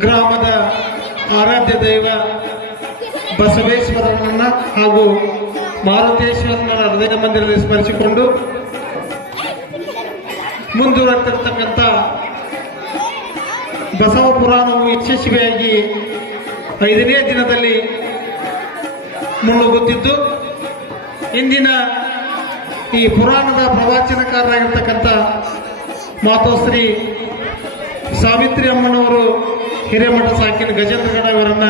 ಗ್ರಾಮದ ಆರಾಧ್ಯ ದೈವ ಬಸವೇಶ್ವರನನ್ನ ಹಾಗೂ ಮಾರುತೇಶ್ವರನ ಹೃದಯ ಮಂದಿರದಲ್ಲಿ ಸ್ಮರಿಸಿಕೊಂಡು ಮುಂದುವರೆತಿರ್ತಕ್ಕಂಥ ಬಸವ ಪುರಾಣವು ಯಶಸ್ವಿಯಾಗಿ 5ನೇ ದಿನದಲ್ಲಿ ಮುನ್ನುಗ್ಗುತ್ತಿದ್ದು, ಇಂದಿನ ಈ ಪುರಾಣದ ಪ್ರವಾಚನಕಾರರಾಗಿರ್ತಕ್ಕಂಥ ಮಾತೋಶ್ರೀ ಸಾವಿತ್ರಿ ಅಮ್ಮನವರು ಹಿರೇಮಠ ಸಾಕಿನ ಗಜೇಂದ್ರಗಡ ಇವರನ್ನ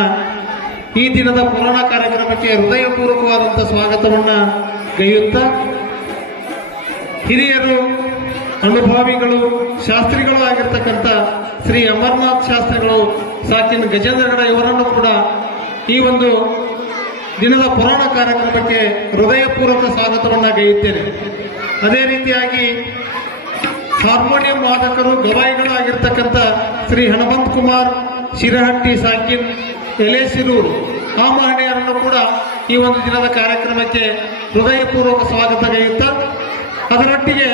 ಈ ದಿನದ ಪುರಾಣ ಕಾರ್ಯಕ್ರಮಕ್ಕೆ ಹೃದಯಪೂರ್ವಕವಾದಂಥ ಸ್ವಾಗತವನ್ನ ಗೈಯುತ್ತಾ, ಹಿರಿಯರು ಅನುಭಾವಿಗಳು ಶಾಸ್ತ್ರಿಗಳು ಆಗಿರ್ತಕ್ಕಂಥ ಶ್ರೀ ಅಮರನಾಥ್ ಶಾಸ್ತ್ರಿಗಳು ಸಾಕಿನ ಗಜೇಂದ್ರಗಡ ಇವರನ್ನು ಕೂಡ ಈ ಒಂದು ದಿನದ ಪುರಾಣ ಕಾರ್ಯಕ್ರಮಕ್ಕೆ ಹೃದಯಪೂರ್ವಕ ಸ್ವಾಗತವನ್ನ ಗೈಯುತ್ತೇನೆ. ಅದೇ ರೀತಿಯಾಗಿ ಹಾರ್ಮೋನಿಯಂ ವಾದಕರು ಗವಾಯಿಗಳು ಆಗಿರ್ತಕ್ಕಂಥ ಶ್ರೀ ಹನುಮಂತ್ ಕುಮಾರ್ ಶಿರಹಟ್ಟಿ ಸಾಕಿನ್ ಎಲೆಸಿರೂರು ಆ ಮಹನೀಯರನ್ನು ಕೂಡ ಈ ಒಂದು ದಿನದ ಕಾರ್ಯಕ್ರಮಕ್ಕೆ ಹೃದಯಪೂರ್ವಕ ಸ್ವಾಗತ ಗೈಯುತ್ತಾ, ಅದರೊಟ್ಟಿಗೆ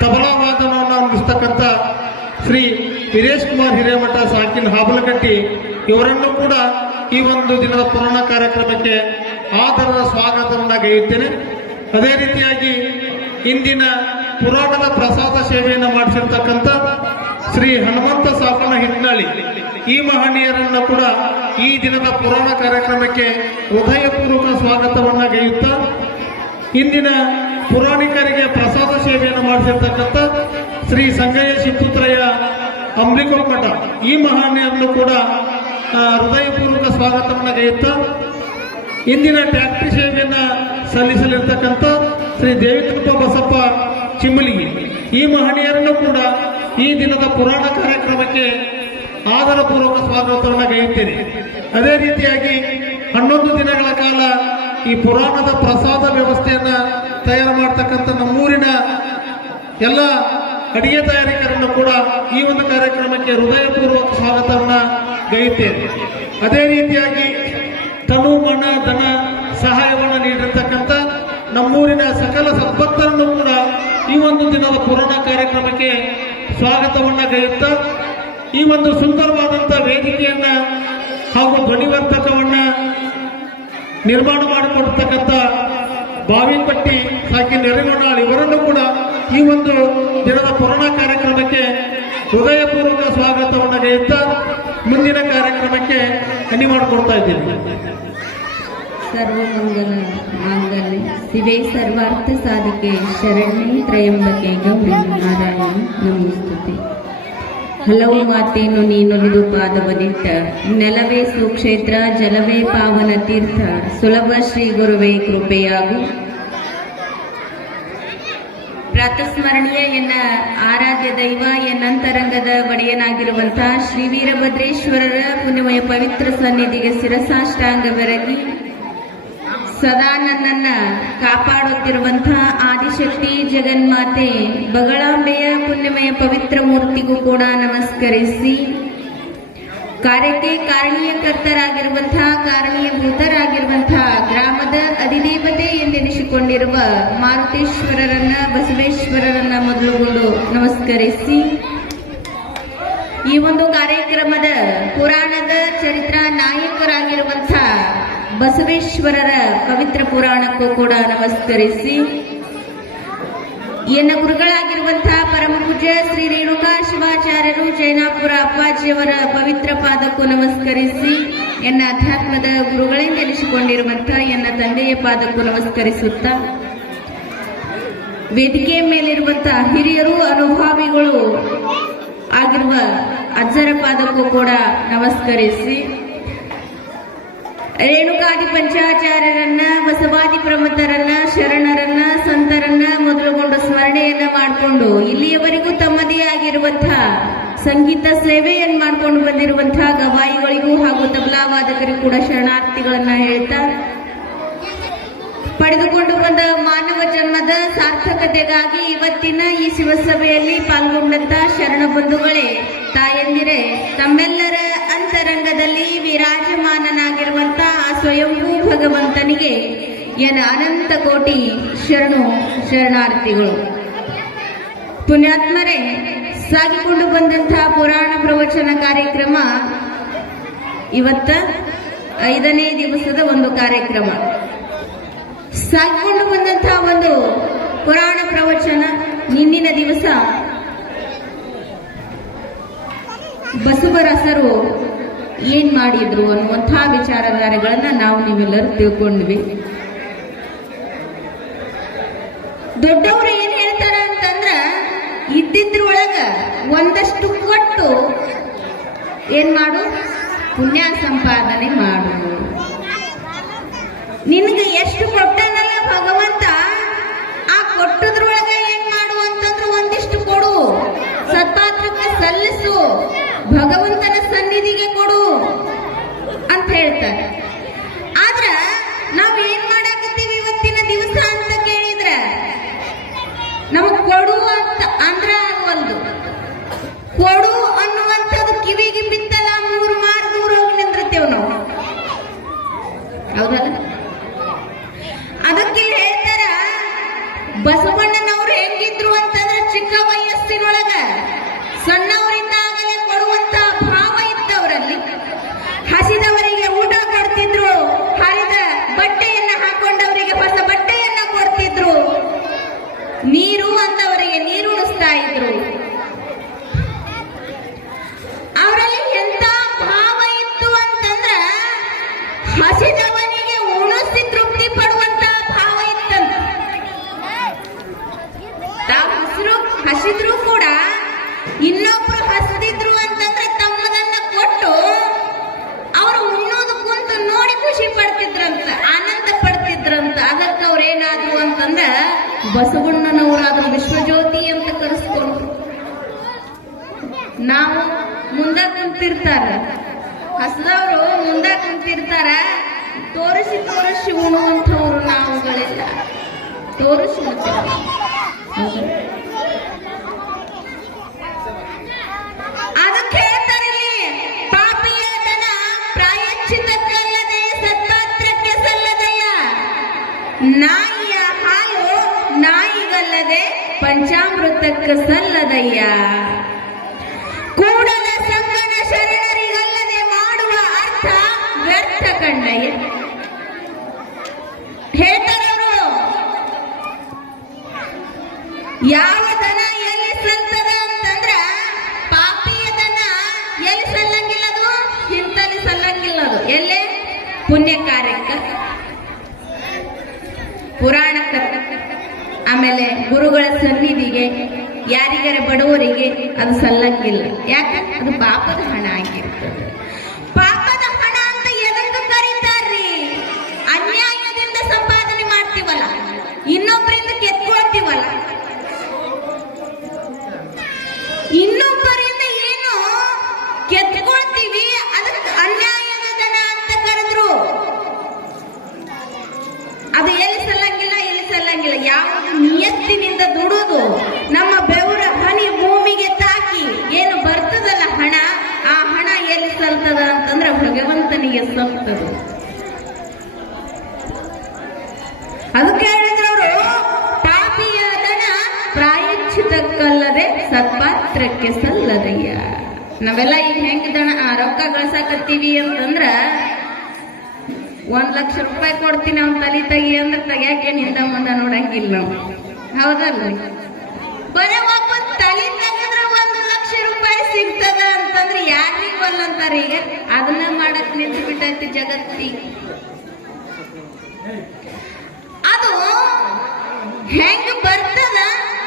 ತಬಲಾ ವಾದನವನ್ನು ನುಡಿಸ್ತಕ್ಕಂಥ ಶ್ರೀ ವೀರೇಶ್ ಕುಮಾರ್ ಹಿರೇಮಠ ಸಾಕಿನ್ ಹಾಬಲಗಟ್ಟಿ ಇವರನ್ನು ಕೂಡ ಈ ಒಂದು ದಿನದ ಪುರಾಣ ಕಾರ್ಯಕ್ರಮಕ್ಕೆ ಆದರದ ಸ್ವಾಗತವನ್ನು ಗೈಯುತ್ತೇನೆ. ಅದೇ ರೀತಿಯಾಗಿ ಇಂದಿನ ಪುರಾಣದ ಪ್ರಸಾದ ಸೇವೆಯನ್ನು ಮಾಡಿಸಿರ್ತಕ್ಕಂಥ ಶ್ರೀ ಹನುಮಂತ ಸಾಫನ ಹಿಟ್ನಾಳಿ ಈ ಮಹನೀಯರನ್ನು ಕೂಡ ಈ ದಿನದ ಪುರಾಣ ಕಾರ್ಯಕ್ರಮಕ್ಕೆ ಹೃದಯಪೂರ್ವಕ ಸ್ವಾಗತವನ್ನ ಗೈಯುತ್ತಾ, ಇಂದಿನ ಪುರಾಣಿಕರಿಗೆ ಪ್ರಸಾದ ಸೇವೆಯನ್ನು ಮಾಡಿಸಿರ್ತಕ್ಕಂಥ ಶ್ರೀ ಸಂಗಯ್ಯ ಶಿವಪುತ್ರಯ್ಯ ಅಂಬ್ಲಿಕೊಮ್ಮಠ ಈ ಮಹನೀಯರನ್ನು ಕೂಡ ಹೃದಯಪೂರ್ವಕ ಸ್ವಾಗತವನ್ನು ಗೈಯುತ್ತಾ, ಇಂದಿನ ಟ್ಯಾಕ್ಟ್ರಿ ಸೇವೆಯನ್ನ ಸಲ್ಲಿಸಲಿರ್ತಕ್ಕಂಥ ಶ್ರೀ ದೇವಿಕೃಪ ಬಸಪ್ಪ ಚಿಮ್ಮಲಿಗಿ ಈ ಮಹನೀಯರನ್ನು ಕೂಡ ಈ ದಿನದ ಪುರಾಣ ಕಾರ್ಯಕ್ರಮಕ್ಕೆ ಆದರಪೂರ್ವಕ ಸ್ವಾಗತವನ್ನು ಗೈಯುತ್ತೇನೆ. ಅದೇ ರೀತಿಯಾಗಿ 11 ದಿನಗಳ ಕಾಲ ಈ ಪುರಾಣದ ಪ್ರಸಾದ ವ್ಯವಸ್ಥೆಯನ್ನ ತಯಾರು ಮಾಡತಕ್ಕಂಥ ನಮ್ಮೂರಿನ ಎಲ್ಲ ಅಡಿಗೆ ತಯಾರಿಕರನ್ನು ಕೂಡ ಈ ಒಂದು ಕಾರ್ಯಕ್ರಮಕ್ಕೆ ಹೃದಯಪೂರ್ವಕ ಸ್ವಾಗತವನ್ನ ಗೈಯುತ್ತೇನೆ. ಅದೇ ರೀತಿಯಾಗಿ ತನು ಮನ ಧನ ಸಹಾಯವನ್ನು ನೀಡಿರ್ತಕ್ಕಂಥ ನಮ್ಮೂರಿನ ಸಕಲ ಸದ್ಭಕ್ತರನ್ನು ಕೂಡ ಈ ಒಂದು ದಿನದ ಪುರಾಣ ಕಾರ್ಯಕ್ರಮಕ್ಕೆ ಸ್ವಾಗತವನ್ನ ಗೈಯುತ್ತಾ, ಈ ಒಂದು ಸುಂದರವಾದಂಥ ವೇದಿಕೆಯನ್ನ ಹಾಗೂ ಧ್ವನಿವರ್ಧಕವನ್ನ ನಿರ್ಮಾಣ ಮಾಡಿಕೊಡ್ತಕ್ಕಂಥ ಬಾವಿಪಟ್ಟಿ ಸಾಕಿ ನೆರೆಗೋಣಾಳ್ ಇವರನ್ನು ಕೂಡ ಈ ಒಂದು ದಿನದ ಪುರಾಣ ಕಾರ್ಯಕ್ರಮಕ್ಕೆ ಹೃದಯಪೂರ್ವಕ ಸ್ವಾಗತವನ್ನು ಗೈಯುತ್ತಾ ಮುಂದಿನ ಕಾರ್ಯಕ್ರಮಕ್ಕೆ ಅನಿ ಮಾಡಿಕೊಡ್ತಾ ಇದ್ದೀನಿ. ಸರ್ವಮಂಗಲ ಮಾಂಗಲ್ಯ ಶಿವೆ ಸರ್ವಾರ್ಥ ಸಾಧಿಕೆ ಶರಣ್ಯೆ ತ್ರಯಂಬಕೆ ಗೌರಿ ನಾರಾಯಣಿ ನಮೋಸ್ತುತೆ. ಹಲವು ಮಾತೇನು ನೀನುಲಿದು ಪಾದವನಿಟ್ಟ, ನೆಲವೇ ಸುಕ್ಷೇತ್ರ ಜಲವೇ ಪಾವನ ತೀರ್ಥ, ಸುಲಭ ಶ್ರೀ ಗುರುವೇ ಕೃಪೆಯಾಗು. ಪ್ರಾತಸ್ಮರಣೀಯ ಎನ್ನ ಆರಾಧ್ಯ ದೈವ ಎನ್ನಂತರಂಗದ ಒಡೆಯನಾಗಿರುವಂತಹ ಶ್ರೀ ವೀರಭದ್ರೇಶ್ವರರ ಪುಣ್ಯಮಯ ಪವಿತ್ರ ಸನ್ನಿಧಿಗೆ ಶಿರಸಾಷ್ಟಾಂಗ ಬೆರಗಿ ಸದಾ ನನ್ನನ್ನ ಕಾಪಾಡುತ್ತಿರುವಂತಹ ಆದಿಶಕ್ತಿ ಜಗನ್ಮಾತೆ ಬಗಳಾಂಬೆಯ ಪುಣ್ಯಮಯ ಪವಿತ್ರ ಮೂರ್ತಿಗೂ ಕೂಡ ನಮಸ್ಕರಿಸಿ, ಕಾರ್ಯಕ್ಕೆ ಕಾರಣೀಯಕರ್ತರಾಗಿರುವಂತಹ ಕಾರಣೀಯಭೂತರಾಗಿರುವಂತಹ ಗ್ರಾಮದ ಅಧಿದೇವತೆ ಎಂದೆನಿಸಿಕೊಂಡಿರುವ ಮಾರುತೇಶ್ವರರನ್ನ ಬಸವೇಶ್ವರರನ್ನ ಮೊದಲುಗೊಂಡು ನಮಸ್ಕರಿಸಿ, ಈ ಒಂದು ಕಾರ್ಯಕ್ರಮದ ಪುರಾಣದ ಚರಿತ್ರಾ ನಾಯಕರಾಗಿರುವಂತಹ ಬಸವೇಶ್ವರರ ಪವಿತ್ರ ಪುರಾಣಕ್ಕೂ ಕೂಡ ನಮಸ್ಕರಿಸಿ, ಎನ್ನ ಗುರುಗಳಾಗಿರುವಂತಹ ಪರಮ ಪೂಜ್ಯ ಶ್ರೀ ರೇಣುಕಾ ಶಿವಾಚಾರ್ಯರು ಜೈನಾಪುರ ಅಪ್ಪಾಜಿಯವರ ಪವಿತ್ರ ಪಾದಕ್ಕೂ ನಮಸ್ಕರಿಸಿ, ಎನ್ನ ಅಧ್ಯಾತ್ಮದ ಗುರುಗಳೆಂದೆನಿಸಿಕೊಂಡಿರುವಂತಹ ಎನ್ನ ತಂದೆಯ ಪಾದಕ್ಕೂ ನಮಸ್ಕರಿಸುತ್ತಾ, ವೇದಿಕೆಯ ಮೇಲಿರುವಂತಹ ಹಿರಿಯರು ಅನುಭಾವಿಗಳು ಆಗಿರುವ ಅಜ್ಜರ ಪಾದಕ್ಕೂ ಕೂಡ ನಮಸ್ಕರಿಸಿ, ರೇಣುಕಾದಿ ಪಂಚಾಚಾರ್ಯರನ್ನ ಬಸವಾದಿ ಪ್ರಮುಖರನ್ನ ಶರಣರನ್ನ ಸಂತರನ್ನ ಮೊದಲುಗೊಂಡು ಸ್ಮರಣೆಯನ್ನ ಮಾಡಿಕೊಂಡು ಇಲ್ಲಿಯವರೆಗೂ ತಮ್ಮದೇ ಆಗಿರುವಂತಹ ಸಂಗೀತ ಸೇವೆಯನ್ನು ಮಾಡಿಕೊಂಡು ಬಂದಿರುವಂತಹ ಗವಾಯಿಗಳಿಗೂ ಹಾಗೂ ತಬಲಾ ವಾದಕರಿಗೂ ಕೂಡ ಶರಣಾರ್ಥಿಗಳನ್ನ ಹೇಳ್ತಾ, ಪಡೆದುಕೊಂಡು ಬಂದ ಮಾನವ ಜನ್ಮದ ಸಾರ್ಥಕತೆಗಾಗಿ ಇವತ್ತಿನ ಈ ಶಿವಸಭೆಯಲ್ಲಿ ಪಾಲ್ಗೊಂಡಂತಹ ಶರಣ ಬಂಧುಗಳೇ, ತಾಯಂದಿರೇ, ತಮ್ಮೆಲ್ಲರ ಅಂತರಂಗದಲ್ಲಿ ವಿರಾಜಮಾನನಾಗಿರುವಂತಹ ಆ ಸ್ವಯಂಭೂ ಭಗವಂತನಿಗೆ ಎನ್ನ ಅನಂತ ಕೋಟಿ ಶರಣಾರ್ಥಿಗಳು. ಪುಣ್ಯಾತ್ಮರೇ, ಸಾಗಿಕೊಂಡು ಬಂದಂತಹ ಪುರಾಣ ಪ್ರವಚನ ಕಾರ್ಯಕ್ರಮ ಇವತ್ತ 5ನೇ ದಿವಸದ ಒಂದು ಕಾರ್ಯಕ್ರಮ ಸಾಗಿಕೊಂಡು ಬಂದಂತಹ ಒಂದು ಪುರಾಣ ಪ್ರವಚನ. ನಿನ್ನಿನ ದಿವಸ ಬಸವರಸರು ಏನ್ ಮಾಡಿದ್ರು ಅನ್ನುವಂತಹ ವಿಚಾರಧಾರೆಗಳನ್ನ ನಾವು ನೀವೆಲ್ಲರೂ ತಿಳ್ಕೊಂಡ್ವಿ. ದೊಡ್ಡವರು ಏನ್ ಹೇಳ್ತಾರ ಅಂತಂದ್ರ ಇದ್ದಿದ್ರೊಳಗ ಒಂದಷ್ಟು ಕೊಟ್ಟು ಏನ್ ಮಾಡು, ಪುಣ್ಯ ಸಂಪಾದನೆ ಮಾಡು. ನಿನಗೆ ಎಷ್ಟು ಕೊಟ್ಟನಲ್ಲ ಭಗವಂತ, ಆ ಕೊಟ್ಟದ್ರೊಳಗ ಏನ್ ಮಾಡು ಅಂತಂದ್ರೆ ಒಂದಿಷ್ಟು ಕೊಡು, ಸತ್ಪಾತ್ರಕ್ಕೆ ಸಲ್ಲಿಸು, ಭಗವಂತನ ಸನ್ನಿಧಿಗೆ ಕೊಡು ಅಂತ ಹೇಳ್ತಾರೆ. ಆದ್ರ ನಾವ್ ಏನ್ ಮಾಡಾಕತ್ತೀವಿ ಇವತ್ತಿನ ದಿವಸ ಅಂತ ಕೇಳಿದ್ರ ನಮಗ್ ಕೊಡು ಅಂತ ಅಂದ್ರ ಆಗವಲ್ದು. ಕೊಡು ಅನ್ನುವಂಥದ್ದು ಕಿವಿಗೆ ಬಿತ್ತಲ್ಲ 3 ಮಾರು ದೂರ ಹೋಗಿ ನಿಂದಿರ್ತೇವ್ ನಾವು, ಹೌದಲ್ಲ? ಅದಕ್ಕೆ ಹೇಳ್ತಾರ ಬಸವಣ್ಣನವ್ರು ಹೆಂಗಿದ್ರು ಅಂತಂದ್ರೆ ಚಿಕ್ಕ ವಯಸ್ಸಿನೊಳಗ ಸಣ್ಣವರಿಂದಾಗಲೇ ಕೊಡುವಂತ ಭಾವ ಇತ್ತವರಲ್ಲಿ. ಹಸಿದವರಿಗೆ ಊಟ ಕೊಡ್ತಿದ್ರು, ಹರಿದ ಬಟ್ಟೆಯನ್ನ ಹಾಕೊಂಡವರಿಗೆ ಹೊಸ ಬಟ್ಟೆಯನ್ನ ಕೊಡ್ತಿದ್ರು, ನೀರು ಅಂತವರಿಗೆ ನೀರು ಉಣಿಸ್ತಾ ಇದ್ರು. ಅವರಲ್ಲಿ ಎಂತ ಭಾವ ಇತ್ತು ಅಂತಂದ್ರ ಹಸಿದವನಿಗೆ ಉಣಿಸಿ ತೃಪ್ತಿ ಪಡುವಂತ ಭಾವ ಇತ್ತಂತ. ತಾವು ಹಸಿದ್ರು ಕೂಡ ಇನ್ನೊಬ್ರು ಹಸಿದಿದ್ರು ಅಂತಂದ್ರೆ ತಮ್ಮದನ್ನ ಕೊಟ್ಟು ಅವರು ಉಣ್ಣೋದು ಕುಂತು ನೋಡಿ ಖುಷಿ ಪಡ್ತಿದ್ರಂತ, ಆನಂದ ಪಡ್ತಿದ್ರಂತ. ಅದಕ್ಕೆ ಅವ್ರೇನಾದ್ರು ಅಂತಂದ್ರ ಬಸವಣ್ಣನವರಾದ್ರು ವಿಶ್ವಜ್ಯೋತಿ ಅಂತ ಕರೆಸ್ಕೊಂಡ್ರು. ನಾವು ಮುಂದೆ ಕುಂತಿರ್ತಾರ, ಹಸದವರು ಮುಂದೆ ಕುಂತಿರ್ತಾರ, ತೋರಿಸಿ ತೋರಿಸಿ ಉಣ್ಣುವಂಥವ್ರು ನಾವುಗಳೆಲ್ಲ ತೋರಿಸಿ ಉಣ್ತೇವೆ. ಅದಕ್ಕೆ ಹೇಳ್ತಾರಲ್ಲಿ ಪಾಪಿಯತನ ಪ್ರಾಯಶ್ಚಿತ್ತಕ್ಕಲ್ಲದೆ ಸತ್ಪಾತ್ರಕ್ಕೆ ಸಲ್ಲದೆಯ, ನಾಯಿಯ ಹಾಲು ನಾಯಿಗಲ್ಲದೆ ಪಂಚಾಮೃತಕ್ಕೆ ಸಲ್ಲದಯ್ಯ, ಕೂಡಲ ಸಂಗನ ಶರಣರಿಗಲ್ಲದೆ ಮಾಡುವ ಅರ್ಥ ವ್ಯರ್ಥ ಕಂಡಯ್ಯ. ಹೇಳ್ತಾರವರು ಯಾವ ದನ ಎಲ್ಲಿ ಸಲ್ತದ ಅಂತಂದ್ರ ಪಾಪಿಯ ದನ ಎಲ್ಲಿ ಸಲ್ಲಂಗಿಲ್ಲದು, ಇಂತಲ್ಲಿ ಸಲ್ಲಂಗಿಲ್ಲದು. ಎಲ್ಲೇ ಪುಣ್ಯ ಕಾರ್ಯಕ್ಕ, ಪುರಾಣಕ್ಕ, ಆಮೇಲೆ ಗುರುಗಳ ಸನ್ನಿಧಿಗೆ, ಯಾರಿಗಾರ ಬಡವರಿಗೆ ಅದು ಸಲ್ಲಂಗಿಲ್ಲ. ಯಾಕೆ? ಅದು ಪಾಪದ ಹಣ ಆಗಿರ್ತದೆ. ಪಾಪದ ಹಣ ಅಂತ ಎದಕ್ಕೆ ಕರೀತಾರ್ರಿ? ಅನ್ಯಾಯದಿಂದ ಸಂಪಾದನೆ ಮಾಡ್ತೀವಲ್ಲ, ಇನ್ನೊಬ್ಬರಿಂದ ಕೆತ್ಕೊಳ್ತೀವಲ್ಲ, ಇನ್ನೊಬ್ಬರಿಂದ ಏನು ಕೆತ್ಕೊಳ್ತೀವಿ, ಅದಕ್ಕೆ ಅನ್ಯಾಯದ ದನ ಅಂತ ಕರೆದ್ರು. ಅದು ಎಲ್ಲಿ ಸಲ್ಲಂಗಿಲ್ಲ, ಎಲ್ಲಿ ಸಲ್ಲಂಗಿಲ್ಲ. ಯಾವ ನಿಯತ್ತಿನಿಂದ ದುಡುದು ನಮ್ಮ ಬೆವರ ಹನಿ ಭೂಮಿಗೆ ತಾಕಿ ಏನು ಬರ್ತದಲ್ಲ ಹಣ, ಆ ಹಣ ಎಲ್ಲಿ ಸಲ್ತದ ಅಂತಂದ್ರೆ ಭಗವಂತನಿಗೆ ಸಲ್ತದ. ಅದಕ್ಕೆ ಹೇಳಿದ್ರವರು ಪಾಪಿಯ ದನ ಪ್ರಾಯಶ್ಚಿತ್ತಕ್ಕಲ್ಲದೆ ಸತ್ಪಾತ್ರಕ್ಕೆ ಸಲ್ಲದಯ್ಯ. ನಾವೆಲ್ಲ ಈಗ ಹೆಂಗ್ ದನ ರೊಕ್ಕ ಗಳಿಸಾಕತ್ತೀವಿ ಅಂತಂದ್ರ 1 ಲಕ್ಷ ರೂಪಾಯಿ ಕೊಡ್ತೀನಿ ಅವ್ನ ತಲೆ ತೆಗಿ ಅಂದ್ರೆ ತೆಗಿಯಾಕೆ ಹಿಂದ ಮುಂದ ನೋಡಂಗಿಲ್ಲ ನಾವು, ಹೌದಲ್ಲ? ಬರೀ ಒಬ್ಬ ತಲೆ ತೆಗೆದ್ರೆ 1 ಲಕ್ಷ ರೂಪಾಯಿ ಸಿಗ್ತದ ಅಂತಂದ್ರೆ ಯಾರಿಗೆ ಬಲ್ಲಂತಾರ? ಈಗ ಅದನ್ನ ಮಾಡಕ್ ನಿಂತು ಬಿಟ್ಟೈತಿ ಜಗತ್ತಿಗೆ. ಅದು ಹೆಂಗ್ ಬರ್ತದ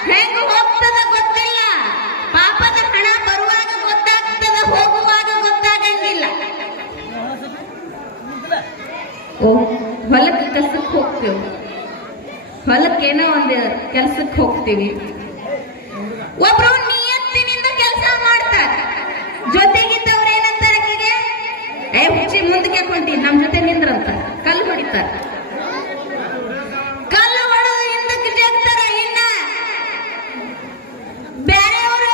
ಹೆಂಗ್ ಹೋಗ್ತದ ಗೊತ್ತಿಲ್ಲ. ಪಾಪದ ಹಣ ಬರುವಾಗ ಗೊತ್ತಾಗ್ತದ, ಹೋಗುವಾಗ ಗೊತ್ತಾಗಂಗಿಲ್ಲ. ಹೊಲಕ್ಕೆ ಕಸಕ್ಕೆ ಹೋಗ್ತೇವೆ, ಹೊಲಕ್ಕೇನೋ ಒಂದು ಕೆಲ್ಸಕ್ಕೆ ಹೋಗ್ತೀವಿ, ಒಬ್ರು ನಿಯತ್ತಿನಿಂದ ಕೆಲಸ ಮಾಡ್ತಾರೆ, ಜೊತೆಗಿದ್ದವ್ರು ಏನಂತಾರೆ ಆಕೆಗೆ, ಹುಚ್ಚಿ ಮುಂದಕ್ಕೆ ಕೊಂಟಿ ನಮ್ ಜೊತೆ ನಿಂದ್ರಂತ ಕಲ್ಲು ಹೊಡಿತಾರೆ. ಕಲ್ಲು ಹೊಡೆದು ಹಿಂದಕ್ಕೆ ಜಗ್ತಾರ. ಇನ್ನ ಬೇರೆಯವರು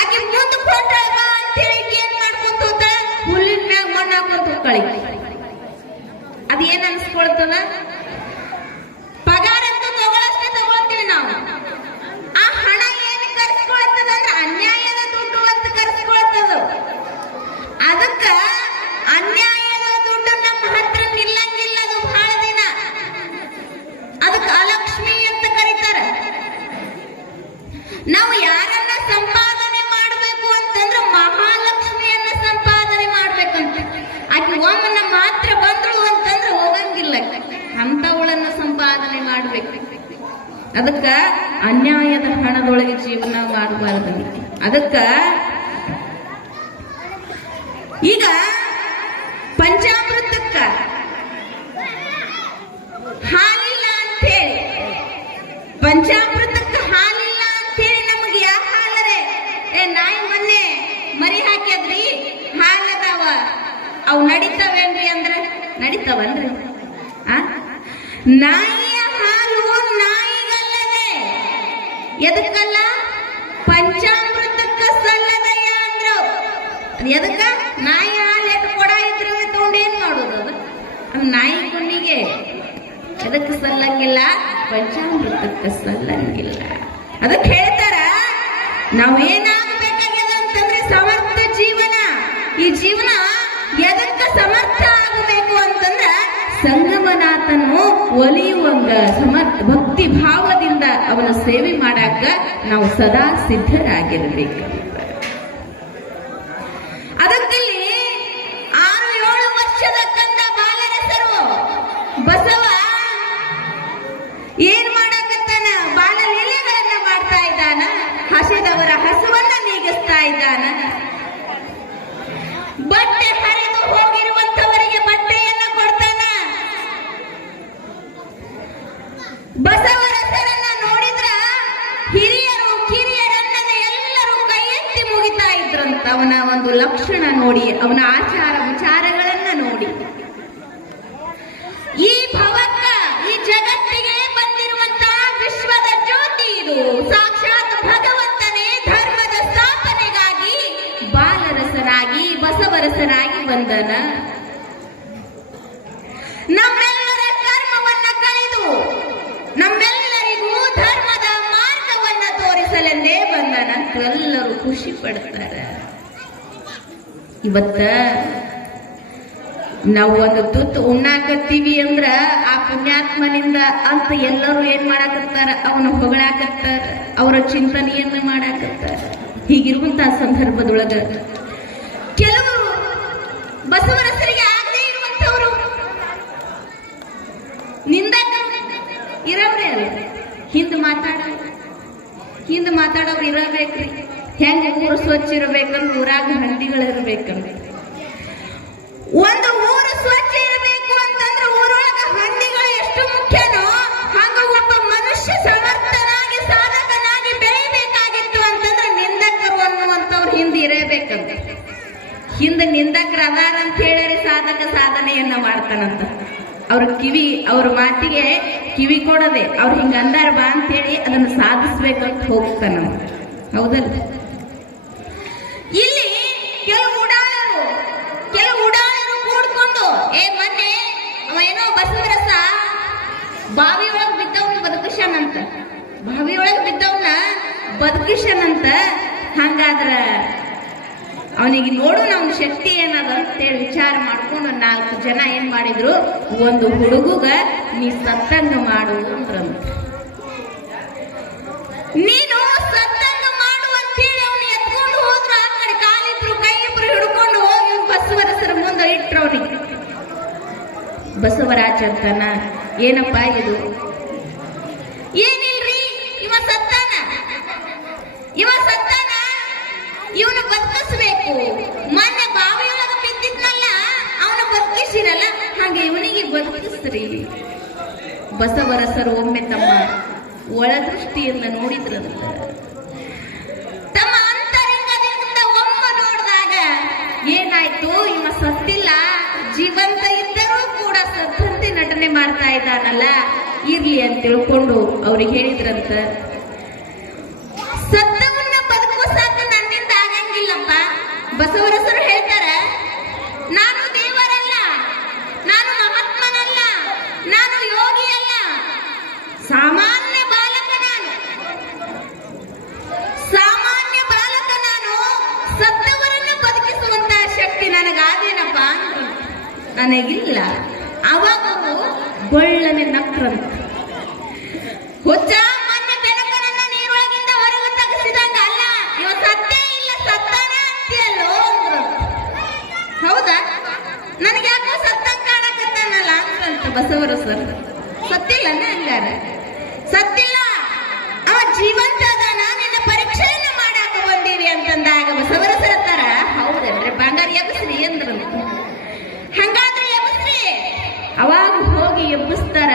ಆಕೆ ಮುಂದೆ ಕೊಟ್ಟಾಗ ಅಂತೇಳಿ ಏನ್ ಮಾಡ್ಕೊಂತ ಹೋಗ್ತಾಳ, ಹುಲ್ಲಿನ ಮ್ಯಾಗ ಮಣ್ಣು ಹಾಕೊಂತ ಹೋಗ್ಕಳಿ. ಅದೇನ್ ಅನ್ಸ್ಕೊಳ್ತದ? ಪಗಾರ ಅಂತೂ ತಗೊಳಷ್ಟೇ ತಗೊಳ್ತೀವಿ ನಾವು. ಆ ಹಣ ಏನ್ ಕರ್ಸ್ಕೊಳ್ತದ ಅಂದ್ರೆ ಅನ್ಯಾಯದ ದುಡ್ಡು ಅಂತ ಕರ್ಸ್ಕೊಳ್ತದ. ಅದಕ್ಕ ಅದಕ್ಕ ಅನ್ಯಾಯದ ಹಣದೊಳಗೆ ಜೀವನ ಮಾಡಬಾರದು. ಅದಕ್ಕ ಈಗ ಪಂಚಾಮೃತಕ್ಕ ಹಾಲಿಲ್ಲ ಅಂತೇಳಿ, ಪಂಚಾಮೃತಕ್ಕ ಹಾಲಿಲ್ಲ ಅಂತೇಳಿ ನಮಗೆ ಯಾವ ಹಾಲರೆ ನಾಯಿ ಮೊನ್ನೆ ಮರಿ ಹಾಕ್ಯದ್ರಿ ಹಾಲದಾವ ಅವು ನಡೀತಾವೇನ್ರಿ ಅಂದ್ರೆ ನಡೀತಾವನ್ರಿ? ನಾಯಿಯ ಹಾಲು ನಾಯಿಗಲ್ಲದೆ ಎದಕ್ಕಲ್ಲ? ಪಂಚಾಮೃತಕ್ಕ ಸಲ್ಲದಯ್ಯ ಅಂದ್ರು. ಎದಕ್ಕ? ನಾಯಿ ಹಾಲು ಎಷ್ಟು ಕೊಡ ಇದ್ರೆ ತಗೊಂಡು ಏನ್ ಮಾಡೋದು? ಅದು ನಾಯಿ ಕುಣ್ಣಿಗೆ ಎದಕ್ಕೆ ಸಲ್ಲಂಗಿಲ್ಲ? ಪಂಚಾಮೃತಕ್ಕೆ ಸಲ್ಲಂಗಿಲ್ಲ. ಅದಕ್ಕೆ ಹೇಳ್ತಾರ ನಾವೇನಾಗಬೇಕಾಗ್ಯದ ಅಂತಂದ್ರೆ ಸಮರ್ಥ ಜೀವನ. ಈ ಜೀವನ ಎದಕ್ಕೆ ಸಮರ್ಥ ಆಗಬೇಕು ಅಂತಂದ್ರ ಸಂಗಮನಾಥನು ಒಲಿಯುವಂಗ ಸಮರ್ಥ ಭಕ್ತಿ ಭಾವದಿಂದ ಅವನ ಸೇವೆ ಮಾಡಾಕ ನಾವು ಸದಾ ಸಿದ್ಧರಾಗಿರ್ಬೇಕು. ಅದಕ್ಕಲ್ಲಿ 6-7 ವರ್ಷದ ಕಂದ ಬಾಲರಸರು ಬಸವ ಏನ್ ಮಾಡಕತ್ತಾನ? ಬಾಲಲೀಲೆಗಳನ್ನ ಮಾಡ್ತಾ ಇದ್ದಾನ. ಹಸಿದವರ ಹಸುವನ್ನ ನೀಗಿಸ್ತಾ ಇದ್ದಾನ. ಬಟ್ಟೆ ಹರಿದು ಹೋಗಿರುವಂತವರಿಗೆ ಬಟ್ಟೆಯನ್ನ ಕೊಡ್ತಾನ. ಬಸವರಸರನ್ನ ನೋಡಿದ್ರ ಹಿರಿಯರು ಕಿರಿಯರನ್ನದೇ ಎಲ್ಲರೂ ಕೈ ಎತ್ತಿ ಮುಗಿತಾ ಇದ್ರಂತ. ಅವನ ಒಂದು ಲಕ್ಷಣ ನೋಡಿ, ಅವನ ಆಚಾರ ವಿಚಾರಗಳನ್ನ ನೋಡಿ, ಈ ಭವಕ್ಕ ಈ ಜಗತ್ತಿಗೆ ಬಂದಿರುವಂತಹ ವಿಶ್ವದ ಜ್ಯೋತಿ ಇದು. ಸಾಕ್ಷಾತ್ ಭಗವಂತನೇ ಧರ್ಮದ ಸ್ಥಾಪನೆಗಾಗಿ ಬಾಲರಸರಾಗಿ ಬಸವರಸರಾಗಿ ಬಂದನ. ನಮ್ಮೆಲ್ಲರ ಕರ್ಮವನ್ನ ಕಳೆದು ನಮ್ಮೆಲ್ಲರಿಗೂ ಧರ್ಮದ ಮಾರ್ಗವನ್ನ ತೋರಿಸಲೆಂದೇ ಬಂದನಂತ ಎಲ್ಲರೂ ಖುಷಿ ಪಡ್ತಾರೆ. ಇವತ್ತ ನಾವು ಒಂದು ತುತ್ತು ಉಣ್ಣಾಕತ್ತೀವಿ ಅಂದ್ರ ಆ ಪುಣ್ಯಾತ್ಮನಿಂದ ಅಂತ ಎಲ್ಲರೂ ಏನ್ ಮಾಡಾಕತ್ತಾರ? ಅವನ ಹೊಗಳಾಕತ್ತಾರ, ಅವರ ಚಿಂತನೆಯನ್ನ ಮಾಡಾಕತ್ತಾರ. ಹೀಗಿರುವಂತಹ ಸಂದರ್ಭದೊಳಗ ಕೆಲವರು ಬಸವರಸರಿಗೆ ಆಗದೆ ಇರುವಂತವರು ನಿಂದಕ ಇರವ್ರೆ ಅಲ್ಲ, ಹಿಂದ್ ಮಾತಾಡೋರು ಇರಬೇಕ್ರಿ. ಹೆಂಗ ಊರು ಸ್ವಚ್ಛ ಇರಬೇಕಂದ್ರೆ ಊರಾಗ ಹಂದಿಗಳಿರ್ಬೇಕಂದ್ರೆ, ಒಂದು ಊರು ಸ್ವಚ್ಛ ಇರಬೇಕು ಅಂತಂದ್ರೆ ಊರೊಳಗ ಹಂದಿಗಳು ಎಷ್ಟು ಮುಖ್ಯನೋ ಹಂಗ ಒಬ್ಬ ಮನುಷ್ಯ ಸಮರ್ಥನಾಗಿ ಸಾಧಕನಾಗಿ ಬೆಳಿಬೇಕಾಗಿತ್ತು ಅಂತಂದ್ರೆ ನಿಂದಕರು ಅನ್ನುವಂಥವ್ರು ಹಿಂದೆ ಇರಬೇಕಂತ. ಹಿಂದೆ ನಿಂದಕರು ಅದಾರ ಅಂತ ಹೇಳಿ ಸಾಧಕ ಸಾಧನೆಯನ್ನ ಮಾಡ್ತಾನಂತ. ಅವ್ರ ಮಾತಿಗೆ ಕಿವಿ ಕೊಡದೆ ಅವ್ರು ಹಿಂಗ ಅಂದಾರ ಬಾ ಅಂತೇಳಿ ಅದನ್ನು ಸಾಧಿಸ್ಬೇಕಂತ ಹೋಗ್ತಾನಂತ. ಹೌದಲ್ಲ? ಇಲ್ಲಿ ಕೆಲವು ಉಡಾಳರು ಕೂಡ್ಕೊಂಡು ಮೊನ್ನೆ ಅವ ಏನೋ ಬಸವರಸ ಬಾವಿಯೊಳಗೆ ಬಿದ್ದವನ್ನ ಬದುಕಿಸನಂತ. ಹಂಗಾದ್ರ ಅವನಿಗೆ ನೋಡೋಣ ಅವನ ಶಕ್ತಿ ಏನದ ಅಂತೇಳಿ ವಿಚಾರ ಮಾಡ್ಕೊಂಡು 4 ಜನ ಏನ್ ಮಾಡಿದ್ರು, ಒಂದು ಹುಡುಗುಗ ನೀ ಸತ್ತಂಗ ಮಾಡು ಅಂದ್ರಂತ. ನೀನು ಸತ್ತಂಗ ಮಾಡು ಅಂತೇಳಿ ಅವನು ಎತ್ಕೊಂಡು ಹೋದ್ರು. ಆ ಕಡೆ ಕಾಲಿಬ್ರು ಕೈಯಿಬ್ರು ಹಿಡ್ಕೊಂಡು ಹೋಗಿ ಬಸವರಸರ ಮುಂದೆ ಇಟ್ರು. ಅವನಿಗೆ ಬಸವರಾಜ ಅಂತಾನ, ಏನಪ್ಪಾ ಇದು? ಏನಿಲ್ರಿ, ಇವ ಸತ್ತಾನ, ಇವನು ಬದುಕಿಸ್ಬೇಕು. ಮೊನ್ನೆ ಬಾವಿಯೊಳಗ ಬಿದ್ದಿದ್ನಲ್ಲ, ಅವನ ಬದುಕಿಸಿರಲ್ಲ, ಹಾಗೆ ಇವನಿಗೆ ಬದುಕಿಸ್ರಿ. ಬಸವರಸರು ಒಮ್ಮೆ ತಮ್ಮ ಒಳದೃಷ್ಟಿಯಿಂದ ನೋಡಿದ್ರಂತ. ತಮ್ಮ ಅಂತರಂಗದಿಂದ ಒಮ್ಮೆ ನೋಡಿದಾಗ ಏನಾಯ್ತು, ಇವ ಸತ್ತಿಲ್ಲ, ಜೀವಂತ ಇದ್ದರೂ ಕೂಡ ಸತ್ತಂತೆ ನಟನೆ ಮಾಡ್ತಾ ಇದ್ದಾನಲ್ಲ, ಇರ್ಲಿ ಅಂತ ತಿಳ್ಕೊಂಡು ಅವ್ರಿಗೆ ಹೇಳಿದ್ರಂತ, ಸತ್ತವನ್ನ ಬದುಕಿಸಾಕ ನನ್ನಿಂದ ಆಗಂಗಿಲ್ಲಪ್ಪ. ಬಸವರಸರು ಹೇಳ್ತಾರ, ನಾನು ದೇವರಲ್ಲ, ನಾನು ಮಹಾತ್ಮನಲ್ಲ, ನಾನು ಯೋಗಿ ಅಲ್ಲ, ಸಾಮಾನ್ಯ ಬಾಲಕ ನಾನು ಸತ್ತವರನ್ನ ಬದುಕಿಸುವಂತಹ ಶಕ್ತಿ ನನಗಾದೇನಪ್ಪ ಅಂದ್ರು. ನನಗಿಲ್ಲ. ಅವಾಗ ಗೊಳ್ಳನೆ ನಕ್ರಂತ. ಹುಚ್ಚ, ಮೊನ್ನೆ ಬೆಳಕನನ್ನ ನೀರೊಳಗಿಂದ ಹೊರಗೆ ತೆಗೆಸಿದಂಗ ಅಲ್ಲ, ಇವ ಸತ್ತೇ ಇಲ್ಲ, ಸತ್ತಾನ ಅಂತೀಯಲ್ಲೋ ಅಂದ್ರು. ಹೌದಾ? ನನಗೆ ಯಾಕೋ ಸತ್ತಂಗ ಕಾಣಕತ್ತಾನಲ್ಲ ಅಂದ್ರಂತ ಬಸವರಸರು. ಸತ್ತಿಲ್ಲನ? ಹಂಗಾರ ಸತ್ತಿಲ್ಲ, ಜೀವಂತ ಅದಾನ, ನಿನ್ನ ಪರೀಕ್ಷೆಯನ್ನ ಮಾಡಾಕ ಬಂದೀವಿ ಅಂತಂದಾಗ ಬಸವರಸರತ್ತಾರ, ಹೌದಲ್ರಿ ಬಂಗಾರ ಎಬ್ಬಸ್ರಿ ಅಂದ್ರಂತ. ಹಂಗಾದ್ರೆ ಎಬ್ಬಸ್ರಿ. ಅವಾಗ ಹೋಗಿ ಎಬ್ಬಿಸ್ತಾರ.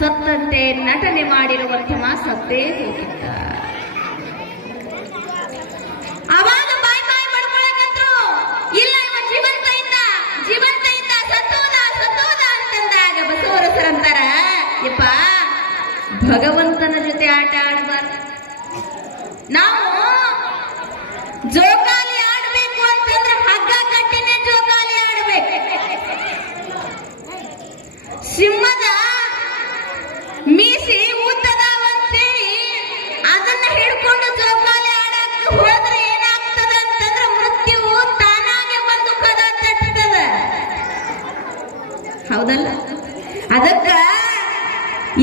ಸತ್ತಂತೆ ನಟನೆ ಮಾಡಿರುವಂತಹ ಸತ್ತೇ ಹೋಗಿದ್ದ. ಅವಾಗ ಬಾಯ್ ಬಾಯ್ ಮಾಡ್ಕೊಳಕಂದ್ರು, ಇಲ್ಲ ಇವ ಜೀವಂತ ಇದ್ದ, ಜೀವಂತ ಇದ್ದ, ಸತ್ತೋದ ಸತ್ತೋದ ಅಂತಂದಾಗ ಬಸವರಸರಂತಾರ, ಯಪ್ಪ ಭಗವಂತನ ಜೊತೆ ಆಟ ಆಡಬಾರ್ದು. ನಾವು ಜೋಕಾಲಿ ಆಡಬೇಕು ಅಂತಂದ್ರೆ ಹಗ್ಗ ಕಟ್ಟಿನೇ ಜೋಕಾಲಿ ಆಡಬೇಕು. ಸಿಂಹದ ಮೀಸಿ ಉದ್ದದವಂತೇಳಿ ಅದನ್ನ ಹಿಡ್ಕೊಂಡು ಜೋಕಾಲಿ ಆಡಕ್ಕೆ ಹೋದ್ರೆ ಏನಾಗ್ತದ ಅಂತಂದ್ರೆ ಮೃತ್ಯುವು ತಾನಾಗೆ ಬಂದು ಕದ ತಟ್ಟದ. ಹೌದಲ್ಲ? ಅದಕ್ಕ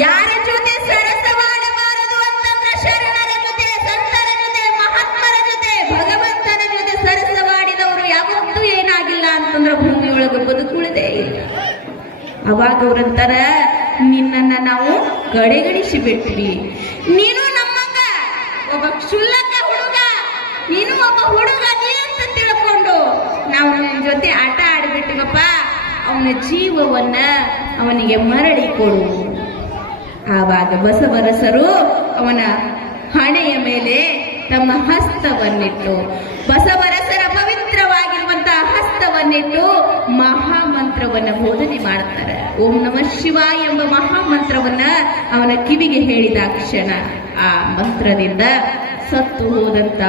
ಯಾರ ಜೊತೆ ಸರಸವಾಡಬಾರದು ಅಂತಂದ್ರೆ ಶರಣರ ಜೊತೆ, ಸಂತರ ಜೊತೆ, ಮಹಾತ್ಮರ ಜೊತೆ, ಭಗವಂತನ ಜೊತೆ ಸರಸವಾಡಿದವರು ಯಾವತ್ತೂ ಏನಾಗಿಲ್ಲ ಅಂತಂದ್ರೆ ಭೂಮಿಯೊಳಗೆ ಬದುಕುಳಿದೇ ಇಲ್ಲ. ಅವಾಗ ಅವ್ರಂತಾರ, ನಿನ್ನನ್ನ ನಾವು ಕಡೆಗಣಿಸಿ ಬಿಟ್ವಿ. ನೀನು ನಮ್ಮಂಗ ಒಬ್ಬ ಕ್ಷುಲ್ಲಕ ಹುಡುಗ, ನೀನು ಒಬ್ಬ ಹುಡುಗ ಅದೇ ಅಂತ ತಿಳ್ಕೊಂಡು ನಾವು ನಿನ್ನ ಜೊತೆ ಆಟ ಆಡ್ಬಿಟ್ಟಿವಪ್ಪ. ಅವನ ಜೀವವನ್ನ ಅವನಿಗೆ ಮರಳಿ ಕೊಡು. ಆವಾಗ ಬಸವರಸರು ಅವನ ಹಣೆಯ ಮೇಲೆ ತಮ್ಮ ಹಸ್ತವನ್ನಿಟ್ಟು, ಬಸವರಸರ ಪವಿತ್ರವಾಗಿರುವಂತಹ ಹಸ್ತವನ್ನಿಟ್ಟು ಮಹಾಮಂತ್ರವನ್ನ ಬೋಧನೆ ಮಾಡ್ತಾರೆ. ಓಂ ನಮಃ ಶಿವಾಯ ಎಂಬ ಮಹಾಮಂತ್ರವನ್ನ ಅವನ ಕಿವಿಗೆ ಹೇಳಿದ ಕ್ಷಣ ಆ ಮಂತ್ರದಿಂದ ಸತ್ತು ಹೋದಂತ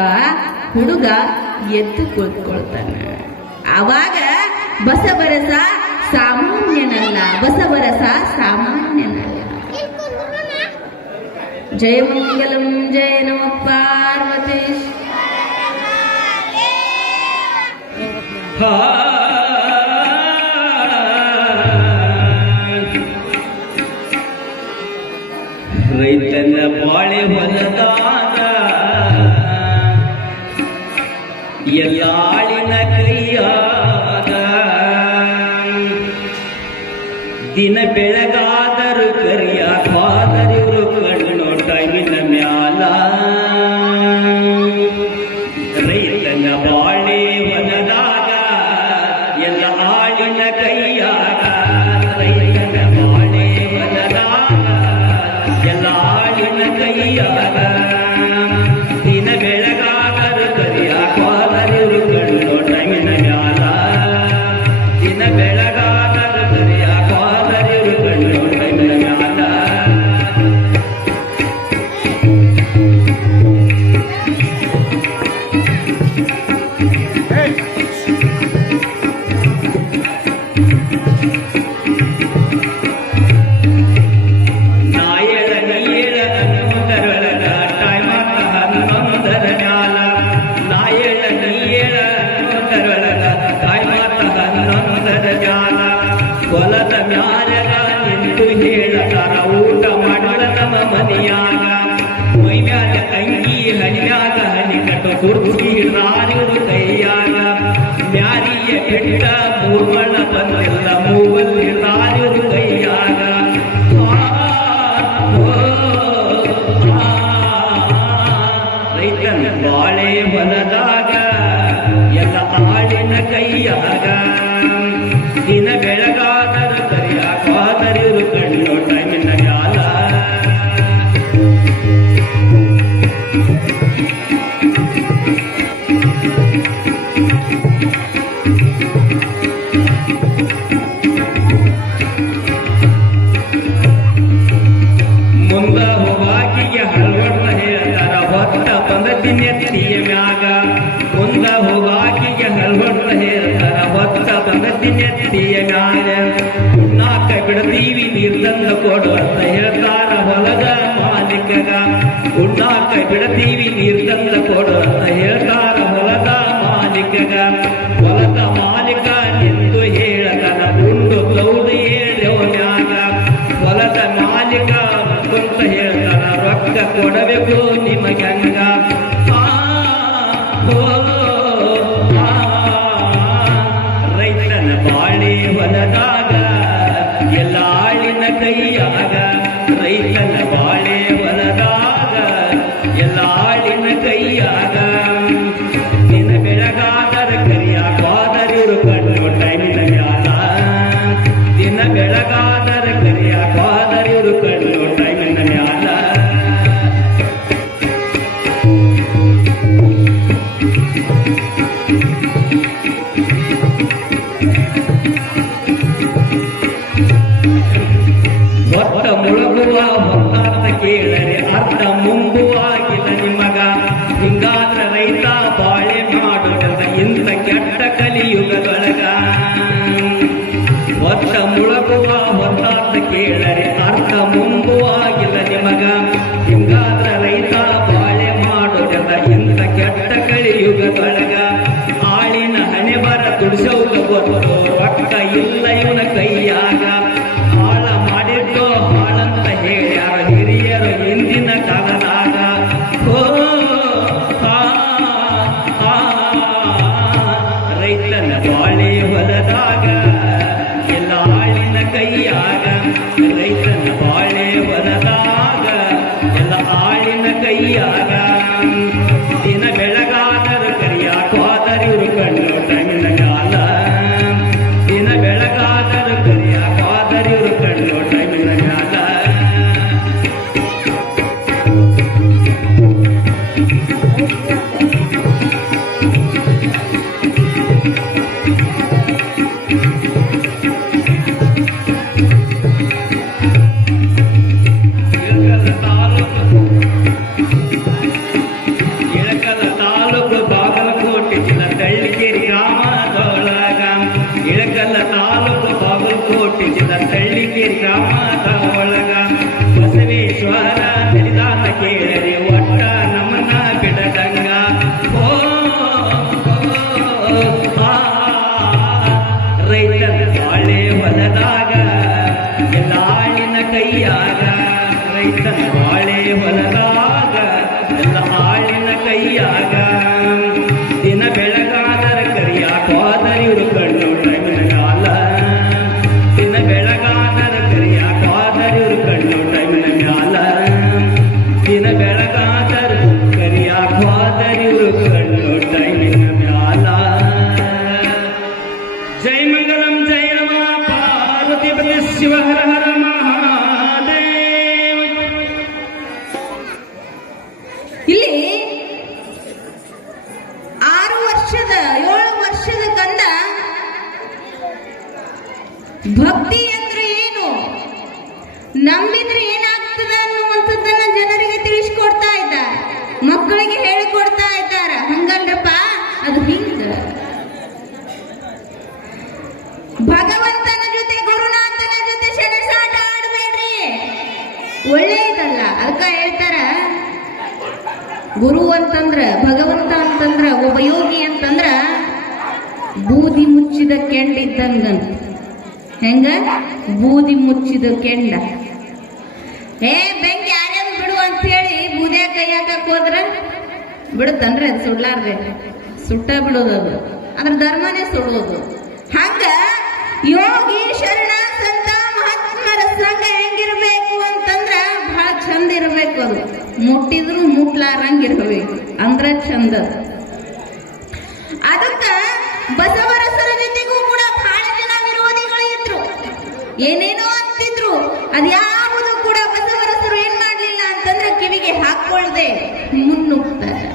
ಹುಡುಗ ಎದ್ದು ಕುಳಿತುಕೊಳ್ತಾನೆ. ಆವಾಗ ಬಸವರಸ ಸಾಮಾನ್ಯನಲ್ಲ, ಬಸವರಸ ಸಾಮಾನ್ಯನಲ್ಲ. ಜಯ ಮಂಗಲಂ ಜಯ ನಮ ಪಾರ್ವತೇಶ್. ರೈತನ ಬಾಳೆ ಹೊಲದಾಗ ಎಲ್ಲಾಳಿನ ಕೈಯಾಗ ದಿನ ಬೆಳಗಾದರು ಕರಿಯ ಫಾದರಿವರು ಕಣ್ಣು ಟೈಮಿನ ಮ್ಯಾಲ. ರೈತನ ಬಾಳೆ ಹೊಲದಾಗ ಎಲ್ಲ ಆಳಿನ ಕೈಯಾಗ, ರೈತನ ಬಾಳೆ ಹೊಲದಾಗ ಎಲ್ಲ ಆಳಿನ ಕೈಯಾಗ ದಿನ ಬೆಳಗಾದರು ಕರಿಯ ಫಾದರಿವರು ಕಣ್ಣು ಟೈಮಿನ ಮ್ಯಾಲ. ದಿನ ಬೆಳಗಾದರು ಕರಿಯ ಫಾದರಿವರು ಕಣ್ಣು ಟೈಮಿನ ಮ್ಯಾಲ. ಹೊಲದ ಮ್ಯಾಲಗ ನಿಂತು ಹೇಳತಾರ ಊಟ ಮಾಡಲ ನಮ್ಮ ಮನೆಯಾಗ. ಮೈ ಮ್ಯಾಲ ಅಂಗಿ ಹಣಿಯಾಗ ಹನಿ ಕಟ್ಟು ಕುರ್ಚಿ ಹಿಡ್ದಾರಿರು ಕೈಯಾಗ. ಮ್ಯಾರಿಯ ಕೆಟ್ಟ ಮೂರ್ಮಣ ಬಂದಿಲ್ಲ ಮೂವಲ್ ಹಿಡ್ದಾರಿರು ಕೈಯಾಗ. ರೈತನ ಬಾಳೆ ಹೊಲದಾಗ ಎಲ್ಲ ಆಳಿನ ಕೈಯಾಗ ದಿನ ಬೆಳಗಾದರ ಕರಿಯ ಕಾದರಿರು ಕಣ್ಣು ಟೈಮಿನ ಕಾಲ. ಮುಂದ ಹೋಗಾಕಿಗೆ ಹಲ್ವಡ್ನ ಹೇಳ್ತಾರ ಹೊತ್ತ ಬಂದತಿ ನೆತ್ತಿಯ ಮ್ಯಾಗ. ಮುಂದ ಹೋಗಾಕಿಗೆ ಹಲ್ವಡ್ನ ಹೇಳ್ತಾರ ಹೊತ್ತ ಬಂದತಿ ನೆತ್ತಿಯ ಮ್ಯಾಗ. ಉಣ್ಣಾಕ ಬಿಡತೀವಿ ನೀರ್ದಂದ ಕೊಡು ಅಂತ ಹೇಳ್ತಾರ ಹೊಲದ ಮಾಲೀಕಗ. ಉಣ್ಣಾಕ ಬಿಡತೀವಿ ನೀರ್ದಂದ ಕೊಡು ಅಂತ ಹೇಳ್ತಾರ ಹೊಲದ ಮಾಲೀಕಗ. ಹೊಲದ ಮಾಲೀಕ ನಿಂತು ಹೇಳತನ ಉಂಡು ಗೌಡು ಹೇಳೋ ಮ್ಯಾಗ. ಹೊಲದ ಮಾಲೀಕ ಕುಂತ ಹೇಳ್ತಾನ ರೊಕ್ಕ ಕೊಡಬೇಕು ನಿಮಗಂಗ. ರೈತನ ಬಾಳೆ ಹೊಲದಾಗ ಎಲ್ಲ ಆಳಿನ ಕೈಯಾಗ. ರೈತನ ಬಾಳೆ ಹೊಲದಾಗ ಯುಗದೊಳಗ ಆಳಿನ ಹಣೆ ಬರ ತುಡಿಸೋಗ ಗೊತ್ತು ರೊಕ್ಕ ಇಲ್ಲ ಇವನ ಕೈಯಾಗ ಹಾಳ ಮಾಡಿದ್ದೋ ಹಾಳಂತ ಹೇಳ್ಯಾರ ಹಿರಿಯರು ಹಿಂದಿನ ಕಾಲದಾಗ ಓ ರೈತನ ಬಾಳೆ ಹೊಲದಾಗ ಎಲ್ಲ ಆಳಿನ ಕೈಯಾಗ ರೈತನ ಬಾಳೆ ಹೊಲದಾಗ ಎಲ್ಲ ಆಳಿನ ಕೈಯಾಗ ದಿನ ಬೆಳಗಾದರು ಕರಿಯಾಕ ಹೋದರೆ ಇವರು ಕಣ್ಣು ಟೈಮಿನ ಕಾಲ ದಿನ ಬೆಳಗಾದರು ಕರಿಯಾಕ ಹೋದರೆ ಇವರು ಕಣ್ಣು ಟೈಮಿನ ಕಾಲ ಇಳಕಲ ತಾಲೂಕು ಬಾಗಲಕೋಟೆ ಜಿಲ್ಲಾ ತಳ್ಳಿಕೇರಿ ಗ್ರಾಮದೊಳಗ ಇಳಕಲ ತಾಲೂಕು ಬಾಗಲಕೋಟೆ ಜಿಲ್ಲಾ ತಳ್ಳಿಕೇರಿ ಗ್ರಾಮದೊಳಗ ಬಸವೇಶ್ವರ ನಿಧಾನ ಕೇಳರಿ ಒಟ್ಟ ನಮನ ಬಿಡದಂಗ ಓ ರೈತನ ಬಾಳೆ ಹೊಲದಾಗ ಎಲ್ಲ ಆಳಿನ ಕೈಯಾಗ ರೈತನ ಬಾಳೆ ಹೊಲದಾಗ ಎಲ್ಲ ಆಳಿನ ಕೈಯಾಗ ದಿನ ಬೆಳಗಾದರ ಕರಿಯಾಕ ಹೋದರೆ ಇವರು ಕಣ್ಣು ಟೈಮಿನ ಕಾಲ ದಿನ ಬೆಳಗಾದರ ಕರಿಯಾಕ ಹೋದರೆ ಇವರು ಕಣ್ಣು ಟೈಮಿನ ಕಾಲ ದಿನ ಬೆಳಗಾದರ ಕರಿಯಾಕ ಹೋದರೆ ಇವರು ಕಣ್ಣು ಟೈಮಿನ ಮ್ಯಾಲ ಜೈ ಮಂಗಲಂ ಜೈ ನಮಃ ಪಾರ್ವತಿ ಪತಿ ಶಿವ ಹರ ಹರ ಮಹಾದೇವ. ಇಲ್ಲಿ 7 ವರ್ಷದ ಗಂಡ ಭಕ್ತಿ ಅಂದ್ರೆ ಏನು, ನಂಬಿದ್ರೆ ಏನಾಗ್ತದೆ ಅನ್ನುವಂಥದ್ದನ್ನ ಜನರಿಗೆ ತಿಳಿಸ್ಕೊಡ್ತಾ ಇದ್ದಾರೆ, ಮಕ್ಕಳಿಗೆ ಹೇಳಿಕೊಡ್ತಾ ಇದ್ದಾರೆ. ಹಂಗಲ್ರಪ್ಪ, ಅದು ಹಿಂಗ ಭಗವಂತನ ಜೊತೆ ಗುರುನಾಥನ ಜೊತೆ ಸೆಣಸಾಟ ಆಡಬೇಡ್ರಿ, ಒಳ್ಳೆಯದಲ್ಲ. ಅದಕ್ಕ ಹೇಳ್ತಾರ, ಗುರು ಅಂತಂದ್ರ ಭಗವಂತ ಅಂತಂದ್ರ ಒಬ್ಬ ಯೋಗಿ ಅಂತಂದ್ರ ಬೂದಿ ಮುಚ್ಚಿದ ಕೆಂಡ ಇದ್ದಂಗಂತ. ಹೆಂಗ ಬೂದಿ ಮುಚ್ಚಿದ ಕೆಂಡ. ಬೆಂಕಿ ಯಾರ್ಯಾರು ಬಿಡು ಅಂತ ಹೇಳಿ ಬೂದ್ಯಾ ಕೈ ಹಾಕಕ್ ಹೋದ್ರ ಬಿಡುತ್ತಂದ್ರೆ ಅದು ಸುಡ್ಲಾರ್ದೆ ಸುಟ್ಟ ಬಿಡೋದು, ಅದು ಅದ್ರ ಧರ್ಮನೇ ಸುಡೋದು. ಹಂಗ ಯೋಗಿ ಶರಣ ಸಂತ ಮಹಾತ್ಮರ ಸಂಘ ಹೆಂಗಿರ್ಬೇಕು ಅಂತಂದ್ರ ಬಹಳ ಚಂದ ಇರ್ಬೇಕು. ಅದು ಮುಟ್ಟಿದ್ರು ಮುಟ್ಲಾರಂಗಿರ್ಬೇಕು ಅಂದ್ರ ಚಂದ. ಅದಕ್ಕ ಬಸವರಸರ ಜೊತೆಗೂ ಕೂಡ ಬಹಳ ಜನ ವಿರೋಧಿಗಳು ಇದ್ರು, ಏನೇನೋ ಅಂತಿದ್ರು. ಅದ್ಯಾವುದು ಕೂಡ ಬಸವರಸರು ಏನ್ ಮಾಡ್ಲಿಲ್ಲ ಅಂತಂದ್ರೆ ಕಿವಿಗೆ ಹಾಕೊಳ್ಳದೆ ಮುನ್ನುಗ್ತಾರೆ.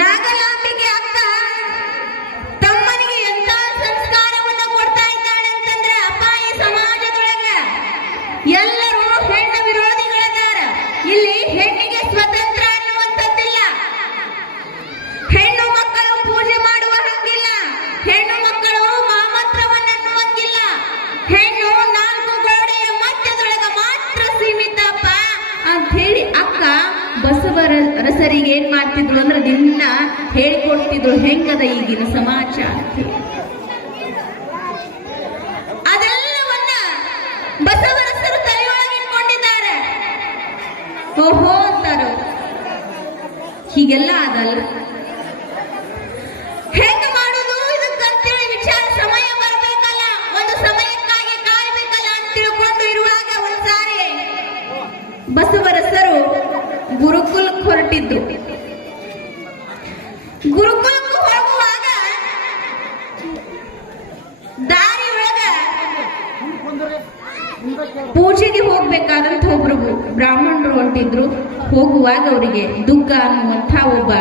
ನಾಗಲಾಂಬಿಗೆ ಅಕ್ಕ ತಮ್ಮನಿಗೆ ಎಂತ ಸಂಸ್ಕಾರವನ್ನ ಕೊಡ್ತಾ ಇದ್ದಾಳೆ ಅಂತಂದ್ರೆ, ಅಪ್ಪ ಈ ಸಮಾಜದೊಳಗ ಎಲ್ಲರೂ ಹೆಣ್ಣು ವಿರೋಧಿಗಳದಾರ. ಇಲ್ಲಿ ಹೆಣ್ಣಿಗೆ ಸ್ವತಂತ್ರ ಅನ್ನುವಂಥದ್ದಿಲ್ಲ, ಹೆಣ್ಣು ಮಕ್ಕಳು ಪೂಜೆ ಮಾಡುವ ಹಂಗಿಲ್ಲ, ಹೆಣ್ಣು ಮಕ್ಕಳು ಮಾಮಂತ್ರವನ್ನುವಂಗಿಲ್ಲ, ಹೆಣ್ಣು 4 ಗೋಡೆಯ ಮಧ್ಯದೊಳಗ ಮಾತ್ರ ಸೀಮಿತಪ್ಪ ಅಂತ ಹೇಳಿ ಅಕ್ಕ ಬಸವರಸರಿಗೆ ಏನ್ ಮಾಡ್ತಿದ್ರು ಅಂದ್ರೆ ದಿನ ಹೇಳ್ಕೊಡ್ತಿದ್ರು ಹೆಂಗದ ಈಗಿನ ಸಮಾಜ ಅಂತ. ಅದೆಲ್ಲವನ್ನ ಬಸವರಸರು ತಲೆಯೊಳಗೆ ಇಟ್ಕೊಂಡಿದ್ದಾರೆ. ಓಹೋ ಅಂತಾರ, ಹೀಗೆಲ್ಲ ಅದಲ್ಲ. ಹೆಂಗ ಮಾಡುದು ಇದಕ್ಕಂತೇಳಿ ವಿಚಾರ ಸಮಯ ಬರಬೇಕಲ್ಲ, ಒಂದು ಸಮಯಕ್ಕಾಗಿ ಕಾಯ್ಬೇಕಲ್ಲ ಅಂತ ತಿಳ್ಕೊಂಡು ಇರುವಾಗ ಒಂದ್ಸಾರಿ ಬಸವರಸರು ಗುರುಕುಲಕ್ಕೆ ಹೊರಟಿದ್ರು. ಗುರುಕುಲಕ್ಕೆ ಹೋಗುವಾಗ ದಾರಿಯೊಳಗ ಪೂಜೆಗೆ ಹೋಗ್ಬೇಕಾದಂತ ಒಬ್ರು ಬ್ರಾಹ್ಮಣರು ಹೊಂಟಿದ್ರು. ಹೋಗುವಾಗ ಅವರಿಗೆ ದುಗ್ಗ ಅನ್ನುವಂಥ ಒಬ್ಬ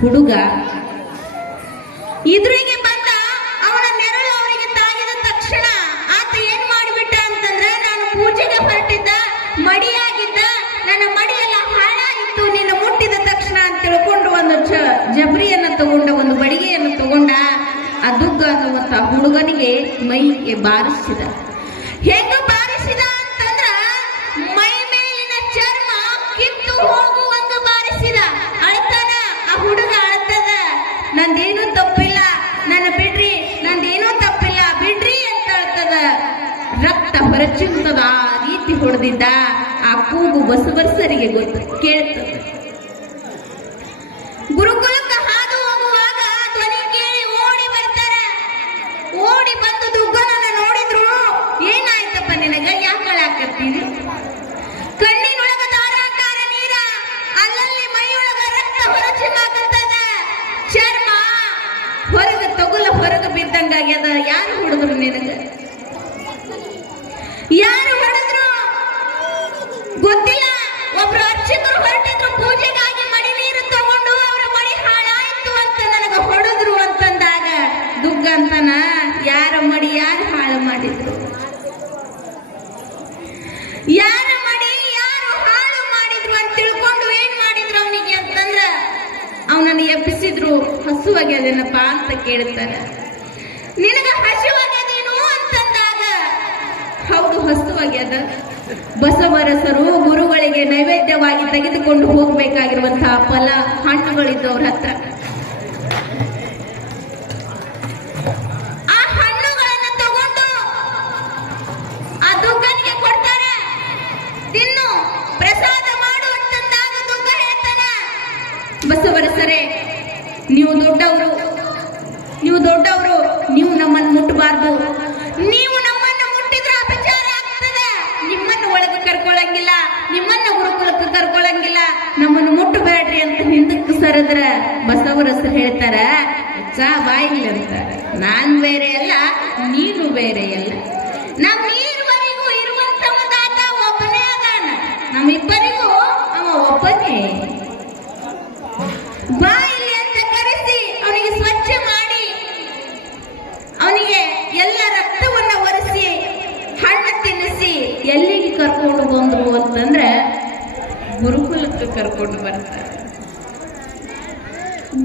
ಹುಡುಗ ಎದುರಿಗೆ ಬಂದ. ಅವನ ನೆರಳು ಅವರಿಗೆ ತಾಗಿದ ತಕ್ಷಣ ಆತ ಏನ್ ಮಾಡಿಬಿಟ್ಟ ಅಂತಂದ್ರೆ, ನಾನು ಪೂಜೆಗೆ ಹೊರಟಿದ್ದ, ಮಡಿಯಾಗಿದ್ದ, ನನ್ನ ಮಡಿಯೆಲ್ಲ ಹಾಳಾಗಿತ್ತು, ನಿನ್ನ ಮುಟ್ಟಿದ ತಕ್ಷಣ ಅಂತ ತಿಳ್ಕೊಂಡು ಒಂದು ಜಬರಿಯನ್ನ ತಗೊಂಡ, ಒಂದು ಬಡಿಗೆಯನ್ನು ತಗೊಂಡ. ಆ ದುಗ್ಗ ಅನ್ನುವಂಥ ಹುಡುಗನಿಗೆ ಮೈಗೆ ಬಾರಿಸಿದ. ಹೆಂಗ ಬಾರಿಸಿದ ಅಂತಂದ್ರ ಮೈ ಮೇಲಿನ ಚರ್ಮ ಕಿತ್ತು ಹೋಗುವಂಗ ಬಾರಿಸಿದ. ಅಳ್ತಾನ ನಂದೇನೂ ತಪ್ಪಿಲ್ಲ, ನನ್ನ ಬಿಡ್ರಿ, ನಂದೇನೂ ತಪ್ಪಿಲ್ಲ, ಬಿಡ್ರಿ ಅಂತ ಹೇಳ್ತದ. ರಕ್ತ ಹೊರಚಿಂತದ ಆ ರೀತಿ ಹೊಡೆದಿದ್ದ ಆ ಕೂಗು ಬಸವರ್ಸರಿಗೆ ಗೊತ್ತು, ಕೇಳ್ತದೆ. ಗುರುಕುಲಕ್ಕೆ ಹಾದು ಹೋಗುವಾಗ ಧ್ವನಿ ಕೇಳಿ ಓಡಿ ಬರ್ತಾರೆ. ಓಡಿ ಬಂದು ದುಗ್ಗನನ್ನ ನೋಡಿದ್ರು. ಏನಾಯ್ತಪ್ಪ ನಿನಗ, ಯಾಕೆ ಹಾಕತ್ತೀರಿ? ಕಣ್ಣಿನೊಳಗ ಧಾರಾಕಾರ ನೀರ, ಅಲ್ಲಲ್ಲಿ ಮೈಯೊಳಗ ರಕ್ತ ಹೊರಚಿಮಾಕತ್ತದ, ಚರ್ಮ ಹೊರಗ ತಗುಲ ಹೊರಗ ಬಿದ್ದಂಗಾಗ್ಯದ. ಯಾರು ಹೊಡೆದ್ರು ನಿನಗ? ಯಾರು ಹೊಡೆದ್ರು ಗೊತ್ತಿಲ್ಲ. ಒಬ್ರು ಅರ್ಚಕರು ಹೊರಟಿದ್ರು ಪೂಜೆಗಾಗಿ, ಮಡಿ ನೀರು ತಗೊಂಡು ಅವರ ಮಡಿ ಹಾಳಾಯ್ತು ಅಂತ ನನಗ ಹೊಡೆದ್ರು ಅಂತಂದಾಗ ದುಗ್ಗ ಅಂತನ, ಯಾರ ಮಡಿ ಯಾರು ಹಾಳು ಮಾಡಿದ್ರು? ಯಾರ ಮಡಿ ಯಾರು ಹಾಳು ಮಾಡಿದ್ರು ಅಂತ ತಿಳ್ಕೊಂಡು ಏನ್ ಮಾಡಿದ್ರು ಅವನಿಗೆ ಅಂತಂದ್ರ, ಅವನನ್ನು ಎಬ್ಬಿಸಿದ್ರು. ಹಸುವಾಗ್ಯದೇನಪ್ಪ ಅಂತ ಕೇಳ್ತಾರೆ. ನಿನಗ ಹಸುವಾಗ್ಯದೇನು ಅಂತಂದಾಗ, ಹೌದು ಹಸುವಾಗ್ಯದ. ಬಸವರಸರು ಗುರುಗಳಿಗೆ ನೈವೇದ್ಯವಾಗಿ ತೆಗೆದುಕೊಂಡು ಹೋಗ್ಬೇಕಾಗಿರುವಂತಹ ಫಲ ಹಣ್ಣುಗಳಿದ್ದವ್ರ ಹತ್ರ. ಆ ಹಣ್ಣುಗಳನ್ನ ತಗೊಂಡು ಆ ದುಗ್ಗನಿಗೆ ಕೊಡ್ತಾರೆ. ತಿನ್ನು, ಪ್ರಸಾದ ಮಾಡು ಅಂತಂದಾಗ ದುಗ್ಗ ಹೇಳ್ತಾನ, ಬಸವರಸರೇ ನೀವು ದೊಡ್ಡವರು, ನೀವು ನಮ್ಮನ್ನು ಮುಟ್ಟಬಾರ್ದು. ನೀವು ನಮ್ಮನ್ನ ಮುಟ್ಟಿದ್ರೆ ಅಪಚಾರ ಆಗ್ತದೆ. ನಿಮ್ಮನ್ನು ಒಳಗೆ ಕರ್ಕೊಳಂಗಿಲ್ಲ, ನಿಮ್ಮನ್ನ ಗುರುಕುಲಕ್ಕೆ ಕರ್ಕೊಳಂಗಿಲ್ಲ, ನಮ್ಮನ್ನು ಮುಟ್ಟಬೇಡ್ರಿ ಅಂತ ಹಿಂದಕ್ಕೆ ಸರದ್ರ ಬಸವರಸರು ಹೇಳ್ತಾರ, ಚಾ ಬಾಯಿಲ್ಲ ಅಂತಾರ. ನಾನ್ ಬೇರೆ ಅಲ್ಲ, ನೀನು ಬೇರೆ ಅಲ್ಲ. ನಮ್ಮಿಬ್ಬರಿಗೂ ಇರುವಂತವ ದಾತ ಒಬ್ಬನೇ ಅದಾನ. ನಮ್ಮಿಬ್ಬರಿಗೂ ಅವ ಒಬ್ಬನೇ. ಬಾ ಇಲ್ಲಿ ಅಂತ ಕರೆಸಿ ಅವನಿಗೆ ಸ್ವಚ್ಛ ಮಾಡಿ, ಅವನಿಗೆ ಎಲ್ಲ ರಕ್ತವನ್ನ ಒರೆಸಿ ಹಣ್ಣು ತಿನ್ನಿಸಿ ಎಲ್ಲಿಗೆ ಕರ್ಕೊಂಡು ಬಂದ್ರು ಅಂತಂದ್ರೆ ಗುರುಕುಲಕ್ಕೆ ಕರ್ಕೊಂಡು ಬರ್ತಾರೆ.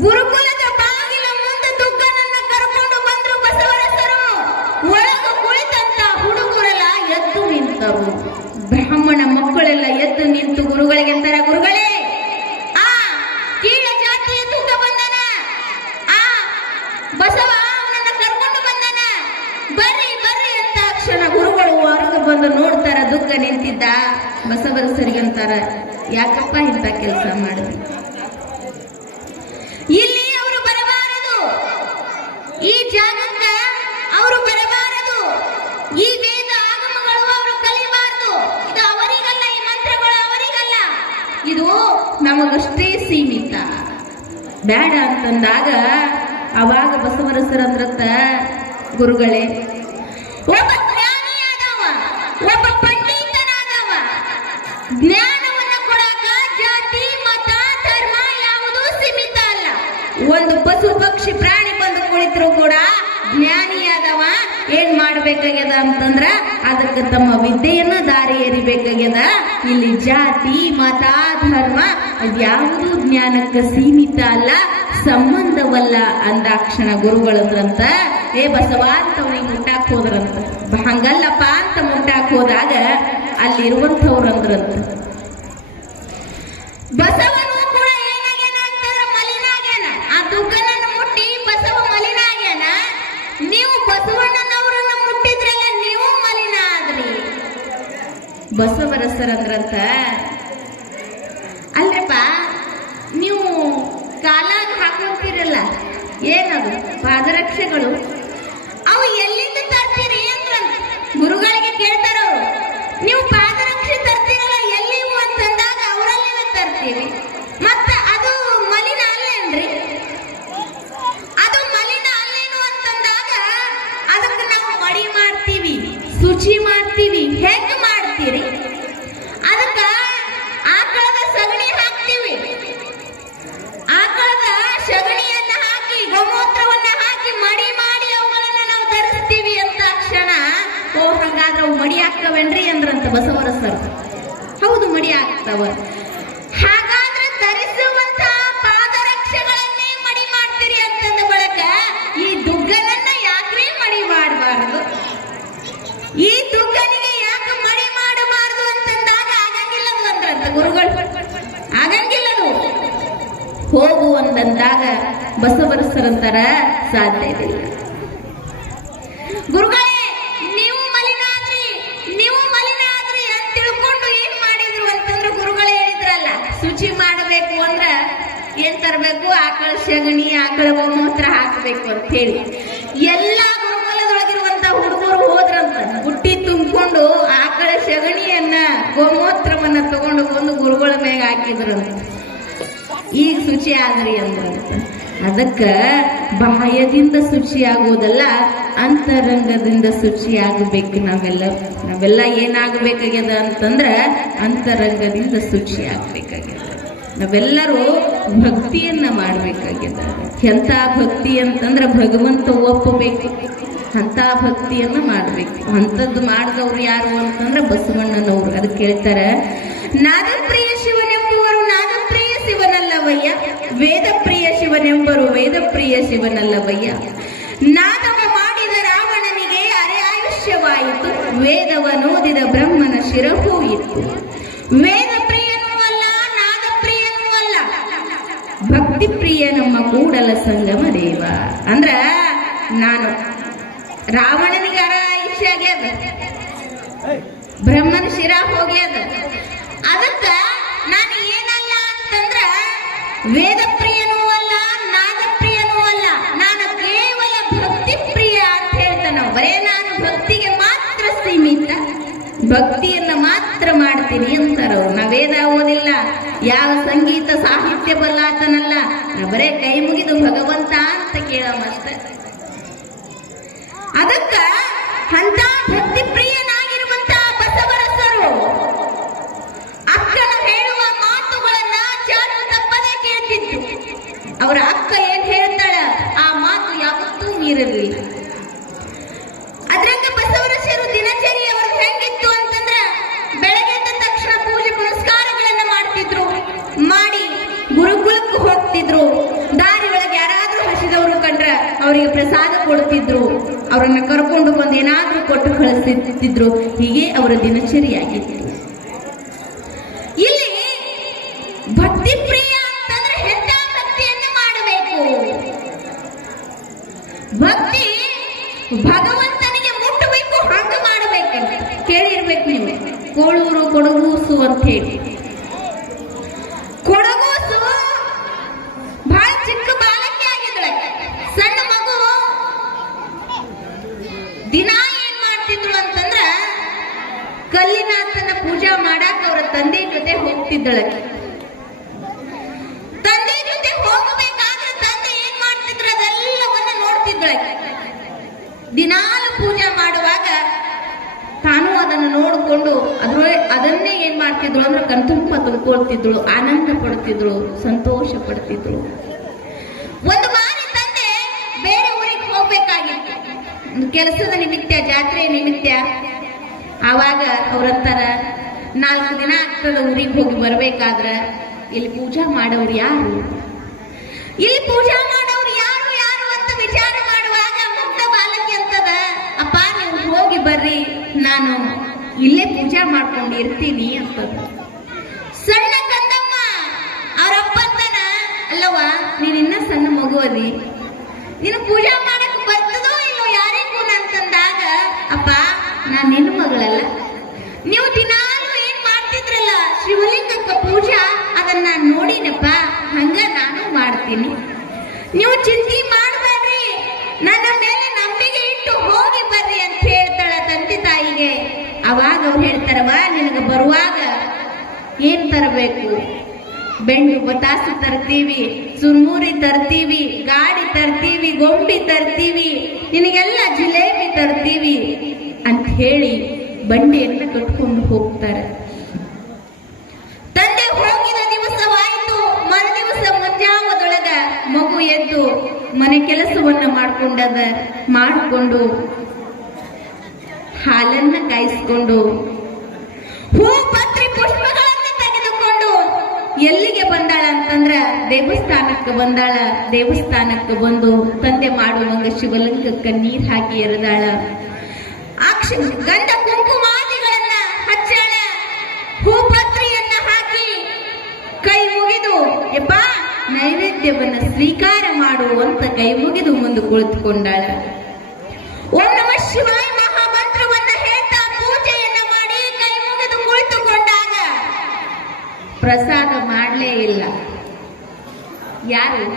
ಗುರುಕುಲದ ಬಾಗಿಲ ಮುಂದೆ ದುಗ್ಗನನ್ನ ಕರ್ಕೊಂಡು ಬಂದ್ರು ಬಸವರಸರು. ಒಳಗ ಕುಳಿತಂತ ಹುಡುಗರೆಲ್ಲ ಎದ್ದು ನಿಂತರು. ಬ್ರಾಹ್ಮಣ ಮಕ್ಕಳೆಲ್ಲ ಎದ್ದು ನಿಂತು ಗುರುಗಳಿಗೆ ಅಂತಾರ, ಗುರುಗಳೇ ಆ ಕೀಳ ಜಾತಿಯ ದುಗ್ಗ ಬಂದನ, ಆ ಬಸವ ಅವನನ್ನ ಕರ್ಕೊಂಡು ಬಂದನ, ಬರ್ರಿ ಬರ್ರಿ ಅಂತ ಕ್ಷಣ ಗುರುಗಳು ಹೊರಗೆ ಬಂದು ನೋಡ್ತಾರ. ದುಗ್ಗ ನಿಂತಿದ್ದ. ಬಸವರಸರಿಗೆ ಅಂತಾರ, ಯಾಕಪ್ಪ ಇಂಥ ಕೆಲಸ ಮಾಡಿದ್ರಿ? ಇಲ್ಲಿ ಅವರು ಬರಬಾರದು, ಈ ಜಾಗಕ್ಕ ಅವರು ಬರಬಾರದು, ಈ ವೇದ ಆಗಮಗಳು ಅವರು ಕಲಿಬಾರದು. ಇದು ಅವರಿಗಲ್ಲ, ಈ ಮಂತ್ರಗಳು ಅವರಿಗಲ್ಲ, ಇದು ನಮಗಷ್ಟೇ ಸೀಮಿತ. ಬೇಡ ಅಂತಂದಾಗ ಅವಾಗ ಬಸವರಸರಂದ್ರತ್ತ, ಗುರುಗಳೇ ಒಬ್ಬ ಜ್ಞಾನಿಯಾದವ, ಒಬ್ಬ ಪಂಡಿತನಾದವ, ಜ್ಞಾನವನ್ನ ಕೊಡಾಕ ಜಾತಿ ಮತ ಧರ್ಮ ಯಾವುದೂ ಸೀಮಿತ ಅಲ್ಲ. ಒಂದು ಪಶು ಪಕ್ಷಿ ಪ್ರಾಣಿ ಬಂದು ಕುಳಿತರು ಕೂಡ ಜ್ಞಾನಿಯಾದವ ಏನ್ ಮಾಡ್ಬೇಕಾಗ್ಯದ ಅಂತಂದ್ರ ಅದಕ್ಕೆ ತಮ್ಮ ವಿದ್ಯೆಯನ್ನ ದಾರಿ ಎರಿಬೇಕಾಗ್ಯದ. ಇಲ್ಲಿ ಜಾತಿ ಮತ ಧರ್ಮ ಅದ್ಯಾವುದೂ ಜ್ಞಾನಕ್ಕೆ ಸೀಮಿತ ಅಲ್ಲ, ಸಂಬಂಧವಲ್ಲ ಅಂದಾಕ್ಷಣ ಗುರುಗಳಂದ್ರಂತ, ಏ ಬಸವ ಅಂತ ಅವನಿಗೆ ಮುಟ್ಟಾಕ್ ಹೋದ್ರಂತ. ಹಂಗಲ್ಲಪ್ಪ ಅಂತ ಮುಟ್ಟಾಕ್ ಹೋದಾಗ ಅಲ್ಲಿರುವಂಥವ್ರಂದ್ರಂತ, ಬಸವನು ಕೂಡ ಏನಾಗ್ಯಾನ ಅಂತಂದ್ರೆ ಮಲಿನಾಗ್ಯಾನ. ಆ ದುಗ್ಗನನ್ನು ಮುಟ್ಟಿ ಬಸವ ಮಲಿನಾಗ್ಯಾನ. ನೀವು ಬಸವಣ್ಣನವರನ್ನ ಮುಟ್ಟಿದ್ರಲ್ಲ, ನೀವು ಮಲಿನ ಆದ್ರಿ. ಬಸವರಸರಂದ್ರಂತ, ಅಲ್ರಪ್ಪ ನೀವು ಕಾಲಾಗ ಹಾಕೊಂತೀರಲ್ಲ, ಏನದು ಪಾದರಕ್ಷೆಗಳು, ಅವು ಎಲ್ಲಿಂದ ತರ್ತೀರಿ ಅಂದ್ರಂತ. ಗುರುಗಳಿಗೆ ಕೇಳ್ತಾರವ್ರು, ನೀವು ಪಾದರಕ್ಷೆ ತರ್ತೀರಲ್ಲ ಎಲ್ಲಿವು ಅಂತಂದಾಗ ಅವರಲ್ಲಿಂದ ತರ್ತೀವಿ. ಮತ್ತ ಅದು ಮಲಿನ ಅಲ್ಲೇನ್ರಿ? ಅದು ಮಲಿನ ಅಲ್ಲೇನು ಅಂತಂದಾಗ ಅದಕ್ಕೆ ನಾವು ಮಡಿ ಮಾಡ್ತೀವಿ, ಶುಚಿ ಮಾಡ್ತೀವಿ. ಹೇಗೆ ಮಾಡ್ತೀರಿ? ಅದಕ್ಕ ಆಕಳದ ಸಗಣಿ ಹಾಕ್ತೀವಿ. ಆಕಳದ ಸಗಣಿಯನ್ನ ಹಾಕಿ ಗೋಮೂತ್ರವನ್ನ ಹಾಕಿ ಮಡಿ ಮಾಡಿ ಅವುಗಳನ್ನ ನಾವು ಧರಿಸ್ತೀವಿ ಅಂತ ಕ್ಷಣ, ಓ ಹಂಗಾದ್ರೆ ಅವು ಮಡಿ ಆಗ್ತವೇನ್ರಿ ಅಂದ್ರಂತ ಬಸವರಸರು. ಹೌದು ಮಡಿ ಆಗ್ತಾವ. ಹಾಗಾದ್ರೆ ಧರಿಸುವಂತ ಪಾದರಕ್ಷೆಗಳನ್ನೇ ಮಡಿ ಮಾಡ್ತೀರಿ ಅಂತಂದ ಬಳಕ ಈ ದುಗ್ಗನನ್ನ ಯಾಕ್ರಿ ಮಡಿ ಮಾಡಬಾರದು? ಈ ದುಗ್ಗನಿಗೆ ಯಾಕೆ ಮಡಿ ಮಾಡಬಾರದು ಅಂತಂದಾಗ ಆಗಂಗಿಲ್ಲದು ಅಂದ್ರಂತ ಗುರುಗಳು. ಆಗಂಗಿಲ್ಲದು. ಹೋಗು ಅಂತಂದಾಗ ಬಸವರಸರಂತರ ಸಾಧ್ಯ ಇಲ್ಲ. ಗುರುಗಳೇ ನೀವು ಮಲಿನ ಆದ್ರಿ ಅಂತ ತಿಳ್ಕೊಂಡು ಏನ್ ಮಾಡಿದ್ರು ಅಂತಂದ್ರೆ ಗುರುಗಳೇ ಹೇಳಿದ್ರಲ್ಲ, ಶುಚಿ ಮಾಡಬೇಕು ಅಂದ್ರ ಏನ್ ತರಬೇಕು, ಆಕಳ ಸಗಣಿ ಆಕಳ ಗೋಮೂತ್ರ ಹಾಕಬೇಕು ಅಂತ ಹೇಳಿ ಎಲ್ಲಾ ಗುರುಕುಲದೊಳಗಿರುವಂತ ಹುಡುಗರು ಹೋದ್ರಂತ. ಬುಟ್ಟಿ ತುಂಬಿಕೊಂಡು ಆಕಳ ಸಗಣಿಯನ್ನ ಗೋಮೂತ್ರವನ್ನ ತಗೊಂಡು ಬಂದು ಗುರುಗಳ ಮೇಲೆ ಹಾಕಿದ್ರಂತ. ಈಗ ಶುಚಿ ಆದ್ರಿ ಅಂದ್ರಂತ. ಅದಕ್ಕ ಬಾಹ್ಯದಿಂದ ಶುಚಿಯಾಗುವುದಲ್ಲ, ಅಂತರಂಗದಿಂದ ಶುಚಿಯಾಗಬೇಕು. ನಾವೆಲ್ಲ ಏನಾಗಬೇಕಾಗ್ಯದ ಅಂತಂದ್ರ ಅಂತರಂಗದಿಂದ ಶುಚಿಯಾಗಬೇಕಾಗ್ಯದ. ನಾವೆಲ್ಲರೂ ಭಕ್ತಿಯನ್ನ ಮಾಡ್ಬೇಕಾಗ್ಯದ. ಎಂಥ ಭಕ್ತಿ ಅಂತಂದ್ರ ಭಗವಂತ ಒಪ್ಪಬೇಕು, ಅಂತ ಭಕ್ತಿಯನ್ನ ಮಾಡ್ಬೇಕು. ಅಂಥದ್ದು ಮಾಡಿದವ್ರು ಯಾರು ಅಂತಂದ್ರ ಬಸವಣ್ಣನವರು. ಅದಕ್ಕೆ ಹೇಳ್ತಾರ, ನಾದಪ್ರಿಯ ಶಿವನೆಂಬುವರು ನಾದಪ್ರಿಯ ಶಿವನಲ್ಲವಯ್ಯ, ವೇದ ಪ್ರಿಯ ಶಿವನೆಂಬರು ವೇದ ಪ್ರಿಯ ಶಿವನಲ್ಲವಯ್ಯ. ನಾದವ ಮಾಡಿದ ರಾವಣನಿಗೆ ಅರೆ ಆಯುಷ್ಯವಾಯಿತು, ವೇದವನೋದಿದ ಬ್ರಹ್ಮನ ಶಿರವೂ ಇತ್ತು. ವೇದ ಪ್ರಿಯನೂ ಅಲ್ಲ, ನಾದ ಪ್ರಿಯನೂ ಅಲ್ಲ, ಭಕ್ತಿ ಪ್ರಿಯ ನಮ್ಮ ಕೂಡಲ ಸಂಗಮ ದೇವ. ಅಂದ್ರ ನಾನು ರಾವಣನಿಗೆ ಅರ ಆಯುಷ್ಯ ಆಗ್ಯದ, ಬ್ರಹ್ಮನ ಶಿರ ಹೋಗ್ಯದ. ಅದಕ್ಕ ನಾನು ಏನಲ್ಲ ಅಂತಂದ್ರ ವೇದ ಪ್ರಿಯನೂ ಅಲ್ಲ, ನಾದ ಪ್ರಿಯನೂ ಅಲ್ಲ, ನಾನು ಕೇವಲ ಭಕ್ತಿ ಪ್ರಿಯ ಅಂತ ಹೇಳ್ತಾನ. ಬರೇ ನಾನು ಭಕ್ತಿಗೆ ಮಾತ್ರ ಸೀಮಿತ, ಭಕ್ತಿಯನ್ನ ಮಾತ್ರ ಮಾಡ್ತೀನಿ ಅಂತಾರವ್ರು. ನಾ ವೇದ ಓದಿಲ್ಲ, ಯಾವ ಸಂಗೀತ ಸಾಹಿತ್ಯ ಬಲ್ಲಾತನಲ್ಲ, ನಾ ಬರೇ ಕೈ ಮುಗಿದು ಭಗವಂತ ಅಂತ ಕೇಳಮಷ್ಟೆ. ಅದಕ್ಕ ಅಂತ ಭಕ್ತಿ ಪ್ರಿಯನಾಗಿರುವಂತ ಬಸವರಸರು ಅಕ್ಕನ ಹೇಳುವ ಮಾತುಗಳನ್ನ ಚಾರು ತಪ್ಪದೆ ಕೇಳ್ತಿದ್ರು. ಅವರ ಅಕ್ಕ ಏನ್ ಹೇಳ್ತಾಳ ಆ ಮಾತು ಯಾವತ್ತೂ ಮೀರಲಿಲ್ಲ. ಅದ್ರಂಗ ಬಸವರಸರು ದಿನಚರಿ ಅವ್ರದ್ದು ಹೆಂಗಿತ್ತು ಅಂತಂದ್ರ ಬೆಳಗ್ಗೆ ಎದ್ದ ತಕ್ಷಣ ಪೂಜೆ ಪುನಸ್ಕಾರಗಳನ್ನ ಮಾಡ್ತಿದ್ರು, ಮಾಡಿ ಗುರುಕುಲಕ್ಕೆ ಹೋಗ್ತಿದ್ರು. ದಾರಿ ಒಳಗೆ ಯಾರಾದ್ರೂ ಹಸಿದವರು ಕಂಡ್ರ ಅವರಿಗೆ ಪ್ರಸಾದ ಕೊಡ್ತಿದ್ರು, ಅವರನ್ನ ಕರ್ಕೊಂಡು ಬಂದು ಏನಾದ್ರೂ ಕೊಟ್ಟು ಕಳಿಸ್ತಿದ್ರು. ಹೀಗೆ ಅವರ ದಿನಚರಿಯಾಗಿತ್ತು. ಇಲ್ಲಿ ಭಕ್ತಿ ಪ್ರಿಯ ಅಂತಂದ್ರೆ ಎಂತ ಭಕ್ತಿಯನ್ನ ಮಾಡಬೇಕು? ಭಕ್ತಿ ಭಗವಂತನಿಗೆ ಮುಟ್ಟಬೇಕು, ಹಂಗ ಮಾಡಬೇಕಂತ ಕೇಳಿರ್ಬೇಕು ನೀವು. ಕೋಳೂರು ಕೊಡಗೂಸು ಅಂತ ಹೇಳಿ, ಕೊಡಗೂಸು ಬಹಳ ಚಿಕ್ಕ ಬಾಲಕಿ ಆಗಿದ್ಳ. ಸಣ್ಣ ಮಗು ದಿನ ಏನ್ ಮಾಡ್ತಿದ್ರು ಅಂತಂದ್ರ ಕಲ್ಲಿನಾಥನ ಪೂಜಾ ಮಾಡಾಕ ಅವರ ತಂದೆ ಜೊತೆ ಹೋಗ್ತಿದ್ದಳ. ತಂದೆ ಜೊತೆ ಹೋಗಬೇಕಾದ್ರೆ ತಂದೆ ಏನ್ ಮಾಡ್ತಿದ್ರು ಅದೆಲ್ಲವನ್ನ ನೋಡ್ತಿದ್ದಳ. ದಿನಾಲು ಪೂಜೆ ಮಾಡುವಾಗ ತಾನು ಅದನ್ನು ನೋಡಿಕೊಂಡು ಅದನ್ನೇ ಏನ್ ಮಾಡ್ತಿದ್ರು ಅಂದ್ರೆ ಕಣ್ತುಂಬ ತುಂಬಿಕೊಳ್ತಿದ್ರು, ಆನಂದ ಪಡ್ತಿದ್ರು, ಸಂತೋಷ ಪಡ್ತಿದ್ರು. ಒಂದು ಬಾರಿ ತಂದೆ ಬೇರೆ ಊರಿಗೆ ಹೋಗ್ಬೇಕಾಗಿತ್ತು, ಕೆಲಸದ ನಿಮಿತ್ತ, ಜಾತ್ರೆ ನಿಮಿತ್ತ. ಆವಾಗ ಅವ್ರಂತಾರ, 4 ದಿನ ಆಗ್ತದ ಊರಿಗೆ ಹೋಗಿ ಬರ್ಬೇಕಾದ್ರ ಇಲ್ಲಿ ಪೂಜಾ ಮಾಡೋರು ಯಾರು, ಇಲ್ಲಿ ಪೂಜಾ ಮಾಡೋರು ಯಾರು ಯಾರು ಅಂತ ವಿಚಾರ ಮಾಡುವಾಗ ಮುಗ್ಧ ಬಾಲಕಿ ಅಂತದ, ಅಪ್ಪ ನೀವು ಹೋಗಿ ಬರ್ರಿ, ನಾನು ಇಲ್ಲೇ ಪೂಜಾ ಮಾಡ್ಕೊಂಡು ಇರ್ತೀನಿ ಅಂತದ. ಸಣ್ಣ ಕಂದಮ್ಮ ಅವರಪ್ಪ ಅಂತಾನ, ಅಲ್ಲವ ನೀನ್ ಇನ್ನ ಸಣ್ಣ ಮಗು ಅದಿ, ನೀನು ಪೂಜಾ ಮಾಡಕ್ ಬರ್ತದೋ ಇಲ್ಲೋ ಯಾರಿಗೂ ಅಂತಂದಾಗ, ಅಪ್ಪ ನಾನ್ ನಿನ್ನ ಮಗಳಲ್ಲ, ನೀವು ದಿನಾಲು ಏನ್ ಮಾಡ್ತಿದ್ರಲ್ಲ ಶಿವಲಿಂಗಕ್ಕ ಪೂಜಾ, ಅದನ್ನ ನಾನ್ ನೋಡಿನಪ್ಪ, ಹಂಗ ನಾನು ಮಾಡ್ತೀನಿ, ನೀವು ಚಿಂತೆ ಮಾಡಬೇಡ್ರಿ, ನನ್ನ ಮೇಲೆ ನಂಬಿಕೆ ಇಟ್ಟು ಹೋಗಿ ಬರ್ರಿ ಅಂತ ಹೇಳ್ತಾಳ ತಂದೆ ತಾಯಿಗೆ. ಅವಾಗ ಅವ್ರು ಹೇಳ್ತಾರವ, ನಿನಗೆ ಬರುವಾಗ ಏನ್ ತರಬೇಕು? ಬೆಂಡು ಬತಾಸು ತರ್ತೀವಿ, ಸುರ್ಮೂರಿ ತರ್ತೀವಿ, ಗಾಡಿ ತರ್ತೀವಿ, ಗೊಂಬಿ ತರ್ತೀವಿ, ನಿನಗೆಲ್ಲ ಜಿಲೇಬಿ ತರ್ತೀವಿ ಅಂತ ಹೇಳಿ ಬಂಡಿಯನ್ನ ಕಟ್ಕೊಂಡು ಹೋಗ್ತಾರೆ. ತಂದೆ ಹೋಗಿದ ದಿವಸವಾಯಿತು. ಮರುದಿವಸ ಮುಂಜಾವದೊಳಗ ಮಗು ಎದ್ದು ಮನೆ ಕೆಲಸವನ್ನ ಮಾಡಿಕೊಂಡು ಹಾಲನ್ನ ಕಾಯಿಸ್ಕೊಂಡು ಹೂ ಪತ್ರಿ ಪುಷ್ಪಗಳನ್ನ ತೆಗೆದುಕೊಂಡು ಎಲ್ಲಿಗೆ ಬಂದಾಳ ಅಂತಂದ್ರ ದೇವಸ್ಥಾನಕ್ಕೆ ಬಂದಾಳ. ದೇವಸ್ಥಾನಕ್ಕೆ ಬಂದು ತಂದೆ ಮಾಡುವಂಗ ಶಿವಲಿಂಗಕ್ಕೆ ನೀರ್ ಹಾಕಿ ಎರೆದಾಳ. ಗಂಧ ಕುಂಕುಮಾದಿಗಳನ್ನ ಹಚ್ಚಾಳ. ಹೂ ಪತ್ರಿಯನ್ನ ಹಾಕಿ ಕೈ ಮುಗಿದು, ಯಪ್ಪ ನೈವೇದ್ಯ ನೈವೇದ್ಯವನ್ನ ಸ್ವೀಕಾರ ಮಾಡುವಂತ ಕೈ ಮುಗಿದು ಮುಂದೆ ಕುಳಿತುಕೊಂಡಾಳ. ಓಂ ನಮಃ ಶಿವಾಯ ಮಹಾಮಂತ್ರವನ್ನ ಹೇಳ್ತಾ ಪೂಜೆಯನ್ನ ಮಾಡಿ ಕೈ ಮುಗಿದು ಕುಳಿತುಕೊಂಡಾಗ ಪ್ರಸಾದ ಮಾಡಲೇ ಇಲ್ಲ. ಯಾರು?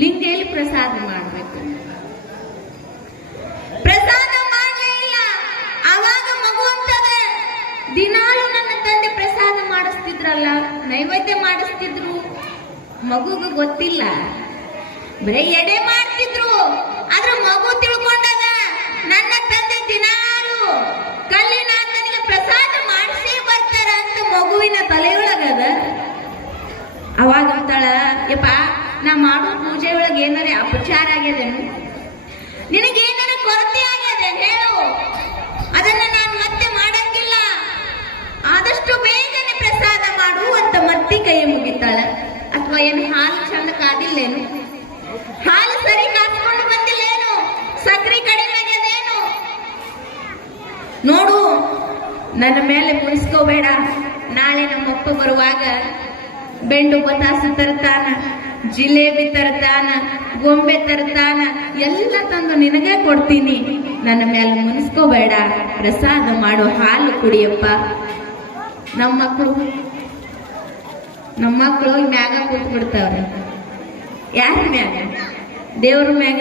ಲಿಂಗೇಲಿ ಪ್ರಸಾದ ಮಾಡಬೇಕು. ಪ್ರಸಾದ ಮಾಡಲೇ ಇಲ್ಲ. ಆವಾಗ ಮಗು ಅಂತದ, ದಿನಾಲು ನನ್ನ ತಂದೆ ಪ್ರಸಾದ ಮಾಡಿಸ್ತಿದ್ರಲ್ಲ, ನೈವೇದ್ಯ ಮಾಡಿಸ್ತಿದ್ರು, ಮಗುಗೂ ಗೊತ್ತಿಲ್ಲ, ಬರೀ ಎಡೆ ಮಾಡ್ತಿದ್ರು. ಆದ್ರ ಮಗು ತಿಳ್ಕೊಂಡದ ನನ್ನ ತಂದೆ ದಿನಾಲು ಕಲ್ಲಿನಾಥನಿಗೆ ಪ್ರಸಾದ ಮಾಡಿಸೇ ಬರ್ತಾರ ಅಂತ ಮಗುವಿನ ತಲೆಯೊಳಗದ. ಅವಾಗ ಅಂತಾಳ, ಯಪ್ಪ ನಾ ಮಾಡೋ ಪೂಜೆ ಒಳಗೆ ಏನಾರ ಅಪಚಾರ ಆಗ್ಯದೇನು, ನಿನಗೇನಾರ ಕೊರತೆ ಆಗ್ಯದೇನು ಹೇಳು, ಅದನ್ನ ನಾನು ಮತ್ತೆ ಮಾಡಂಗಿಲ್ಲ, ಆದಷ್ಟು ಬೇಗನೆ ಪ್ರಸಾದ ಮಾಡು ಅಂತ ಮತ್ತೆ ಕೈ ಮುಗಿತಾಳ. ಅಥವಾ ಏನು ಹಾಲು ಚಂದ ಕಾದಿಲ್ಲೇನು, ಹಾಲು ಸರಿ ಕಾಸ್ಕೊಂಡು ಬಂದಿಲ್ಲೇನು, ಸಕ್ರೆ ಕಡಿಮೆ ಆಗ್ಯದೇನು, ನೋಡು ನನ್ನ ಮೇಲೆ ಮುನಿಸ್ಕೋಬೇಡ, ನಾಳೆ ನಮ್ಮಪ್ಪ ಬರುವಾಗ ಬೆಂಡು ಬತಾಸು ತರ್ತಾನ, ಜಿಲೇಬಿ ತರ್ತಾನ, ಗೊಂಬೆ ತರ್ತಾನ, ಎಲ್ಲ ತಂದು ನಿನಗೆ ಕೊಡ್ತೀನಿ, ನನ್ನ ಮೇಲೆ ಮುನಿಸ್ಕೋಬೇಡ, ಪ್ರಸಾದ ಮಾಡು, ಹಾಲು ಕುಡಿಯಪ್ಪ. ನಮ್ಮ ಮಕ್ಕಳು ಮ್ಯಾಗ ಕೂತ್ ಬಿಡ್ತಾವ್ರೆ. ಯಾರ ಮ್ಯಾಗ? ದೇವ್ರ ಮ್ಯಾಗ.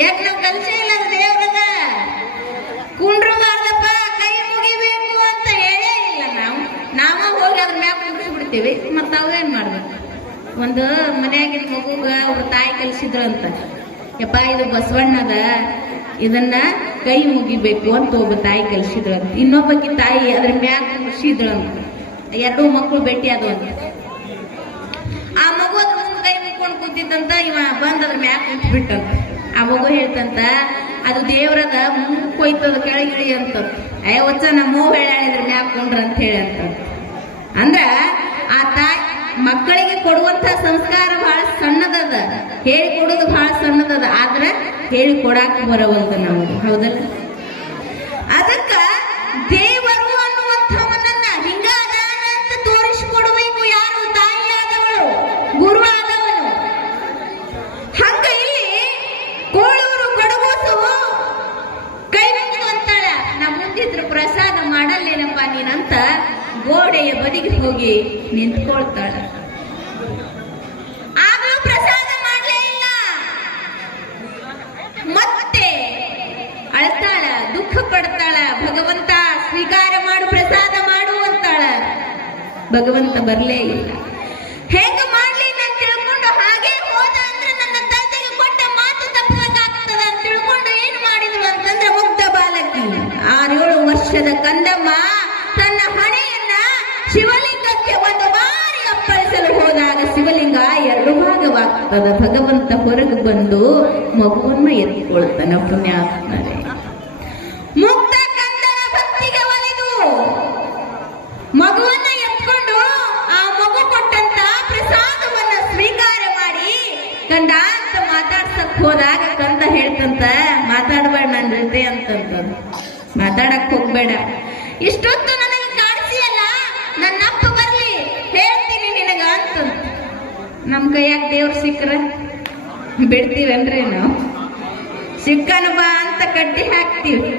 ಯಾಕೆ ನಾವು ಕಲ್ಸೇ ಇಲ್ಲ ದೇವ್ರದ? ಕುಂಡ್ರಬಾರ್ದಪ್ಪ, ಕೈ ಮುಗಿಬೇಕು ಅಂತ ಹೇಳೇ ಇಲ್ಲ. ನಾವ ಹೋಗಿ ಅದ್ರ ಮ್ಯಾಗ ಕುಂಡ್ರಿಸ್ಬಿಡ್ತೀವಿ. ಮತ್ತ ಅವೇನ್ ಮಾಡ್ಬೇಕು? ಒಂದು ಮನೆಯಾಗಿನ ಮಗುಗ ಅವ್ರ ತಾಯಿ ಕಲಿಸಿದ್ರಂತ, ಯಪ್ಪ ಇದು ಬಸವಣ್ಣದ, ಇದನ್ನ ಕೈ ಮುಗಿಬೇಕು ಅಂತ ಒಬ್ಬ ತಾಯಿ ಕಲಿಸಿದ್ರಂತ. ಇನ್ನೊಬ್ಬಕಿ ತಾಯಿ ಅದ್ರ ಮ್ಯಾಗ ಕುಂಡ್ರಿಸಿದ್ರಂತ. ಎರಡೂ ಮಕ್ಕಳು ಭೇಟಿ ಆದವಂತ. ಆ ಮಗು ಅದ್ರ ಮುಂದೆ ಕೈ ಮುಕ್ಕೊಂಡು ಕೂತಿದ್ದಂತ, ಇವ ಬಂದ್ ಅದ್ರ ಮ್ಯಾಗ ಕುಂತ್ಬಿಟ್ಟಂತ. ಆ ಮಗು ಹೇಳ್ತಂತ, ಅದು ದೇವ್ರದ ಕೊಯ್ತದ ಕೆಳಗಿಳಿ ಅಂತ. ವಚ್ಚ ನಮ್ಮ ಹೇಳಾಳಿದ್ರ ಮ್ಯಾಗ ಕೊಂಡ್ರ ಅಂತ ಹೇಳಂತ. ಅಂದ್ರ ಆ ತಾಯಿ ಮಕ್ಕಳಿಗೆ ಕೊಡುವಂತ ಸಂಸ್ಕಾರ ಬಹಳ ಸಣ್ಣದದ, ಹೇಳಿ ಕೊಡೋದು ಬಹಳ ಸಣ್ಣದದ, ಆದ್ರ ಹೇಳಿ ಕೊಡಾಕ ಬರವಲ್ದು ನಮಗೆ, ಹೌದಲ್ಲ? ಅದಕ್ಕ ದೇವರು ಅನ್ನುವಂಥವನನ್ನ ಹಿಂಗಾದಾನ ಅಂತ ತೋರಿಸಿಕೊಡ್ಬೇಕು. ಯಾರು? ತಾಯಿಯಾದವಳು, ಗುರು ಆದವನು. ಹಂಗ ಇಲ್ಲಿ ಕೋಳೂರು ಕಡಗೋಸು ಕೈ ಮುಗಿದು ಅಂತಾಳ, ನಾ ಮುಂದಿದ್ರು ಪ್ರಸಾದ ಮಾಡಲ್ಲೇನಪ್ಪ ನೀನಂತ ಗೋಡೆಯ ಬದಿಗೆ ಹೋಗಿ ನಿಂತ್ಕೊಳ್ತಾಳ. ಆಗಲೂ ಪ್ರಸಾದ ಮಾಡಲೇ ಇಲ್ಲ. ಮತ್ತೆ ಅಳ್ತಾಳ, ದುಃಖ ಪಡ್ತಾಳ. ಭಗವಂತ ಸ್ವೀಕಾರ ಮಾಡು, ಪ್ರಸಾದ ಮಾಡು ಅಂತಾಳ. ಭಗವಂತ ಬರ್ಲೇ ಇಲ್ಲ. ಹೇಗ ಮಾಡ್ಲಿ ನಾನು ತಿಳ್ಕೊಂಡು ಹಾಗೆ ಹೋದ ಅಂದ್ರೆ ನನ್ನ ತಂದೆಗೆ ಕೊಟ್ಟ ಮಾತು ತಪ್ಪಬೇಕಾಗ್ತದ ಅಂತ ತಿಳ್ಕೊಂಡು ಏನ್ ಮಾಡಿದ್ರು ಅಂತಂದ್ರೆ, ಮುಗ್ಧ ಬಾಲಕಿ 6-7 ವರ್ಷದ ಕಂದಮ್ಮ ತನ್ನ ಹಣೆಯನ್ನ ಶಿವಲಿಂಗಕ್ಕೆ ಒಂದು ಬಾರಿ ಅಪ್ಪಳಿಸಲು ಹೋದಾಗ ಶಿವಲಿಂಗ 2 ಭಾಗವಾಗ್ತದ. ಭಗವಂತ ಹೊರಗೆ ಬಂದು ಮಗುವನ್ನ ಎತ್ತಿಕೊಳ್ತಾನ. ಪುಣ್ಯಾತ್ಮರೇ, ಮುಕ್ತ ಕಂದನ ಭಕ್ತಿಗೆ ಒಲಿದು ಮಗುವನ್ನ ಎತ್ಕೊಂಡು ಆ ಮಗು ಕೊಟ್ಟಂತ ಪ್ರಸಾದವನ್ನ ಸ್ವೀಕಾರ ಮಾಡಿ ಕಂದ ಅಂತ ಮಾತಾಡ್ಸಕ್ ಹೋದಾಗ ಕಂದ ಹೇಳ್ತಂತ, ಮಾತಾಡ್ಬೇಡ ನನ್ನ ಜೊತೆ ಅಂತಂತ, ಮಾತಾಡಕ್ ಹೋಗ್ಬೇಡ, ಇಷ್ಟೊತ್ತು ನನಗೆ ಕಾಣಿಸಿಯಲ್ಲ, ನನ್ನಪ್ಪ ಬರ್ಲಿ ಹೇಳ್ತೀನಿ ನಿನಗ ಅಂತ. ನಮ್ ಕೈಯಾಗ ದೇವ್ರು ಸಿಕ್ಕ್ರ ಬಿಡ್ತೀವನ್ರಿ ನಾವು? ಸಿಕ್ಕನ ಬಾ ಅಂತ ಕಟ್ಟಿ ಹಾಕ್ತೀವಿ.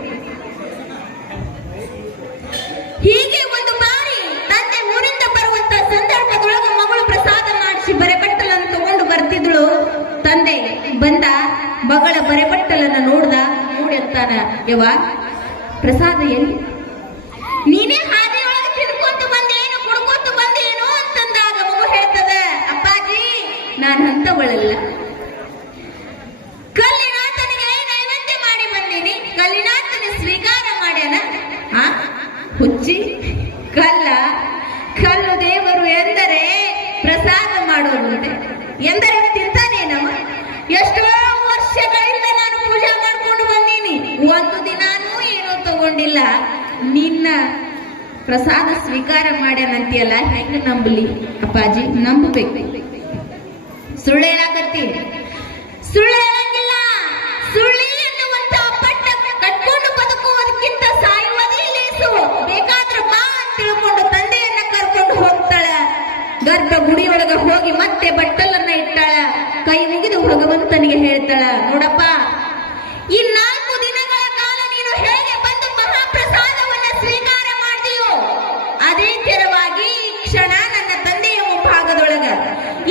ಹೀಗೆ ಒಂದು ಬಾರಿ ತಂದೆ ಊರಿಂದ ಬರುವಂತ ಸಂದರ್ಭದೊಳಗ ಮಗಳು ಪ್ರಸಾದ ಮಾಡಿಸಿ ಬರೆಬಟ್ಟಲನ್ನು ತಗೊಂಡು ಬರ್ತಿದ್ಳು. ತಂದೆ ಬಂದ, ಮಗಳ ಬರೆಬಟ್ಟಲನ್ನ ನೋಡಿ ಅಂತಾನ, ಯವ್ವ ಪ್ರಸಾದ ಎಲ್ಲಿ? ನೀನೇ ಹಾದಿಯೊಳಗೆ ತಿನ್ಕೊಂತ ಬಂದೇನು, ಕುಡ್ಕೊಂತ ಬಂದೇನು ಅಂತಂದಾಗ ಮಗು ಹೇಳ್ತದ, ಅಪ್ಪಾಜಿ ನಾನು ಅಂತವಳಲ್ಲ, ಕಲ್ಲಿನಾಥನಿಗೆ ನೈವೇದ್ಯ ಮಾಡಿ ಬಂದೀನಿ, ಕಲ್ಲಿನಾಥನ ಸ್ವೀಕಾರ ಮಾಡ್ಯಾನ. ಹುಚ್ಚಿ, ಕಲ್ಲು ದೇವರು ಎಂದರೆ ಪ್ರಸಾದ ಮಾಡೋದು ಎಂದರೆ ತಿಂತಾನೇನವ? ಎಷ್ಟೋ ವರ್ಷಗಳಿಂದ ನಾನು ಪೂಜೆ ಮಾಡ್ಕೊಂಡು ಬಂದೀನಿ, ಒಂದು ದಿನಾನೂ ಏನೂ ತಗೊಂಡಿಲ್ಲ, ನಿನ್ನ ಪ್ರಸಾದ ಸ್ವೀಕಾರ ಮಾಡ್ಯಾನಂತೀಯಲ್ಲ, ಹೆಂಗ ನಂಬಲಿ ಅಪ್ಪಾಜಿ? ನಂಬಬೇಕು. ಸುಳ್ಳು ಹೇಳಾಕತ್ತಿ? ಸುಳ್ಳು ಹೇಳಂಗಿಲ್ಲ. ಸುಳ್ಳಿ ಎನ್ನುವಂತ ಪಟ್ಟ ಕಟ್ಕೊಂಡು ಬದುಕುವುದಕ್ಕಿಂತ ಸಾಯುವುದೇ ಲೇಸು. ಬೇಕಾದ್ರೆ ಬಾ ಅಂತ ತಿಳ್ಕೊಂಡು ತಂದೆಯನ್ನ ಕರ್ಕೊಂಡು ಹೋಗ್ತಾಳ. ಗರ್ಭ ಗುಡಿಯೊಳಗೆ ಕೈ ಮುಗಿದು ಭಗವಂತನಿಗೆ ಹೇಳ್ತಾಳ, ನೋಡಪ್ಪ, ಈ 4 ದಿನಗಳ ಕಾಲ ನೀನು ಹೇಗೆ ಬಂದು ಮಹಾಪ್ರಸಾದವನ್ನ ಸ್ವೀಕಾರ ಮಾಡ್ತೀಯೋ ಅದೇ ತೆರವಾಗಿ ಈ ಕ್ಷಣ ನನ್ನ ತಂದೆಯ ಮುಂಭಾಗದೊಳಗ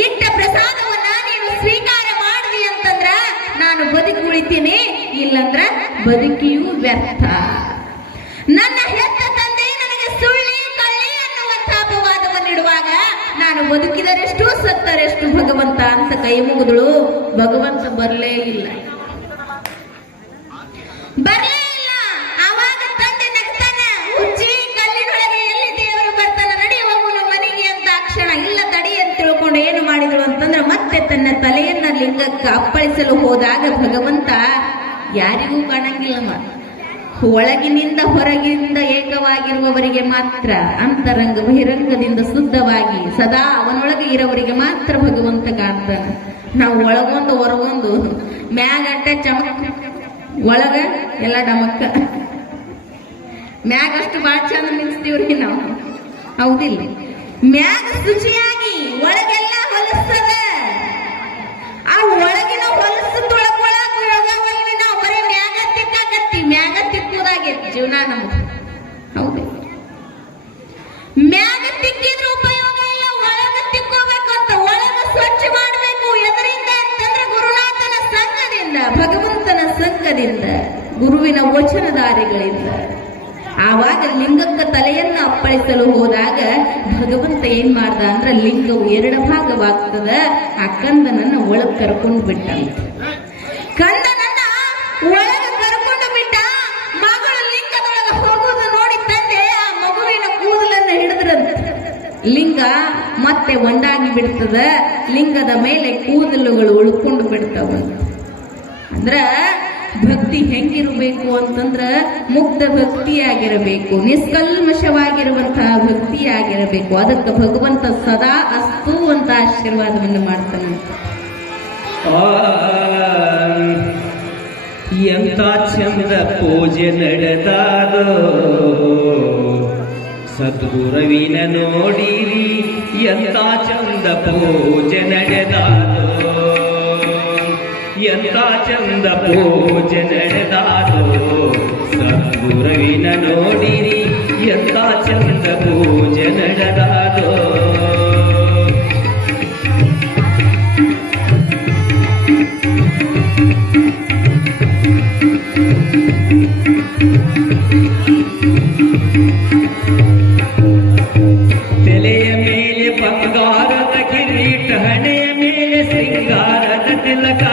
ಇಟ್ಟ ಪ್ರಸಾದವನ್ನ ನೀನು ಸ್ವೀಕಾರ ಮಾಡಿದಿ ಅಂತಂದ್ರ ನಾನು ಬದುಕಿ ಉಳಿತೀನಿ, ಇಲ್ಲಂದ್ರ ಬದುಕಿಯೂ ವ್ಯರ್ಥ. ನನ್ನ ಹೆತ್ತ ತಂದೆ ನನಗೆ ಸುಳ್ಳಿ ಕಳ್ಳಿ ಅನ್ನುವಂಥ ಅಪವಾದವನ್ನಿಡುವಾಗ ನಾನು ಬದುಕಿದರೆಷ್ಟು ಸತ್ತರೆಷ್ಟು ಭಗವಂತ ಅಂತ ಕೈ ಮುಗಿದಳು. ಭಗವಂತ ಬರಲೇ ಇಲ್ಲ. ಆವಾಗ ತಂದೆ ನಗ್ತಾನ, ಹುಚ್ಚಿ ಕಲ್ಲಿನೊಳಗೆ ಎಲ್ಲಿ ದೇವರು ಬರ್ತಾನ, ನಡಿ ಹೋಗುವ ಮನೆಗೆ ಅಂತ ಕ್ಷಣ ಇಲ್ಲ ತಡಿ ಅಂತ ತಿಳ್ಕೊಂಡು ಏನು ಮಾಡಿದಳು ಅಂತಂದ್ರೆ ಮತ್ತೆ ತನ್ನ ತಲೆಯನ್ನ ಲಿಂಗಕ್ಕೆ ಅಪ್ಪಳಿಸಲು ಹೋದಾಗ ಭಗವಂತ ಯಾರಿಗೂ ಕಾಣಂಗಿಲ್ಲಮ್ಮ. ಒಳಗಿನಿಂದ ಹೊರಗಿನಿಂದ ಏಕವಾಗಿರುವವರಿಗೆ ಮಾತ್ರ, ಅಂತರಂಗ ಬಹಿರಂಗದಿಂದ ಶುದ್ಧವಾಗಿ ಸದಾ ಅವನೊಳಗೆ ಇರೋವರಿಗೆ ಮಾತ್ರ ಭಗವಂತ ಕಾಣ್ತಾನೆ. ನಾವು ಒಳಗೊಂದು ಹೊರಗೊಂದು ಮ್ಯಾಗಂಟ ಚಮಕ್, ಒಳಗ ಎಲ್ಲ ಡಮಕ್ಕ. ಮ್ಯಾಗ ಅಷ್ಟು ಬಾಳ ಚಂದ ನಿಲ್ಸ್ತೀವ್ರಿ ನಾವು, ಹೌದಿಲ್ಲ? ಮ್ಯಾಗ ಶುಚಿಯಾಗಿ ಒಳಗೆಲ್ಲ ಹೊಲಸ್ತದ. ಆ ಒಳಗಿನ ಹೊಲಸದೊಳಗೊಳಗ ನಾವು ಬರೀ ಮ್ಯಾಗ ತಿಕ್ಕಾಕತ್ತೀವಿ. ಮ್ಯಾಗ ತಿಕ್ಕುದಾಗೈತಿ ಜೀವನ ನಮ್ದು, ಹೌದು. ಮ್ಯಾಗ ತಿಕ್ಕಿದ್ರು ಉಪಯೋಗ ಇಲ್ಲ, ಒಳಗ ತಿಕ್ಕೋಬೇಕಂತ. ಒಳಗ ಸ್ವಚ್ಛ ಮಾಡಬೇಕು. ಎದರಿಂದ ಅಂತಂದ್ರೆ ಗುರುನಾಥನ ಸಂಘದಿಂದ, ಭಗವಂತನ ಸಂಘದಿಂದ, ಗುರುವಿನ ವಚನಧಾರೆಗಳಿಂದ. ಆವಾಗ ಲಿಂಗಕ್ಕ ತಲೆಯನ್ನ ಅಪ್ಪಳಿಸಲು ಹೋದಾಗ ಭಗವಂತ ಏನ್ ಮಾಡ್ದ ಅಂದ್ರೆ ಲಿಂಗವು 2 ಭಾಗವಾಗ್ತದ. ಆ ಕಂದನನ್ನ ಒಳಗ್ ಕರ್ಕೊಂಡು ಬಿಟ್ಟ. ಕಂದನನ್ನ ಒಳಗ ಕರ್ಕೊಂಡು ಬಿಟ್ಟ. ಮಗಳು ಲಿಂಗದೊಳಗ ಹೋಗುವುದು ನೋಡಿ ತಂದೆ ಆ ಮಗುವಿನ ಕೂದಲನ್ನ ಹಿಡಿದ್ರಂತ. ಲಿಂಗ ಮತ್ತೆ ಒಂದಾಗಿ ಬಿಡ್ತದ. ಲಿಂಗದ ಮೇಲೆ ಕೂದಲುಗಳು ಉಳ್ಕೊಂಡು ಬಿಡ್ತಾವ. ಅಂದ್ರ ಭಕ್ತಿ ಹೆಂಗಿರಬೇಕು ಅಂತಂದ್ರ ಮುಗ್ಧ ಭಕ್ತಿಯಾಗಿರಬೇಕು, ನಿಷ್ಕಲ್ಮಶವಾಗಿರುವಂತಹ ಭಕ್ತಿಯಾಗಿರಬೇಕು. ಅದಕ್ಕೆ ಭಗವಂತ ಸದಾ ಅಸ್ತು ಅಂತ ಆಶೀರ್ವಾದವನ್ನು ಮಾಡ್ತಾನೆ. ಎಂತ ಚಂದ ಪೂಜೆ ನಡೆದಾದೋ ಸದ್ಗುರುವಿನ ನೋಡಿರಿ, ಎಂತ ಚಂದ ಪೂಜೆ ನಡೆದಾದೋ, ಎಂತ ಚಂದ ಪೂಜೆ ನಡೆದಾದೋ ಸದ್ಗುರುವಿನ ನೋಡಿರಿ, ಎಂತ ಚಂದ ಪೂಜೆ ನಡೆದಾದೋ. ತಲೆಯ ಮೇಲೆ ಬಂಗಾರದ ಕಿರೀಟ, ಹಣೆಯ ಮೇಲೆ ಸಿಂಗಾರದ ತಿಲಕ.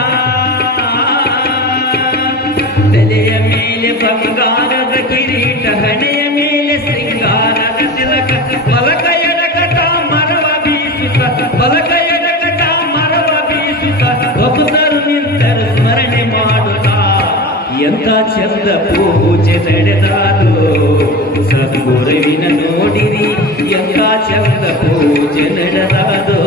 ತಲೆಯ ಮೇಲೆ ಬಂಗಾರದ ಕಿರೀಟ, ಹಣೆಯ ಮೇಲೆ ಸಿಂಗಾರದ ತಿಲಕ. ಪಲಕ ಎಡಗಟ ಮರವ ಬೀಸುತ್ತ, ಪಲಕ ಎಡಗಟ ಮರವ ಬೀಸುತ್ತ, ಭಕ್ತರು ನಿಂತರು ಸ್ಮರಣೆ ಮಾಡುತ್ತಾ. ಎಂತ ಚಂದ ಪೂಜೆ ನಡೆದಾದೋ ಸದ್ಗುರುವಿನ ನೋಡಿರಿ, ಎಂತ ಚಂದ ಪೂಜೆ ನಡೆದಾದೋ.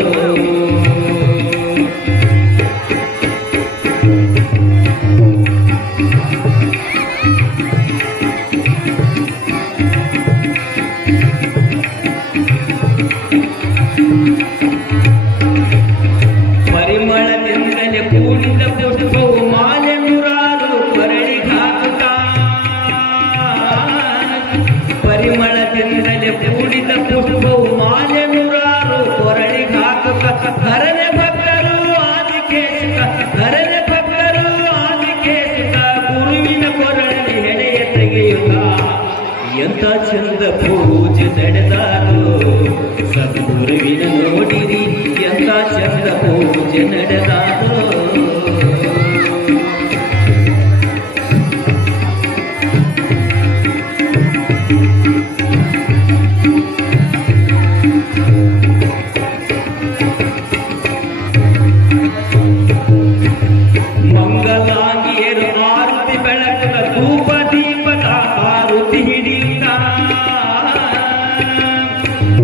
ಪರಿಮಳದಿಂದಲೇ ಕೂಡಿದ ಪುಷ್ಪವು ಮಾಲೆ ನೂರಾರು ಕೊರಳಿಗಾಕುತ್ತ. ಪರಿಮಳದಿಂದಲೇ ಕೂಡಿದ ಪುಷ್ಪವು ಮಾಲೆ ನೂರಾರು ಕೊರಳಿಗಾಕುತ್ತ. ಹರನೆ ಭಕ್ತರು ಆದಿಕೇಶಿಕ, ಹರನೆ ಭಕ್ತರು ಆದಿಕೇಶಿಕ, ಗುರುವಿನ ಕೊರಳಲ್ಲಿ ಹೆಣೆಯ ತೆಗೆಯುತ್ತ. ಎಂತ ಚಂದ ಪೂಜೆ ನಡೆದಾರೋ ಸದ್ಗುರುವಿನ ನೋಡಿರಿ, ಎಂತ ಚಂದ ಪೂಜೆ ನಡೆದಾರೋ. ಮಂಗಲಾಂಗಿಯರು ಆರತಿ ಬೆಳಕದ ಧೂಪ ದೀಪದ ಆರುತಿ ಹಿಡಿಯುತ್ತ.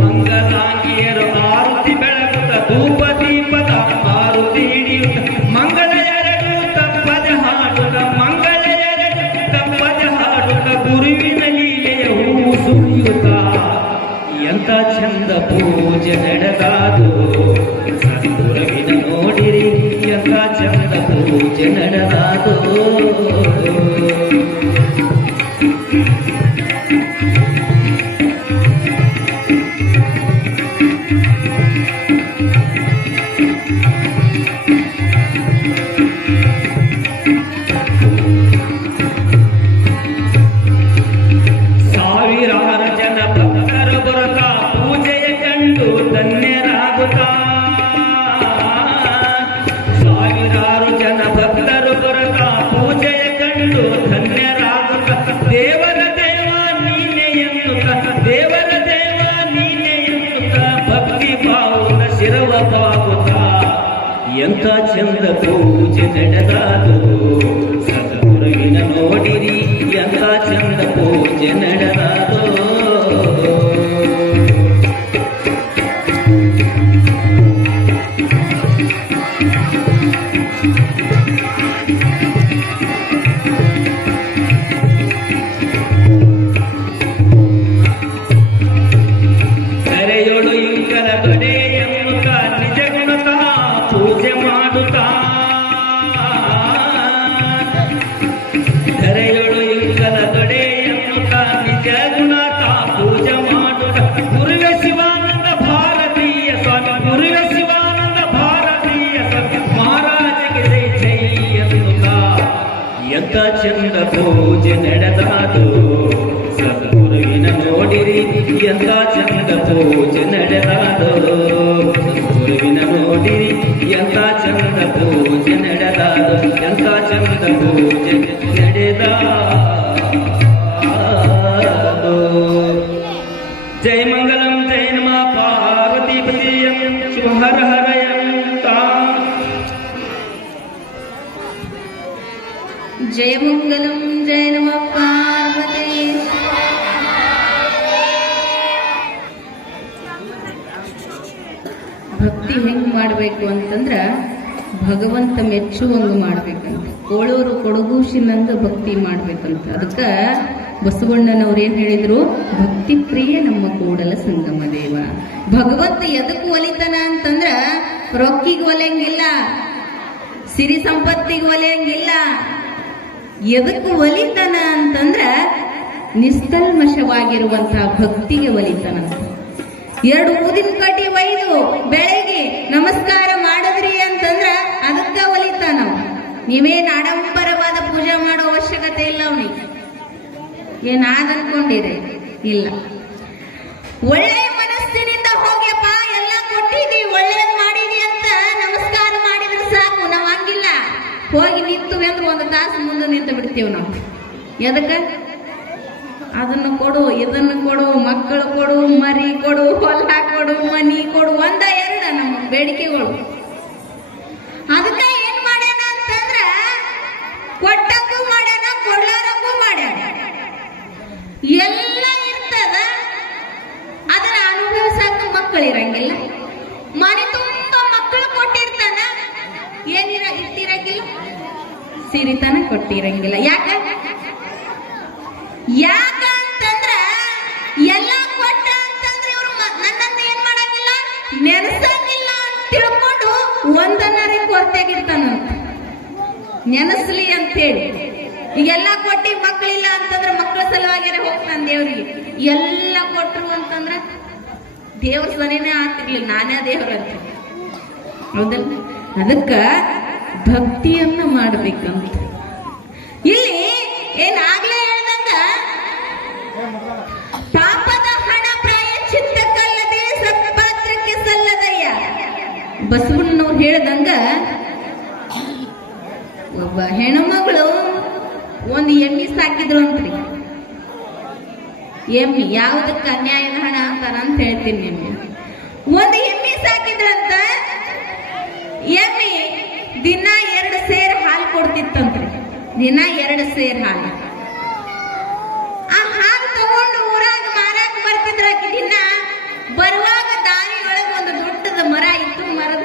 ಮಂಗಲಾಂಗಿಯರು ಆರುತಿ ಬೆಳಕದ ಧೂಪ ದೀಪದ ಆರುತಿ ಹಿಡಿಯುತ್ತ. ಮಂಗಳ ಎರಡು ತಪ್ಪದೆ ಹಾಡುತ್ತ, ಮಂಗಳ ಎರಡು ತಪ್ಪದೆ ಹಾಡುತ್ತ, ಗುರುವಿನ ಲೀಲೆಯ ಹೂವು ಸುರಿಯುತ್ತ. ಎಂತ ಚಂದ ಪೂಜೆ ನಡೆದಾದೋ ಸದ್ಗುರುವಿನ ನೋಡಿರಿ, ಎಂತ ಸಾವಿರಾರು ಜನ ಭಕ್ತರು ಬರುತ್ತಾ ಪೂಜೆಯ ಕಂಡು ಧನ್ಯರಾಗುತ್ತಾ. ಸಾವಿರಾರು ಜನ ಭಕ್ತರು ಬರುತ್ತಾ ಪೂಜೆಯ ಕಂಡು ಧನ್ಯರಾಗುತ್ತಾ. ದೇವರ ದೇವ ನೀನೆ ಎನ್ನುತ್ತಾ, ದೇವರ ದೇವ ನೀನೆ ಎನ್ನುತ್ತಾ ಭಕ್ತಿ ಭಾವನ ಶಿರವ ಬಾಗುತ್ತಾ. ಎಂಥ ಚಂದ ಪೂಜೆ ನಡೆದಾದು ಸದ್ಗುರುವಿನ ನೋಡಿರಿ, ಎಂಥ ಚಂದ ಪೂಜೆ ನಡೆದಾದು. ಕರೆಯೋಳು ಇಂಕರ ದೊಡೆ ಎನ್ನುತ್ತಾ ನಿಜ ಗುಣತಾ ಪೂಜೆ ಮಾಡುತ್ತಾ. ಕರೆಯೋಳು ಇಂಕರ ದೊಡೆ ಎನ್ನುತ್ತಾ ನಿಜ ಗುಣತಾ ಪೂಜೆ ಮಾಡುತ್ತಾ. ಗುರುವೆ ಶಿವಾನಂದ ಭಾರತೀಯ ಸ್ವಾಮಿ, ಗುರುವೆ ಶಿವಾನಂದ ಭಾರತೀಯ ಸ್ವಾಮಿ ಮಹಾರಾಜಗೆ ಜೈ ಜೈ ಎನ್ನುತ್ತಾ. ಎಂಥ ಚಂದ ಪೂಜೆ ನಡೆದಾದು ಸದ್ಗುರುವಿನ ನೋಡಿರಿ, ಎಂಥ ಚಂದ ಪೂಜೆ ನಡೆದಾದು. ಸದ್ಗುರುವಿನ ನೋಡಿರಿ, ಎಂಥ ಚಂದ ಪೂಜೆ ನಡೆದಾದು, ಎಂಥ ಚಂದ ಪೂಜೆ ನಡೆದಾದು. ಜೈ ಮಂಗಲಂ ಜೈ ನಮ ಪಾರ್ವತೀಪತಿಯಂ ಶಿವ ಹರ ಹರಯಂತ. ಜಯ ಮಂಗಲಂ ಜಯ ನಮ ಪಾರ್ವತಿ. ಭಕ್ತಿ ಹೆಂಗ್ ಮಾಡ್ಬೇಕು ಅಂತಂದ್ರ ಭಗವಂತ ಮೆಚ್ಚುವಂಗ ಮಾಡ್ಬೇಕಂತ. ಕೋಳೂರು ಕೊಡಗೂಸಿನಂದು ಭಕ್ತಿ ಮಾಡ್ಬೇಕಂತ. ಅದಕ್ಕ ಬಸವಣ್ಣನವ್ರು ಏನ್ ಹೇಳಿದ್ರು, ಭಕ್ತಿ ಪ್ರಿಯ ನಮ್ಮ ಕೂಡಲ ಸಂಗಮ ದೇವ. ಭಗವಂತ ಎದಕ್ ಒಲಿತಾನ ಅಂತಂದ್ರ ರೊಕ್ಕಿಗೆ ಒಲೆಯಂಗಿಲ್ಲ, ಸಿರಿ ಸಂಪತ್ತಿಗೆ ಒಲೆಯಂಗಿಲ್ಲ. ಎದಕ್ ಒಲಿತಾನ ಅಂತಂದ್ರ ನಿಸ್ತಲ್ಮಶವಾಗಿರುವಂತಹ ಭಕ್ತಿಗೆ ಒಲಿತಾನಂತ. 2 ಊದಿನ ಕಡ್ಡಿ ಒಯ್ದು ಬೆಳಗ್ಗೆ ನಮಸ್ಕಾರ ಮಾಡಿದ್ರಿ ಅಂತಂದ್ರ ಅದಕ್ಕ ಒಲಿತಾನ. ನೀವೇನ್ ಆಡಂಬರವಾದ ಪೂಜೆ ಮಾಡೋ ಅವಶ್ಯಕತೆ ಇಲ್ಲ ಅವನಿಗೆ. ಏನಾದ್ ಅನ್ಕೊಂಡಿರಿ? ಇಲ್ಲ. ಒಳ್ಳೆ ಮನಸ್ಸಿನಿಂದ ಹೋಗ್ಯಪ್ಪ, ಎಲ್ಲ ಕೊಟ್ಟಿದಿ, ಒಳ್ಳೇದ್ ಮಾಡಿದಿ ಅಂತ ನಮಸ್ಕಾರ ಮಾಡಿದ್ರೆ ಸಾಕು. ನಾವ್ ಹಂಗಿಲ್ಲ. ಹೋಗಿ ನಿಂತು ಅಂದ್ರೆ 1 ತಾಸು ಮುಂದೆ ನಿಂತು ಬಿಡ್ತೀವಿ ನಾವು. ಎದಕ್ಕ? ಅದನ್ನು ಕೊಡು, ಇದನ್ನು ಕೊಡು, ಮಕ್ಕಳು ಕೊಡು, ಮರಿ ಕೊಡು, ಹೊಲ ಕೊಡು, ಮನಿ ಕೊಡು, 1-2 ನಮ್ಮ ಬೇಡಿಕೆಗಳು. ಅದಕ್ಕ ಏನ್ ಮಾಡ್ಯಾನ ಅಂತಂದ್ರ ಕೊಟ್ಟಕ್ಕೂ ಮಾಡ್ಯಾನ, ಕೊಡ್ಲಾರಕ್ಕೂ ಮಾಡ್ಯಾನ. ಎಲ್ಲ ಇರ್ತದ, ಅದನ್ನ ಅನುಭವಿಸಕ್ಕ ಮಕ್ಕಳಿರಂಗಿಲ್ಲ. ಮನೆ ತುಂಬಾ ಮಕ್ಕಳು ಕೊಟ್ಟಿರ್ತಾನ, ಇಟ್ಟಿರಂಗಿಲ್ಲ, ಸಿರಿತನ ಕೊಟ್ಟಿರಂಗಿಲ್ಲ. ಯಾಕಂತಂದ್ರ ಎಲ್ಲ ಕೊಟ್ಟ ಅಂತಂದ್ರೆ ಇವ್ರು ನನ್ನನ್ನು ಏನ್ ಮಾಡಂಗಿಲ್ಲ, ನೆನಸಂಗಿಲ್ಲ ಅಂತ ತಿಳ್ಕೊಂಡು ಒಂದನ್ನರೇ ಕೊರತೆಗಿರ್ತಾನಂತ. ನೆನಸ್ಲಿ ಅಂತ ಹೇಳಿ ಈಗೆಲ್ಲ ಕೊಟ್ಟಿ ಮಕ್ಕಳಿಲ್ಲ ಅಂತಂದ್ರೆ ಮಕ್ಕಳ ಸಲುವಾಗಿ ಹೋಗ್ತಾನ ದೇವ್ರಿಗೆ. ಎಲ್ಲ ಕೊಟ್ರು ಅಂತಂದ್ರ ದೇವ್ರ ಸರಿನೇ ಆಗ್ತಿರ್ಲಿಲ್ಲ, ನಾನೇ ದೇವ್ರಂತ. ಹೌದಲ್ಲ? ಅದಕ್ಕ ಭಕ್ತಿಯನ್ನ ಮಾಡ್ಬೇಕಂತ. ಇಲ್ಲಿ ಏನಾಗ್ಲೇ ಹೇಳ್ದಂಗ ಪಾಪದ ಹಣ ಪ್ರಾಯಶ್ಚಿತ್ತಕ್ಕಲ್ಲದೆ ಸತ್ಪಾತ್ರಕ್ಕೆ ಸಲ್ಲದಯ್ಯ. ಬಸವಣ್ಣನವ್ರು ಹೇಳ್ದಂಗ ಒಬ್ಬ ಹೆಣ್ಮಗಳು ಒಂದು ಎಮ್ಮಿ ಸಾಕಿದ್ರು ಅಂತ್ರಿ. ಎಮ್ಮಿ ಯಾವುದಕ್ಕೆ ಅನ್ಯಾಯದ ಹಣ ಅಂತಾರ ಅಂತ ಹೇಳ್ತೀನಿ ನಿಮ್ಗೆ. ಒಂದು ಎಮ್ಮಿ ಸಾಕಿದ್ರಂತ. ಎಮ್ಮಿ ದಿನ 2 ಸೇರ್ ಹಾಲು ಕೊಡ್ತಿತ್ತಂತ್ರಿ. ದಿನ 2 ಸೇರ್ ಹಾಲು. ಆ ಹಾಲು ತಗೊಂಡು ಊರಾಗ ಮಾರಾಕ ಬರ್ತಿದ್ರಾಕಿ. ದಿನ ಬರುವಾಗ ದಾರಿಯೊಳಗೆ ಒಂದು ದೊಡ್ಡದ ಮರ ಇತ್ತು. ಮರದ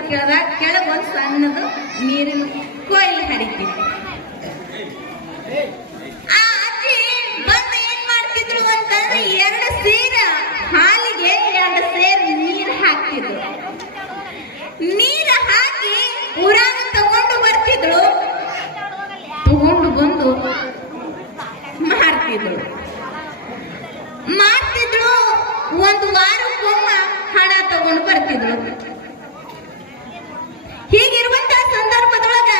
ಕೆಳಗೆ ಒಂದು ಸಣ್ಣದು ನೀರಿನ ಕೊಯ್ಲು ಹರಿತಿತ್ತು. ಆ ಅಜ್ಜಿ ಬಂದು ಏನ್ ಮಾಡ್ತಿದ್ರು ಅಂತಂದ್ರೆ 2 ಸೇರ ಹಾಲಿಗೆ 2 ಸೇರ್ ನೀರು ಹಾಕ್ತಿದ್ರು. ನೀರು ಹಾಕಿ ಊರಾಗ ತಗೊಂಡು ಬರ್ತಿದ್ರು. ತಗೊಂಡು ಬಂದು ಮಾರ್ತಿದ್ರು. 1 ವಾರಕ್ಕೊಮ್ಮ ಹಣ ತಗೊಂಡು ಬರ್ತಿದ್ರು. ಹೀಗಿರುವಂತಹ ಸಂದರ್ಭದೊಳಗ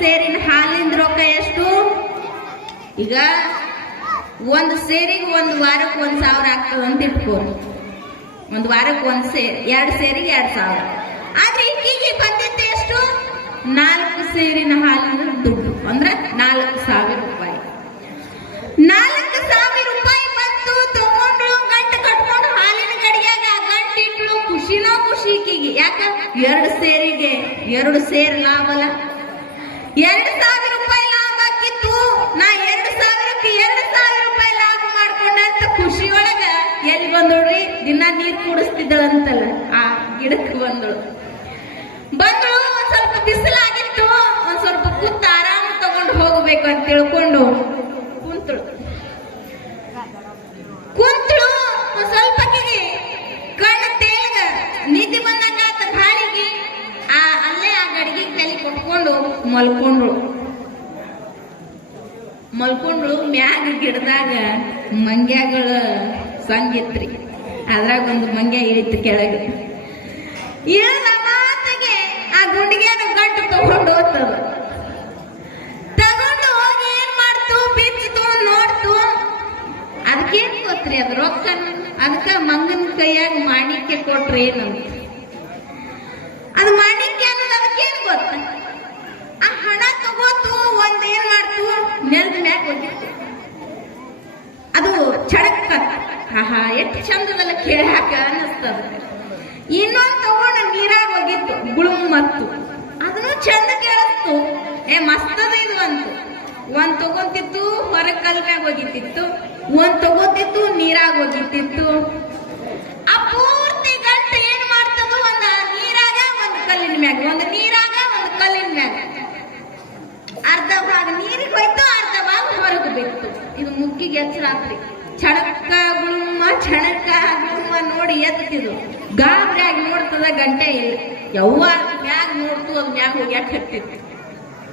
ಸೇರಿನ ಹಾಲಿಂದ ರೊಕ್ಕ ಎಷ್ಟು? ಈಗ ಒಂದು ಸೇರಿಗೆ ಒಂದು ವಾರಕ್ಕೆ 1,000 ಆಗ್ತದೆ ಅಂತ ಇಟ್ಕೋ. ಒಂದು ವಾರಕ್ಕೆ 1 ಸೇರಿ, 2 ಸೇರಿಗೆ 2,000. ಆದ್ರೆ ಈಗೀಗ ಬಂದಿದ್ದು ಎಷ್ಟು? 4 ಸೇರಿನ ಹಾಲಿನ ದುಡ್ಡು ಅಂದ್ರೆ 4,000 ರೂಪಾಯಿ. 4,000 ರೂಪಾಯಿ ಬಂತು. ತಗೊಂಡು ಗಂಟು ಕಟ್ಕೊಂಡು ಹಾಲಿನ ಗಡಿಯಾಗ ಗಂಟು ಇಟ್ಲು. ಖುಷಿನೋ ಖುಷಿ ಈಕಿಗೆ. ಯಾಕ? 2 ಸೇರಿಗೆ 2 ಸೇರ್ ಲಾಭ ಅಲ್ಲ. 2,000 ರೂಪಾಯಿ ಲಾಭ ಆಕಿತ್ತು. ನಾ 2,000ಕ್ಕೆ 2,000 ರೂಪಾಯಿ ಲಾಭ ಮಾಡ್ಕೊಂಡಂತ ಖುಷಿಯೊಳಗ ಎಲ್ಲಿ ಬಂದೋಡ್ರಿ? ದಿನ ನೀರ್ ಕುಡಿಸ್ತಿದ್ದಳಂತಲ್ಲ, ಆ ಗಿಡಕ್ಕೆ ಬಂದಳು. ಒಂದ್ ಸ್ವಲ್ಪ ಬಿಸಿಲಾಗಿತ್ತು, ಒಂದ್ ಸ್ವಲ್ಪ ಕೂತ್ ಆರಾಮ ತಗೊಂಡು ಹೋಗ್ಬೇಕು ಅಂತ ತಿಳ್ಕೊಂಡು ಕುಂತಳು. ಒಂದ್ ಸ್ವಲ್ಪ ಕಣ್ಣು ತೇಗ ನಿದ್ದೆ ಬಂದಂಗ ಆತ ಗಾಳಿಗೆ. ಅಲ್ಲೇ ಆ ಗಡಿಗೆ ತಲೆ ಕೊಟ್ಕೊಂಡು ಮಲ್ಕೊಂಡ್ಳು. ಮ್ಯಾಗ ಗಿಡದಾಗ ಮಂಗ್ಯಾಗಳ ಸಂಗಿತ್ರಿ. ಅದ್ರಾಗ ಒಂದು ಮಂಗ್ಯ ಇಳಿತು ಕೆಳಗೆ. ಇಳಿದ ಮಾತಿಗೆ ಆ ಗುಂಡಿಗೆನ ಗಂಟು ತಗೊಂಡು ಹೋಗ್ತದ. ತಗೊಂಡು ಹೋಗಿ ಏನ್ ಮಾಡ್ತು? ಬಿಚ್ಚಿತು, ನೋಡ್ತು. ಅದಕ್ಕೇನ್ ಗೊತ್ತ್ರಿ? ಅದ್ ರೊಕ್ಕ. ಅದಕ್ಕ ಮಂಗನ ಕೈಯಾಗ ಮಾಣಿಕ್ಯ ಕೊಟ್ರಿ ಏನಂತ. ಅದು ಮಾಣಿಕ್ಯ ಅನ್ನೋದು ಅದಕ್ಕೇನ್ ಗೊತ್ತ? ಆ ಹಣ ತಗೋತು, ಒಂದೇನ್ ಮಾಡ್ತು? ನೆಲದ ಮ್ಯಾಗ ಹೋಗಿತ್ತು. ಅದು ಚಡಕ್ಕ. ಆಹಾ, ಎಷ್ಟು ಚಂದದಲ್ಲ ಕೇಳಾಕ ಅನ್ನಿಸ್ತದ. ಇನ್ನೊಂದು ತಗೊಂಡು ನೀರಾಗ ಹೋಗಿತ್ತು, ಗುಳುಮತ್ತು. ಅದನ್ನು ಚಂದ ಕೇಳಿಸ್ತು. ಮಸ್ತದ ಇದು ಅಂತು. ಒಂದ್ ತಗೊಂತಿತ್ತು, ಹೊರಗ್ ಕಲ್ ಮ್ಯಾಗ ಹೋಗಿತ್ತಿತ್ತು. ಒಂದ್ ತಗೋತಿತ್ತು, ನೀರಾಗ ಹೋಗಿತ್ತಿತ್ತು. ಆ ಪೂರ್ತಿ ಗಂಟು ಏನ್ ಮಾಡ್ತದ? ಒಂದ್ ನೀರಾಗ, ಒಂದ್ ಕಲ್ಲಿನ ಮ್ಯಾಗ, ಒಂದ್ ನೀರಾಗ, ಒಂದ್ ಕಲ್ಲಿನ ಮ್ಯಾಗ. ಅರ್ಧ ಭಾಗ ನೀರಿಗೆ ಹೋಯ್ತು, ಅರ್ಧ ಭಾಗ ಹೊರಗೆ ಬಿತ್ತು. ಇದು ಮುಕ್ಕಿಗೆ ಎಚ್ಚರಾತ್ರಿ. ಚಣಕ್ಕ ಗುಳುಮ ನೋಡಿ ಎತ್ತಿದ್ರು. ಗಾಬರಿಯಾಗಿ ನೋಡ್ತದ, ಗಂಟೆ ಇಲ್ಲ. ಯವ್ವ ಮ್ಯಾಗ ನೋಡ್ತು, ಅದ್ ಮ್ಯಾಗ ಹೋಗ್ಯಾಕ ಹತ್ತಿತ್ತು.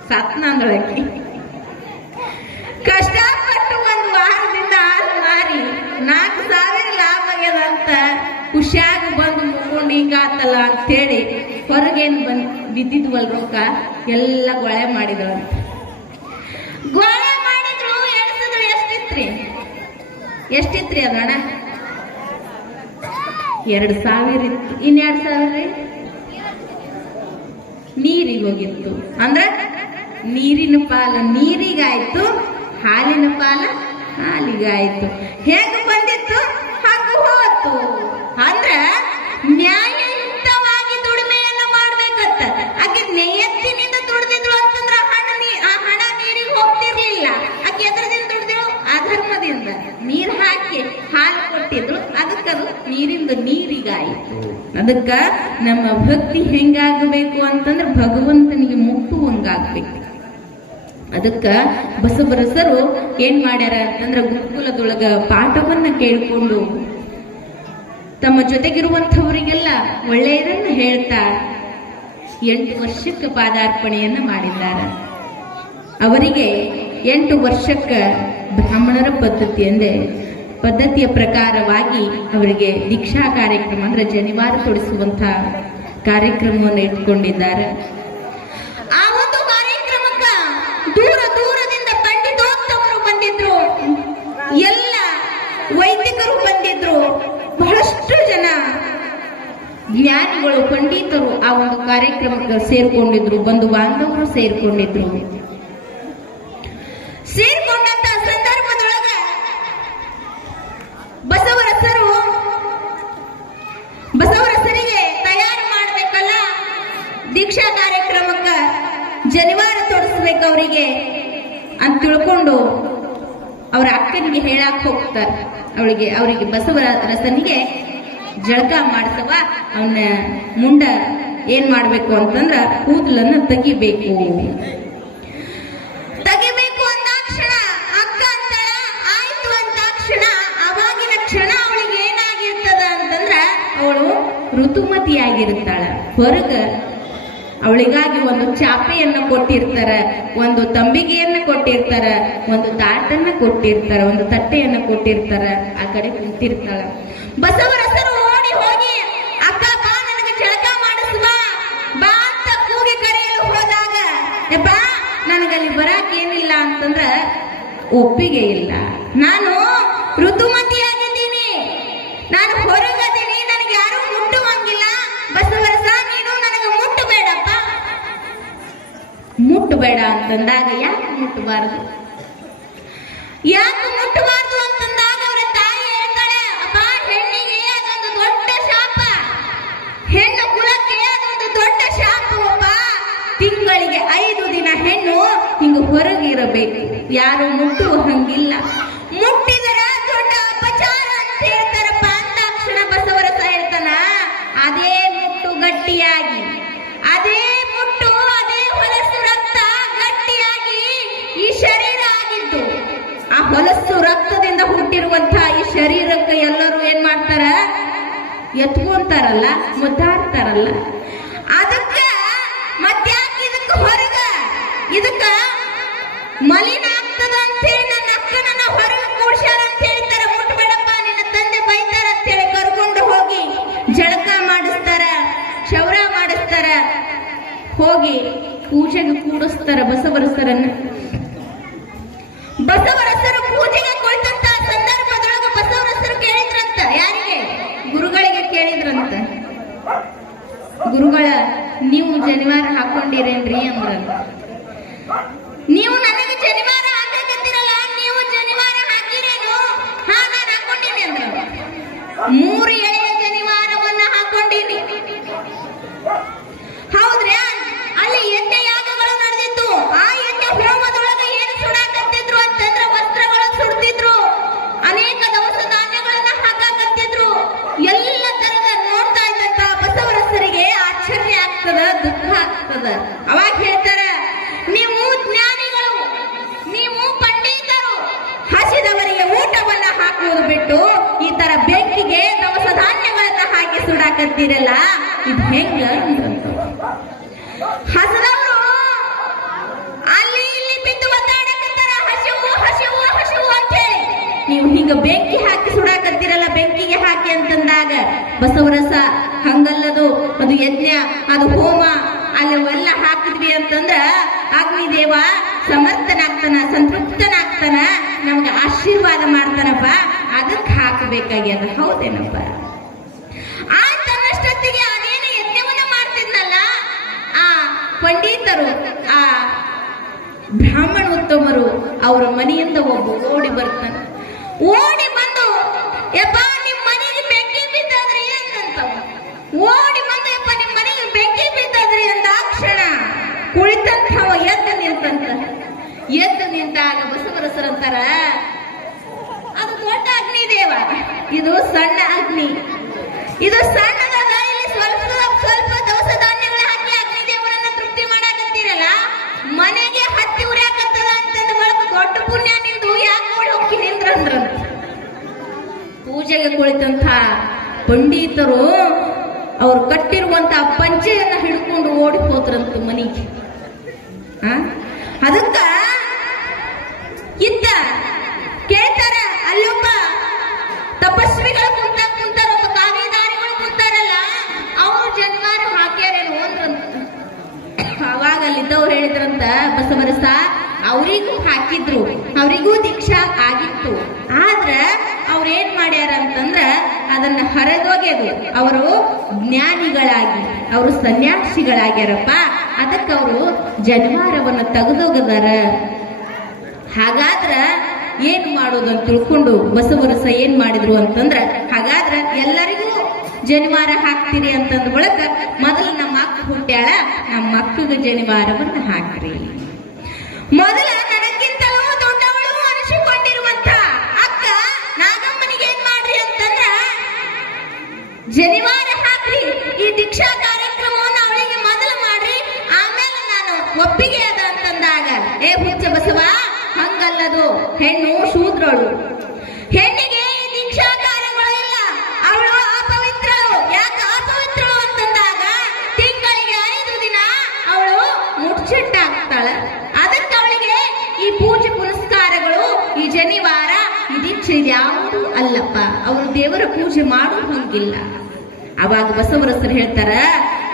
ಸತ್ನಂದಳಕಿ. ಕಷ್ಟಪಟ್ಟು 1 ವಾರದಿಂದ ಹಾಲು ಮಾರಿ 4,000 ಲಾಭ ಆಗ್ಯದ ಅಂತ ಖುಷಿಯಾಗಿ ಬಂದು ಮುಕ್ಕೊಂಡು ಹಿಂಗಾತಲ್ಲ ಅಂತೇಳಿ ಹೊರಗೇನು ಬಿದ್ದಿದ್ವಲ್ ರೊಕ್ಕ ಎಲ್ಲ ಗೊಳೆ ಮಾಡಿದಳಂತ. ಗೊಳೆ ಮಾಡಿದ್ರು. ಎಡ್ಸಿದ್ರು. ಎಷ್ಟಿತ್ರಿ ಅದಣ್ಣ? 2,000 ಇತ್ತು. 2,000 ರೀ ನೀರಿಗೆ ಹೋಗಿತ್ತು. ಅಂದ್ರೆ ನೀರಿನ ಪಾಲ ನೀರಿಗಾಯ್ತು, ಹಾಲಿನ ಪಾಲ ಹಾಲಿಗಾಯ್ತು. ಹೇಗೆ ಬಂದಿತ್ತು ಹಾಗೆ ಹೋತು. ಅಂದ್ರ ನ್ಯಾಯಯುಕ್ತವಾಗಿ ದುಡಿಮೆಯನ್ನು ಮಾಡ್ಬೇಕತ್ತ. ಆಕೆ ನೆಯತ್ತಿನಿಂದ ದುಡ್ದಿದ್ಳು ಅಂತಂದ್ರ ಆ ಹಣ ನೀರಿಗೆ ಹೋಗ್ತಿರ್ಲಿಲ್ಲ. ಆಕೆ ಎದ್ರದಿಂದ ದುಡ್ದಿಳು? ಅಧರ್ಮದಿಂದ. ನೀರ್ ಹಾಕಿ ಹಾಲು ಕೊಟ್ಟಿದ್ರು. ಅದಕ್ಕದು ನೀರಿಂದ ನೀರಿಗಾಯಿತು. ಅದಕ್ಕ ನಮ್ಮ ಭಕ್ತಿ ಹೆಂಗಾಗಬೇಕು ಅಂತಂದ್ರೆ ಭಗವಂತನಿಗೆ ಮುಟ್ಟುವಂಗಾಗ್ಬೇಕು. ಅದಕ್ಕ ಬಸವರಸರು ಏನ್ ಮಾಡ್ಯಾರ ಅಂತಂದ್ರ ಗುರುಕುಲದೊಳಗ ಪಾಠವನ್ನ ಕೇಳಿಕೊಂಡು ತಮ್ಮ ಜೊತೆಗಿರುವಂಥವರಿಗೆಲ್ಲ ಒಳ್ಳೆಯದನ್ನ ಹೇಳ್ತಾ 8 ವರ್ಷಕ್ಕೆ ಪಾದಾರ್ಪಣೆಯನ್ನ ಮಾಡಿದ್ದಾರೆ. ಅವರಿಗೆ 8 ವರ್ಷಕ್ಕೆ ಬ್ರಾಹ್ಮಣರ ಪದ್ಧತಿಯ ಪ್ರಕಾರವಾಗಿ ಅವರಿಗೆ ದೀಕ್ಷಾ ಕಾರ್ಯಕ್ರಮ ಅಂದ್ರೆ ಜನಿವಾರ ತೊಡಿಸುವಂತಹ ಕಾರ್ಯಕ್ರಮವನ್ನು ಇಟ್ಕೊಂಡಿದ್ದಾರೆ. ಆ ಒಂದು ಕಾರ್ಯಕ್ರಮಕ್ಕ ದೂರದಿಂದ ಪಂಡಿತೋತ್ತಮರು ಬಂದಿದ್ರು, ಎಲ್ಲ ವೈದಿಕರು ಬಂದಿದ್ರು, ಬಹಳಷ್ಟು ಜನ ಜ್ಞಾನಿಗಳು ಪಂಡಿತರು ಆ ಒಂದು ಕಾರ್ಯಕ್ರಮಕ್ಕೆ ಸೇರ್ಕೊಂಡಿದ್ರು, ಬಂಧು ಬಾಂಧವರು ಸೇರ್ಕೊಂಡಿದ್ರು. ಸೇರ್ಕೊಂಡಂತ ಸಂದರ್ಭದೊಳಗ ಬಸವರಸರಿಗೆ ತಯಾರು ಮಾಡ್ಬೇಕಲ್ಲ ದೀಕ್ಷಾ ಕಾರ್ಯಕ್ರಮಕ್ಕ, ಜನಿವಾರ ತೊಡಿಸ್ಬೇಕು ಅವರಿಗೆ ಅಂತ ತಿಳ್ಕೊಂಡು ಅವ್ರ ಅಕ್ಕನಿಗೆ ಹೇಳಕ್ ಹೋಗ್ತಾರೆ. ಅವರಿಗೆ ಬಸವರಸನಿಗೆ ಜಳಕ ಮಾಡಿಸವ, ಅವನ ಮುಂಡ ಏನ್ ಮಾಡ್ಬೇಕು ಅಂತಂದ್ರ ಕೂದಲನ್ನ ತೆಗಿಬೇಕು ಅಂದಾಕ್ಷಣ ಅಕ್ಕ ಅಂತಾಳ. ಆಯ್ತು ಅಂದಾಕ್ಷಣ ಅವಾಗಿನ ಕ್ಷಣ ಅವಳಿಗೆ ಏನಾಗಿರ್ತದ ಅಂತಂದ್ರ ಅವಳು ಋತುಮತಿಯಾಗಿರ್ತಾಳ. ಹೊರಗ ಅವಳಿಗಾಗಿ ಒಂದು ಚಾಪೆಯನ್ನ ಕೊಟ್ಟಿರ್ತಾರ, ಒಂದು ತಂಬಿಗೆಯನ್ನ ಕೊಟ್ಟಿರ್ತಾರ, ಒಂದು ತಾಟನ್ನ ಕೊಟ್ಟಿರ್ತಾರ, ಒಂದು ತಟ್ಟೆಯನ್ನ ಕೊಟ್ಟಿರ್ತಾರ. ಆ ಕಡೆ ಕುಂತಿರ್ತಾಳ. ಬಸವರಸರು ಓಡಿ ಹೋಗಿ ಅಕ್ಕ ಬಾ ನನಗೆ ಜಳಕ ಮಾಡಿಸುವ ಬಾ ಅಂತ ಕೂಗಿ ಕರೆಯಲು ಹೋದಾಗ, ಬಾ ಅಂತಂದ್ರ ಒಪ್ಪಿಗೆ ಇಲ್ಲ. ನಾನು ಋತುಮತಿಯಾಗಿದ್ದೀನಿ, ನಾನು ಹೊರಗದೀನಿ, ನನಗೆ ಯಾರು ಮುಟ್ಟುವಂಗಿಲ್ಲ. ಬಸವರಸ ನೀನು ನನಗೆ ಮುಟ್ಟಬೇಡಪ್ಪ. ಮುಟ್ಟಬೇಡ ಅಂತಂದಾಗ ಯಾಕೆ ಮುಟ್ಟಬಾರದು? ಯಾಕೆ ಮುಟ್ಟಬಾರದು ಅಂತಂದಾಗ ಅವರ ತಾಯಿ ಹೇಳ್ತಾಳೆ, ಅಪ್ಪ ಹೆಣ್ಣಿಗೆ ಅದೊಂದು ದೊಡ್ಡ ಶಾಪ, ಹೆಣ್ಣು ಕುಲಕ್ಕೆ ಅದೊಂದು ದೊಡ್ಡ ಶಾಪವಪ್ಪ. ತಿಂಗಳಿಗೆ 5 ದಿನ ಹೆಣ್ಣು ಹಿಂಗ ಹೊರಗಿರಬೇಕು, ಯಾರು ಮುಟ್ಟುವ ಹಂಗಿಲ್ಲ. ಮುಟ್ಟಿದರ ದೊಡ್ಡ ಅಪಚಾರ ಅಂತ ಹೇಳ್ತಾರಪ್ಪ. ಅಂದಾಕ್ಷಣ ಬಸವರಸ ಹೇಳ್ತಾನ, ಅದೇ ಮುಟ್ಟು ಗಟ್ಟಿಯಾಗಿ, ಅದೇ ಮುಟ್ಟು, ಅದೇ ಹೊಲಸು ರಕ್ತ ಗಟ್ಟಿಯಾಗಿ ಈ ಶರೀರ ಆಗಿದ್ದು. ಆ ಹೊಲಸು ರಕ್ತದಿಂದ ಹುಟ್ಟಿರುವಂತಹ ಈ ಶರೀರಕ್ಕೆ ಎಲ್ಲರೂ ಏನ್ ಮಾಡ್ತಾರ? ಎತ್ಕೊಂತಾರಲ್ಲ, ಮುದ್ದಾಡ್ತಾರಲ್ಲ. ಅದಕ್ಕ ಮತ್ತ್ಯಾಕೆ ಇದಕ್ಕೆ ಹೊರಗ, ಇದಕ್ಕ ಮಲಿನ ಆಗ್ತದ ಅಂತೇಳಿ ನನ್ನ ಅಕ್ಕನನ್ನ ಹೊರಗೆ ಕೂಡ್ಸ್ಯಾರ ಅಂತ ಹೇಳ್ತಾರ. ಮುಟ್ಬೇಡಪ್ಪ, ನಿನ್ನ ತಂದೆ ಬೈತಾರ ಅಂತೇಳಿ ಕರ್ಕೊಂಡು ಹೋಗಿ ಜಳಕ ಮಾಡಿಸ್ತಾರ, ಕ್ಷೌರ ಮಾಡಿಸ್ತಾರ, ಹೋಗಿ ಪೂಜೆಗೆ ಕೂಡಿಸ್ತಾರ ಬಸವರಸರನ್ನ. ಬಸವರಸರು ಪೂಜೆಗೆ ಕುಳಿತಂತ ಸಂದರ್ಭದೊಳಗೆ ಬಸವರಸರು ಕೇಳಿದ್ರಂತ. ಯಾರಿಗೆ? ಗುರುಗಳಿಗೆ ಕೇಳಿದ್ರಂತ. ಗುರುಗಳ, ನೀವು ಜನಿವಾರ ಹಾಕೊಂಡಿರೇನ್ರಿ ಅಂದ್ರಂತ. ನೀವು ನನಗೆ ಜನಿವಾರ ಹಾಕಕತ್ತಿರಲ್ಲ, ನೀವು ಜನಿವಾರ ಹಾಕಿರೇನು? ಹಾ, ನಾನು ಹಾಕೊಂಡಿನಿ ಅಂದ್ರ. 3 ಎಳೆಯ ಜನಿವಾರವನ್ನ ಹಾಕೊಂಡೀನಿ. ಹೌದ್ರಾ? ಅಲ್ಲಿ ಯಜ್ಞ ಯಾಗಗಳು ನಡೆದಿತ್ತು. ಆ ಯಜ್ಞ ಹೋಮದೊಳಗೆ ಏನು ಸುಡಾಕತ್ತಿದ್ರು ಅಂತಂದ್ರ ವಸ್ತ್ರಗಳು ಸುಡ್ತಿದ್ರು, ಅನೇಕ ದವಸ ಧಾನ್ಯಗಳನ್ನ ಹಾಕಾಕತ್ತಿದ್ರು. ಎಲ್ಲ ತರದ ನೋಡ್ತಾ ಇದ್ದಂತ ಬಸವರಸರಿಗೆ ಆಶ್ಚರ್ಯ ಆಗ್ತದ, ದುಃಖ ಆಗ್ತದ. ಅವಾಗ ಹೇಳ್ತಾರ, ನೀವು ಜ್ಞಾನಿಗಳು, ನೀವು ಪಂಡಿತರು, ಹಸಿದವರಿಗೆ ಊಟವನ್ನ ಹಾಕುವುದು ಬಿಟ್ಟು ಈ ತರ ಬೆಂಕಿಗೆ ದವಸ ಧಾನ್ಯಗಳನ್ನ ಹಾಕಿ ಸುಡಾಕತ್ತೀರಲ್ಲ, ಇದು ಹೆಂಗ? ಹಸಿದವರು ಅಲ್ಲಿ ಇಲ್ಲಿ ಬಿದ್ದು ಒದ್ದಾಡಕತ್ತಾರ, ಹಸಿವು ಹಸಿವು ಹಸಿವು ಅಂತೇಳಿ. ನೀವು ಹಿಂಗ ಬೆಂಕಿ ಹಾಕಿ ಸುಡಾಕತ್ತೀರಲ್ಲ, ಬೆಂಕಿಗೆ ಹಾಕಿ ಅಂತಂದಾಗ ಬಸವರಸ ಹಂಗಲ್ಲದು, ಅದು ಯಜ್ಞ, ಅದು ಹೋಮ, ಅಲ್ಲಿ ಎಲ್ಲ ಹಾಕಿದ್ವಿ ಅಂತಂದ್ರ ಅಗ್ನಿದೇವ ಸಮರ್ಥನಾಗ್ತಾನ, ಸಂತೃಪ್ತನಾಗ್ತಾನ, ನಮ್ಗೆ ಆಶೀರ್ವಾದ ಮಾಡ್ತಾನಪ್ಪ, ಅದಕ್ಕೆ ಹಾಕಬೇಕಾಗ್ಯದ. ಹೌದೇನಪ್ಪ? ಆ ತನ್ನಷ್ಟೊತ್ತಿಗೆ ಅನೇನ ಯಜ್ಞವನ್ನ ಮಾಡ್ತಿದ್ನಲ್ಲ, ಆ ಪಂಡಿತರು, ಆ ಬ್ರಾಹ್ಮಣ ಉತ್ತಮರು, ಅವರ ಮನೆಯಿಂದ ಒಬ್ಬ ಓಡಿ ಬರ್ತಾನೆ. ಓಡಿ ಬಂದು, ಯಪ್ಪ ನಿಮ್ ಮನೆಗೆ ಬೆಂಕಿ ಬಿದ್ದದ್ರಿ ಅಂತ. ಓಡಿ ಬಂದು, ಯಪ್ಪ ನಿಮ್ ಮನೆಗೆ ಬೆಂಕಿ ಬಿದ್ದದ್ರಿ ಅಂದಾಕ್ಷಣ ಕುಳಿತಂಥವ ಎದ್ದು ನಿಂತಂತ. ಎದ್ದು ನಿಂತಾಗ ಬಸವರಸರಂತಾರ, ಅದು ದೊಡ್ಡ ಅಗ್ನಿದೇವ, ಇದು ಸಣ್ಣ ಅಗ್ನಿ, ಇದು ಸಣ್ಣದ. ಇಲ್ಲಿ ಸ್ವಲ್ಪ ಸ್ವಲ್ಪ ದವಸ ಧಾನ್ಯಗಳ ಹಾಕಿ ಅಗ್ನಿದೇವರನ್ನ ತೃಪ್ತಿ ಮಾಡಾಕತ್ತೀರಲ್ಲ, ಮನೆಗೆ ಹತ್ತಿ ಉರಿಯಾಕತ್ತದ ಅಂತಂದ ಬಳಕ ದೊಡ್ಡ ಪುಣ್ಯ ನಿಂದು, ಯಾಕೆ ಓಡಿ ಹೋಗಿ ನಿಂದ್ರಂದ್ರ. ಪೂಜೆಗೆ ಕುಳಿತಂತ ಪಂಡಿತರು ಅವ್ರು ಕಟ್ಟಿರುವಂತ ಪಂಚೆಯನ್ನ ಹಿಡ್ಕೊಂಡು ಓಡಿ ಹೋದ್ರಂತ ಮನೆಗೆ. ಅದಕ್ಕ ಇತ್ತ ಕೇಳ್ತಾರ, ಅಲ್ಲೊಬ್ಬ ತಪಸ್ವಿಗಳು ಕುಂತಾರ, ಒಬ್ಬ ಕಾವಿದಾರಿಗಳು ಕುಂತಾರಲ್ಲ, ಅವರು ಜನ್ವಾರ ಹಾಕ್ಯಾರೇನು ಅಂದ್ರಂತ. ಅವಾಗ ಅಲ್ಲಿದ್ದವ್ರು ಹೇಳಿದ್ರಂತ, ಬಸವರಸ ಅವರಿಗೂ ಹಾಕಿದ್ರು, ಅವರಿಗೂ ದೀಕ್ಷಾ ಆಗಿತ್ತು. ಆದ್ರ ಅವ್ರೇನ್ ಮಾಡ್ಯಾರ ಅಂತಂದ್ರ ಅದನ್ನ ಹರಿದೋಗ್ಯದು. ಅವರು ಜ್ಞಾನಿಗಳಾಗಿ, ಅವರು ಸನ್ಯಾಸಿಗಳಾಗ್ಯಾರಪ್ಪ, ಅದಕ್ಕೆ ಅವರು ಜನ್ವಾರವನ್ನು ತೆಗೆದೋಗದಾರ. ಹಾಗಾದ್ರ ಏನ್ ಮಾಡೋದು ಅಂತ ತಿಳ್ಕೊಂಡು ಬಸವರಸ ಏನ್ ಮಾಡಿದ್ರು ಅಂತಂದ್ರ, ಹಾಗಾದ್ರ ಎಲ್ಲರಿಗೂ ಜನಿವಾರ ಹಾಕ್ತೀರಿ ಅಂತಂದ ಬಳಕ ಮೊದಲು ನಮ್ಮ ಅಕ್ಕ ಹುಟ್ಟ್ಯಾಳ, ನಮ್ಮ ಅಕ್ಕಗೆ ಜನಿವಾರವನ್ನ ಹಾಕ್ರಿ. ಮೊದಲ ನನಗಿಂತಲೂ ದೊಡ್ಡವಳು ಅನಿಸಿಕೊಂಡಿರುವಂತ ಅಕ್ಕ ನಾಗಮ್ಮನಿಗೆ ಏನ್ ಮಾಡ್ರಿ ಅಂತಂದ್ರ ಜನಿವಾರ ಹಾಕ್ರಿ. ಈ ದೀಕ್ಷಾ ಕಾರ್ಯಕ್ರಮವನ್ನು ಅವಳಿಗೆ ಮೊದಲು ಮಾಡ್ರಿ, ಆಮೇಲೆ ನಾನು ಒಪ್ಪಿಗೆ ಅದ ಅಂತಂದಾಗ, ಏ ಹುಚ್ಚ ಬಸವ, ಹಂಗಲ್ಲದು, ಹೆಣ್ಣು ಶೂದ್ರಳು, ಹೆಣ್ಣಿಗೆ ಈ ದೀಕ್ಷಾ ಕಾರ್ಯಗಳು ಇಲ್ಲ, ಅವಳು ಅಪವಿತ್ರಳು. ಯಾಕೆ ಅಪವಿತ್ರಳು ಅಂತಂದಾಗ ತಿಂಗಳಿಗೆ 5 ದಿನ ಅವಳು ಮುಟ್ಚಿಟ್ಟಾಗ್ತಾಳ. ಅದಕ್ಕೆ ಅವಳಿಗೆ ಈ ಪೂಜೆ ಪುನಸ್ಕಾರಗಳು, ಈ ಜನಿವಾರ, ಈ ದೀಕ್ಷೆ ಯಾವುದು ಅಲ್ಲಪ್ಪ, ಅವರು ದೇವರ ಪೂಜೆ ಮಾಡೋ ಹಂಗಿಲ್ಲ. ಅವಾಗ ಬಸವರಸರು ಹೇಳ್ತಾರ,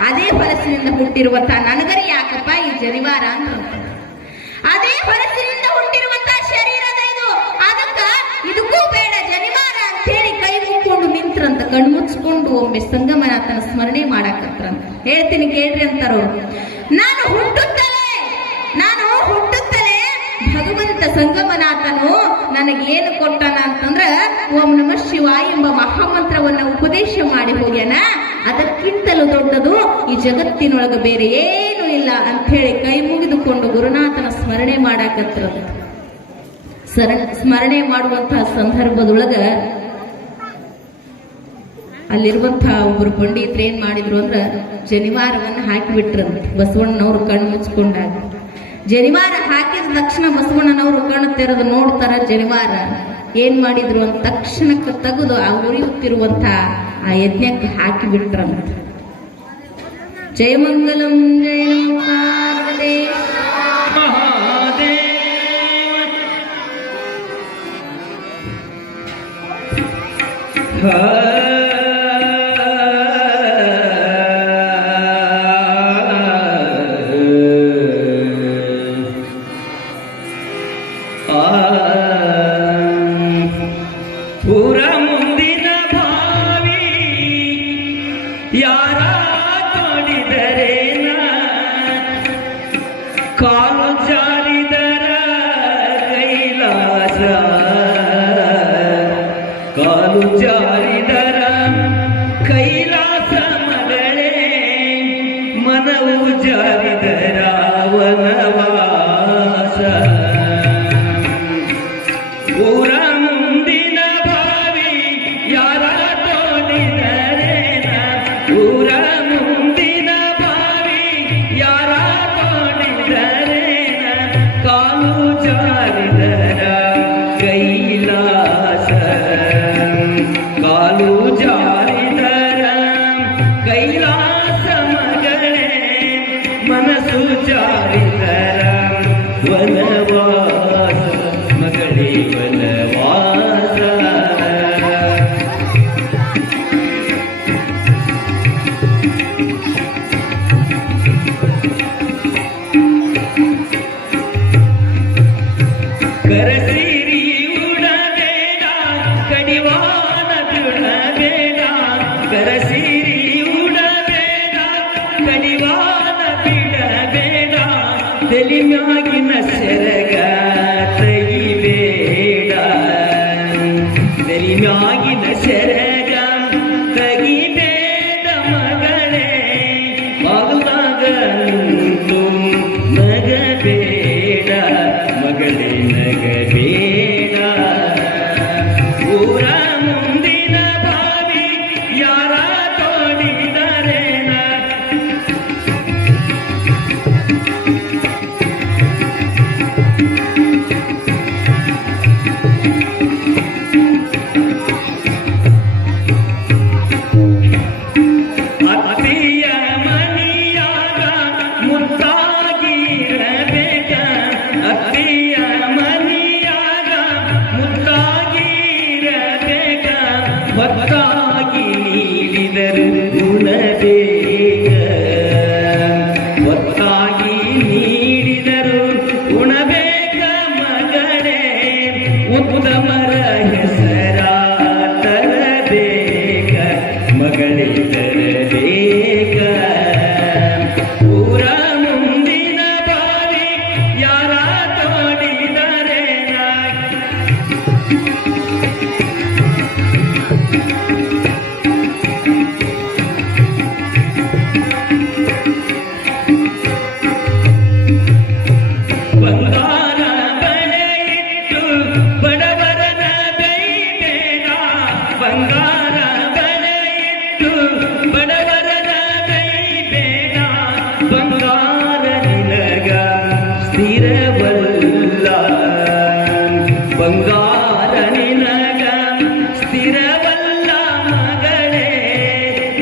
ಅದೇ ಹೊಲಸಿನಿಂದ ಹುಟ್ಟಿರುವಂತ ನನಗರಿ ಯಾಕಪ್ಪ ಈ ಜನಿವಾರ ಅಂತ. ಅದೇ ಹೊರಸಿನಿಂದ ಹುಟ್ಟಿರುವಂತಹ ಶರೀರದ ಇದು. ಅದಕ್ಕ ಇದಕ್ಕೂ ಬೇಡ ಜನಿವಾರ ಅಂತ ಹೇಳಿ ಕೈ ಮುಕ್ಕೊಂಡು ನಿಂತ್ರಂತ, ಕಣ್ಮುಚ್ಕೊಂಡು ಒಮ್ಮೆ ಸಂಗಮನಾಥನ ಸ್ಮರಣೆ ಮಾಡಾಕತ್ರಂತ. ಹೇಳ್ತೀನಿ ಕೇಳ್ರಿ ಅಂತಾರೋ. ನಾನು ಹುಟ್ಟುತ್ತಲೇ ಭಗವಂತ ಸಂಗಮನಾಥನು ನನಗೇನು ಕೊಟ್ಟಾನ ಅಂತಂದ್ರ ಓಂ ನಮಃ ಶಿವಾಯ ಎಂಬ ಮಹಾಮಂತ್ರವನ್ನ ಉಪದೇಶ ಮಾಡಿ ಹೋಗ್ಯಾನ. ಅದಕ್ಕಿಂತಲೂ ದೊಡ್ಡದು ಈ ಜಗತ್ತಿನೊಳಗ ಬೇರೆ ಏನು ಇಲ್ಲ ಅಂತ ಹೇಳಿ ಕೈ ಮುಗಿದುಕೊಂಡು ಗುರುನಾಥನ ಸ್ಮರಣೆ ಮಾಡಾಕತ್ರ. ಸ್ಮರಣೆ ಮಾಡುವಂತಹ ಸಂದರ್ಭದೊಳಗ ಅಲ್ಲಿರುವಂತಹ ಒಬ್ಬರು ಪಂಡಿತರು ಏನ್ ಮಾಡಿದ್ರು ಅಂದ್ರ ಜನಿವಾರವನ್ನ ಹಾಕಿಬಿಟ್ರಂತ. ಬಸವಣ್ಣನವ್ರು ಕಣ್ಣು ಮುಚ್ಕೊಂಡಾಗ ಜನಿವಾರ ಹಾಕಿದ ತಕ್ಷಣ ಬಸವಣ್ಣನವರು ಕಣ್ಣು ತೆರೆದು ನೋಡ್ತಾರ. ಜನಿವಾರ ಏನ್ ಮಾಡಿದ್ರು ಅಂತ ತಕ್ಷಣಕ್ಕೆ ತೆಗೆದು ಆ ಉರಿಯುತ್ತಿರುವಂತಹ ಆ ಯಜ್ಞಕ್ಕೆ ಹಾಕಿ ಬಿಟ್ರಂತ. ಜಯಮಂಗಲಂ ಜಯ ಪಾರ್ವತಿ ಪುರ ಮುಂದಿನ ಭಾವಿ ಯಾರ ತೊಡಿದರೇನ, ಕಾಲು ಜಾರಿದರ ಕೈಲಾಸ, ಕಾಲು ಜಾರಿದರ ಕೈಲಾಸ ಮಗಳೇ, ಮನವು ಜಾರಿದರ ವನವಾಸ. ಪುರ ಮುಂದಿನ ಭಾವಿ ಯಾರ ತೋಡಿದರೇನ, ಪುರ ಮುಂದಿನ ಭಾವಿ ಯಾರ ತೋಡಿದರೇನ, ಕಾಲು ಜಾರಿದರ ಕೈಲಾಸ, ಕಾಲು ಜಾರಿದರ ಕೈಲಾಸ ಮಗಳೇ, ಮನಸ್ಸು ಜಾರಿದರ ವನವಾಸ ಮಗಳೇ ವನವಾಸ. ಕರಸಿರಿ ಉಡಬೇಡ ಕಡಿವಾಣ ಬಿಡಬೇಡ, ಕರಸಿರಿ ಉಡಬೇಡ ಕಡಿವಾಣ ಬಿಡಬೇಡ, ತೆಲಿಮ್ಯಾಗಿನ ಸೆರಗ ತೆಗಿಬೇಡ, ತೆಲಿಮ್ಯಾಗಿನ ಸೆರಗ ತೆಗಿಬೇಡ ಮಗಳೇ, ಬಾಗುವಾಗ ನಿಂತು ನಗಬೇಡ ಮಗಳೇ ನಗಬೇಡ. ಊರ ಮುಂದಿನ ಭಾವಿ ಯಾರ ತೋಡಿದರೇನ, ಅತ್ತಿಯ ಮನಿಯಾಗ ಮುತ್ತಾಗಿರಬೇಕ, ಅತ್ತಿಯ ಮನಿಯಾಗ ಮುತ್ತಾಗಿರಬೇಕ, ಒತ್ತಾಗಿ ನೀಡಿದರು ಉಣಬೇಕ, ಒತ್ತಾಗಿ ನೀಡಿದರು ಉಣಬೇಕ ಮಗಳೇ, ಉತ್ತಮರ ಹೆಸರ ತರಬೇಕ ಮಗಳೇ ತರಬೇಕ. ಊರ ಮುಂದಿನ ಭಾವಿ ಯಾರ ತೋಡಿದರೇನ, ಬಂಗಾರ ಬಳೆ ಇಟ್ಟು ಬಡವರನ ಬೈಬೇಡ, ಬಂಗಾರ ಬಳೆ ಇಟ್ಟು ಬಡವರನ ಬೈಬೇಡ, ಬಂಗಾರ ನಿನಗ ಸ್ಥಿರವಲ್ಲ, ಬಂಗಾರ ನಿನಗ ಸ್ಥಿರವಲ್ಲ ಮಗಳೇ,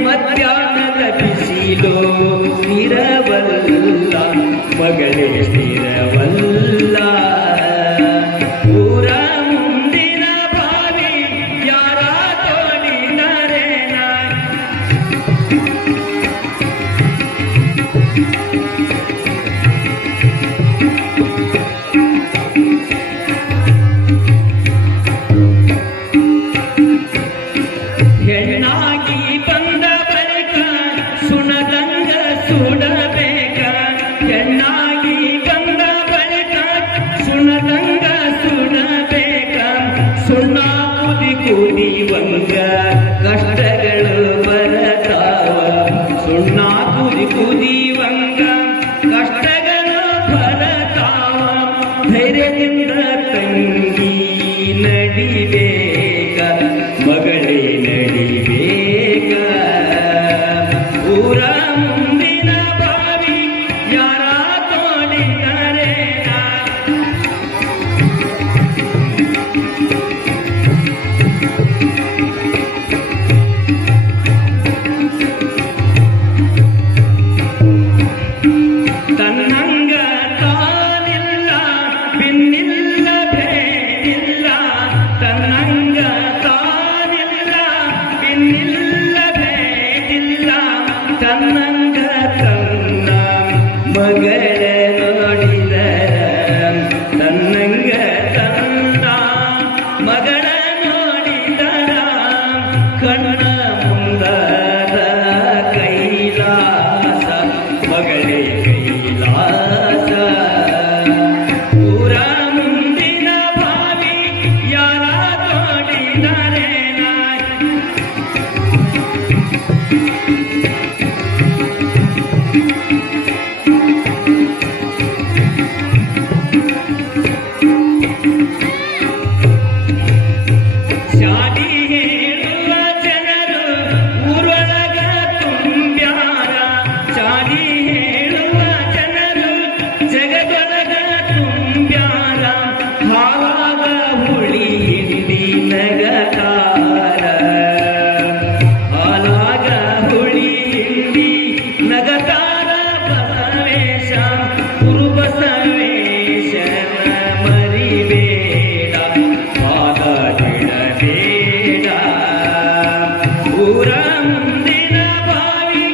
ಮಧ್ಯಾಹ್ನದ ಬಿಸಿಲು ಸ್ಥಿರವಲ್ಲ ಮಗಳೇ ಸ್ಥಿರವಲ್ಲ. ಊರ ಮುಂದಿನ ಭಾವಿ ಯಾರ ತೋಡಿದರೇನ, ಮಗಳೇ ಕೈಲಾಸ ಊರ ಮುಂದಿನ ಬಾವಿ ಯಾರ ತೋಡಿದರೇನ ಶಾದಿ ಹೇಳುವ ಜನರು ಊರೊಳಗ ತುಂಬ್ಯಾರ ಶಾದಿ ಹೇಳುವ ಜನರು ಜಗದೊಳಗ ತುಂಬ್ಯಾರ ಹಾಲಾಗ ಹುಳಿ ಹಿಂಡಿ ನಗತಾರ ಹಾಲಾಗ ಹುಳಿ ಹಿಂಡಿ ನಗತಾರ ಬಸವೇಶ ಗುರು ಬಸವೇಶನ ಮರಿಬೇಡ ಪಾದ ಬಿಡಬೇಡ ಊರ ಮುಂದಿನ ಬಾವಿ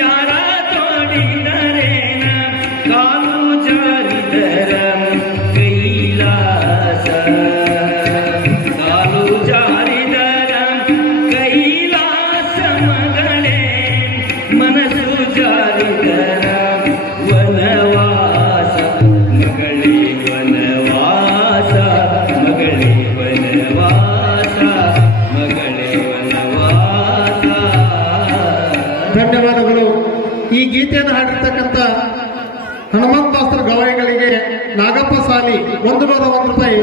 ಯಾರ ತೋಡಿದರೇನ ಕಾಲು ಜಾರಿದರ ಕೈಲಾಸ ಕಾಲು ಜಾರಿದರ ಕೈಲಾಸ ಮಗಳೇ ಮನಸ್ಸು ಜಾರಿದರ ವನವಾಸ ಮಗಳೇ ವನವಾಸ ಮಗಳೇ ವನವಾಸ ಮಗಳೇ ವನವಾಸ. ಧನ್ಯವಾದಗಳು. ಈ ಗೀತೆಯನ್ನು ಹಾಡಿರ್ತಕ್ಕಂಥ ಹನುಮಂತ ಮಾಸ್ತರ್ ಗವಾಯಿಗಳಿಗೆ ನಾಗಪ್ಪ ಸಾಲಿ 101 ರೂಪಾಯಿ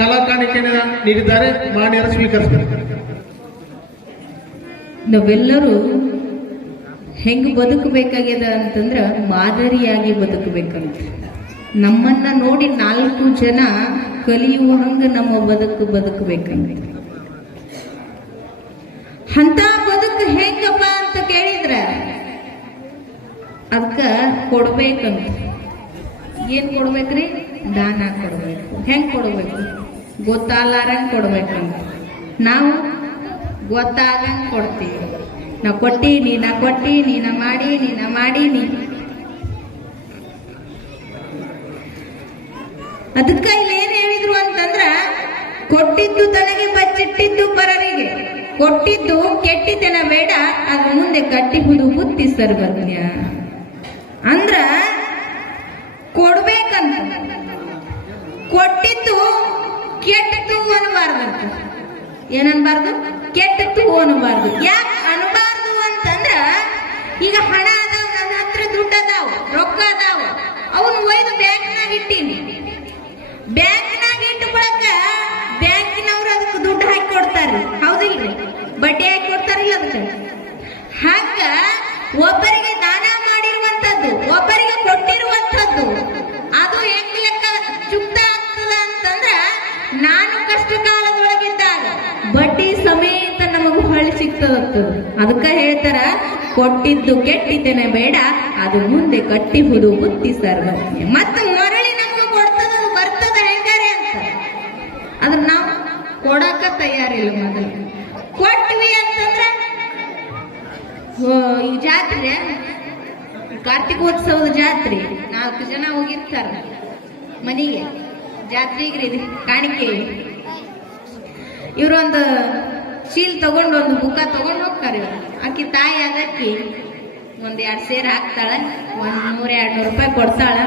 ಕಲಾ ಕಾಣಿಕೆಯನ್ನು ನೀಡಿದ್ದಾರೆ. ಮಾನ್ಯರು ಸ್ವೀಕರಿಸಬೇಕು. ನಾವೆಲ್ಲರೂ ಹೆಂಗ್ ಬದುಕಬೇಕಾಗ್ಯದ ಅಂತಂದ್ರ ಮಾದರಿಯಾಗಿ ಬದುಕಬೇಕಂತ. ನಮ್ಮನ್ನ ನೋಡಿ 4 ಜನ ಕಲಿಯುವ ಹಂಗ ನಮ್ಮ ಬದುಕಬೇಕಂತ. ಅಂತ ಬದುಕು ಹೆಂಗಪ್ಪ ಅಂತ ಕೇಳಿದ್ರ ಅದಕ್ಕ ಕೊಡ್ಬೇಕಂತ. ಏನ್ ಕೊಡ್ಬೇಕ್ರಿ? ದಾನ ಕೊಡ್ಬೇಕು. ಹೆಂಗ್ ಕೊಡ್ಬೇಕು? ಗೊತ್ತಾಲಾರಂಗ್ ಕೊಡ್ಬೇಕಂತ. ನಾವು ಗೊತ್ತಾಗಂಗ್ ಕೊಡ್ತೀವಿ. ನಾ ಕೊಟ್ಟೀನಿ ನೀನ ಮಾಡೀನಿ. ಅದಕ್ಕ ಇಲ್ಲಿ ಏನ್ ಹೇಳಿದ್ರು ಅಂತಂದ್ರ, ಕೊಟ್ಟಿದ್ದು ತನಗೆ ಬಚ್ಚಿಟ್ಟಿದ್ದು ಪರರಿಗೆ, ಕೊಟ್ಟಿದ್ದು ಕೆಟ್ಟಿತನ ಬೇಡ, ಅದ್ರ ಮುಂದೆ ಕಟ್ಟಿಹುದು ಬುತ್ತಿ ಸರ್ವಜ್ಞ. ಅಂದ್ರ ಕೊಡ್ಬೇಕಂತ. ಕೊಟ್ಟಿದ್ದು ಕೆಟ್ಟದ್ದು ಅನ್ನಬಾರ್ದಂತ. ಏನನ್ಬಾರ್ದು? ಕೆಟ್ಟದ್ದು ಅನ್ನಬಾರ್ದು. ಯಾಕೆ ಅನ್ಬಾರ್ದು ಅಂತಂದ್ರ, ಈಗ ಹಣ ಅದಾವ, ನನ್ನ ಹತ್ರ ದುಡ್ಡು ಅದಾವ, ರೊಕ್ಕ ಅದಾವ, ಅವನು ಒಯ್ದು ಬ್ಯಾಂಕ್ನಾಗ ಇಟ್ಟೀನಿ. ಬ್ಯಾಂಕ್ನಾಗ ಇಟ್ಟು ಬಳಕ ಬ್ಯಾಂಕಿನವ್ರು ಅದಕ್ಕೆ ದುಡ್ಡು ಹಾಕಿ ಕೊಡ್ತಾರ್ರಿ, ಹೌದಿಲ್ರಿ? ಬಡ್ಡಿ ಹಾಕಿ ಕೊಡ್ತಾರಿಲ್ಲ ಅದಕ್ಕೆ. ಹಂಗ ಒಬ್ಬರಿಗೆ ದಾನ ಮಾಡಿರುವಂತದ್ದು, ಒಬ್ಬರಿಗೆ ಕೊಟ್ಟಿರುವಂತದ್ದು, ಅದು ಹೆಂಗ್ ಲೆಕ್ಕ ಚುಕ್ತ ಆಗ್ತದ ಅಂತಂದ್ರ, ನಾನು ಕಷ್ಟ ಕಾಲದೊಳಗಿದ್ದಾಗ ಬಡ್ಡಿ ಸಮೇತ ನಮಗೂ ಹೊಳ್ಳಿ ಸಿಗ್ತದ. ಅದಕ್ಕ ಹೇಳ್ತಾರ, ಕೊಟ್ಟಿದ್ದು ಕೆಟ್ಟಿದ್ದೇನೆ ಬೇಡ, ಅದು ಮುಂದೆ ಕಟ್ಟಿಹುದು ಬುತ್ತಿ ಸರ್ವಜ್ಞ. ಮತ್ತ ಮರಳಿ ನಮ್ಗೆ ಕೊಡ್ತದ ಬರ್ತದ ಹೆಂಗಾರೆ ಅಂತ. ಅದ್ರ ನಾವು ಕೊಡಕ ತಯಾರಿಲ್ಲ. ಮೊದಲು ಕೊಟ್ವಿ ಅಂತಂದ್ರ, ಈಗ ಜಾತ್ರೆ, ಕಾರ್ತಿಕೋತ್ಸವದ ಜಾತ್ರೆ, 4 ಜನ ಹೋಗಿರ್ತಾರ ಮನೆಗೆ ಜಾತ್ರೆಗ್ರಿ ಕಾಣಿಕೆ. ಇವ್ರೊಂದು ಚೀಲ್ ತಗೊಂಡು ಒಂದು ಬುಕ್ಕ ತಗೊಂಡು ಹೋಗ್ತಾರೆ. ಆಕಿ ತಾಯಿ ಆಗಕ್ಕಿ 1-2 ಸೇರ್ ಹಾಕ್ತಾಳ, 100-200 ರೂಪಾಯಿ ಕೊಡ್ತಾಳ.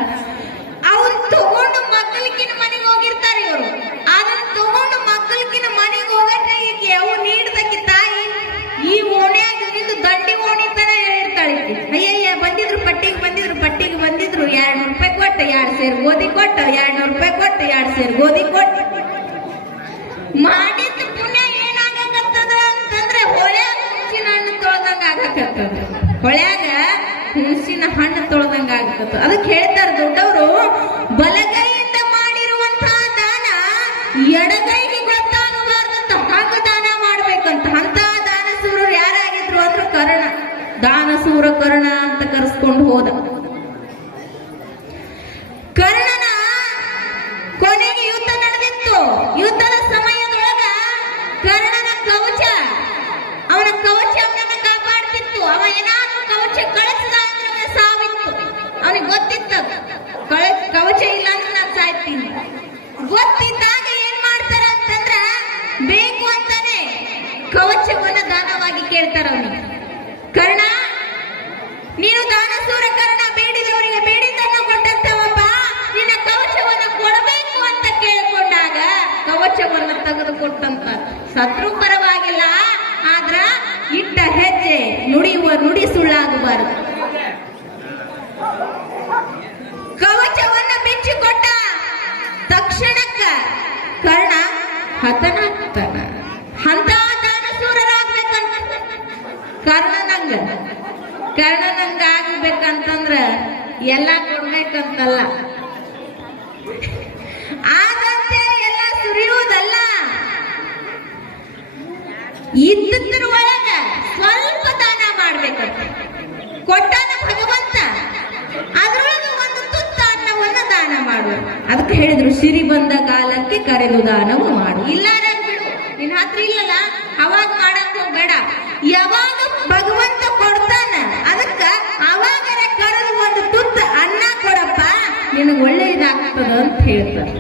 ಅವನ್ ತಗೊಂಡು ಮಕ್ಕಳಿಗಿನ ಮನೆಗೆ ಹೋಗಿರ್ತಾರೆ ಇವರು. ಅದನ್ನ ತಗೊಂಡು ಮಕ್ಕಳಿಗಿನ ಮನೆಗೆ ಹೋಗಕ್ಕೆ ಈಕೆ ಅವು ನೀಡ್ದಕ್ಕಿ ತಾಯಿ ಈ ಓಣ್ಯಾಗ ನಿಂದು ದಂಡಿ ಓಣಿ ತರ ಹೇಳಿರ್ತಾಳೆ. ಅಯ್ಯಯ್ಯ ಬಂದಿದ್ರು ಪಟ್ಟಿಗೆ ಬಂದಿದ್ರು 200 ರೂಪಾಯಿ ಕೊಟ್ಟ 2 ಸೇರ್ ಗೋಧಿ ಕೊಟ್ಟ, 200 ರೂಪಾಯಿ ಕೊಟ್ಟ 2 ಸೇರ್ ಗೋಧಿ ಕೊಟ್ಟ. ಮಾಡಿದ ಪುಣ್ಯ ಏನಾಗಕತ್ತದ ಅಂತಂದ್ರೆ, ಹೊಳ್ಯಾಗ ಹುಣಸಿನ ಹಣ್ಣು ತೊಳ್ದಂಗ ಆಗಕತ್ತದ. ಹೊಳ್ಯಾಗ ಹುಣಸಿನ ಹಣ್ಣು ತೊಳ್ದಂಗ ಆಗಕತ್ತದ. ಅದಕ್ಕೆ ಹೇಳ್ತಾರ ದೊಡ್ಡವರು, ಬಲಗೈಯಿಂದ ಮಾಡಿರುವಂತಹ ದಾನ ಎಡಗೈಗೆ ಗೊತ್ತಾಗಬಾರ್ದಂತ ಹಂಗ ದಾನ ಮಾಡ್ಬೇಕಂತ. ಅಂತ ದಾನಸೂರರು ಯಾರಾಗಿದ್ರು ಅಂದ್ರೆ ಕರ್ಣ. ದಾನಸೂರ ಕರ್ಣ ಅಂತ ಕರೆಸ್ಕೊಂಡು ಹೋದ. ಕರ್ಣನ ಕೊನೆಗೆ ಯುದ್ಧ ನಡೆದಿತ್ತು. ಯುದ್ಧದ ಸಮಯದೊಳಗ ಕರ್ಣನ ಕವಚ, ಅವನ ಕವಚ ಅವನನ್ನ ಕಾಪಾಡ್ತಿತ್ತು. ಅವ ಏನಾದ್ರೂ ಕವಚ ಕಳಿಸಿದ ಅಂದ್ರೆ ಅವನ ಸಾವಿತ್ತು. ಅವನಿಗೆ ಗೊತ್ತಿತ್ತು ಕವಚ ಇಲ್ಲ ಅಂದ್ರೆ ನಾನು ಸಾಯ್ತೀನಿ. ಗೊತ್ತಿದ್ದಾಗ ಏನ್ ಮಾಡ್ತಾರ ಅಂತಂದ್ರ, ಬೇಕು ಅಂತಾನೆ ಕವಚವನ್ನ ದಾನವಾಗಿ ಕೇಳ್ತಾರ ಅವನಿಗೆ. ಕರ್ಣ, ನೀನು ದಾನಸೂರ ಕರ್ಣ ಎಲ್ಲ ಕೊಡ್ಬೇಕಂತಲ್ಲ, ಆದಂತೆ ಎಲ್ಲ ಸುರಿಯುವುದಲ್ಲ. ಇದ್ದದ್ರ ಒಳಗ ಸ್ವಲ್ಪ ದಾನ ಮಾಡ್ಬೇಕಂತ ಕೊಟ್ಟಾನ ಭಗವಂತ, ಅದ್ರೊಳಗೆ ಒಂದು ತುತ್ತ ಅನ್ನವನ್ನ ದಾನ ಮಾಡು. ಅದಕ್ಕೆ ಹೇಳಿದ್ರು ಸಿರಿ ಬಂದ ಕಾಲಕ್ಕೆ ಕರೆದು ದಾನವು ಮಾಡು. ಇಲ್ಲ ಬಿಡು, ನಿನ್ನ ಹತ್ರ ಇಲ್ಲಲ್ಲ ಅವಾಗ ಮಾಡಕ್ ಹೋಗ್ಬೇಡ. ಯಾವಾಗ ಭಗವಂತ ಕೊಡ್ತಾನ ಅದಕ್ಕ ಅವಾಗರ ಕರೆದು ಒಂದು ತುತ್ತ ಅನ್ನ ಕೊಡಪ್ಪ, ನಿನಗೆ ಒಳ್ಳೆಯದಾಗ್ತದ ಅಂತ ಹೇಳ್ತಾರೆ.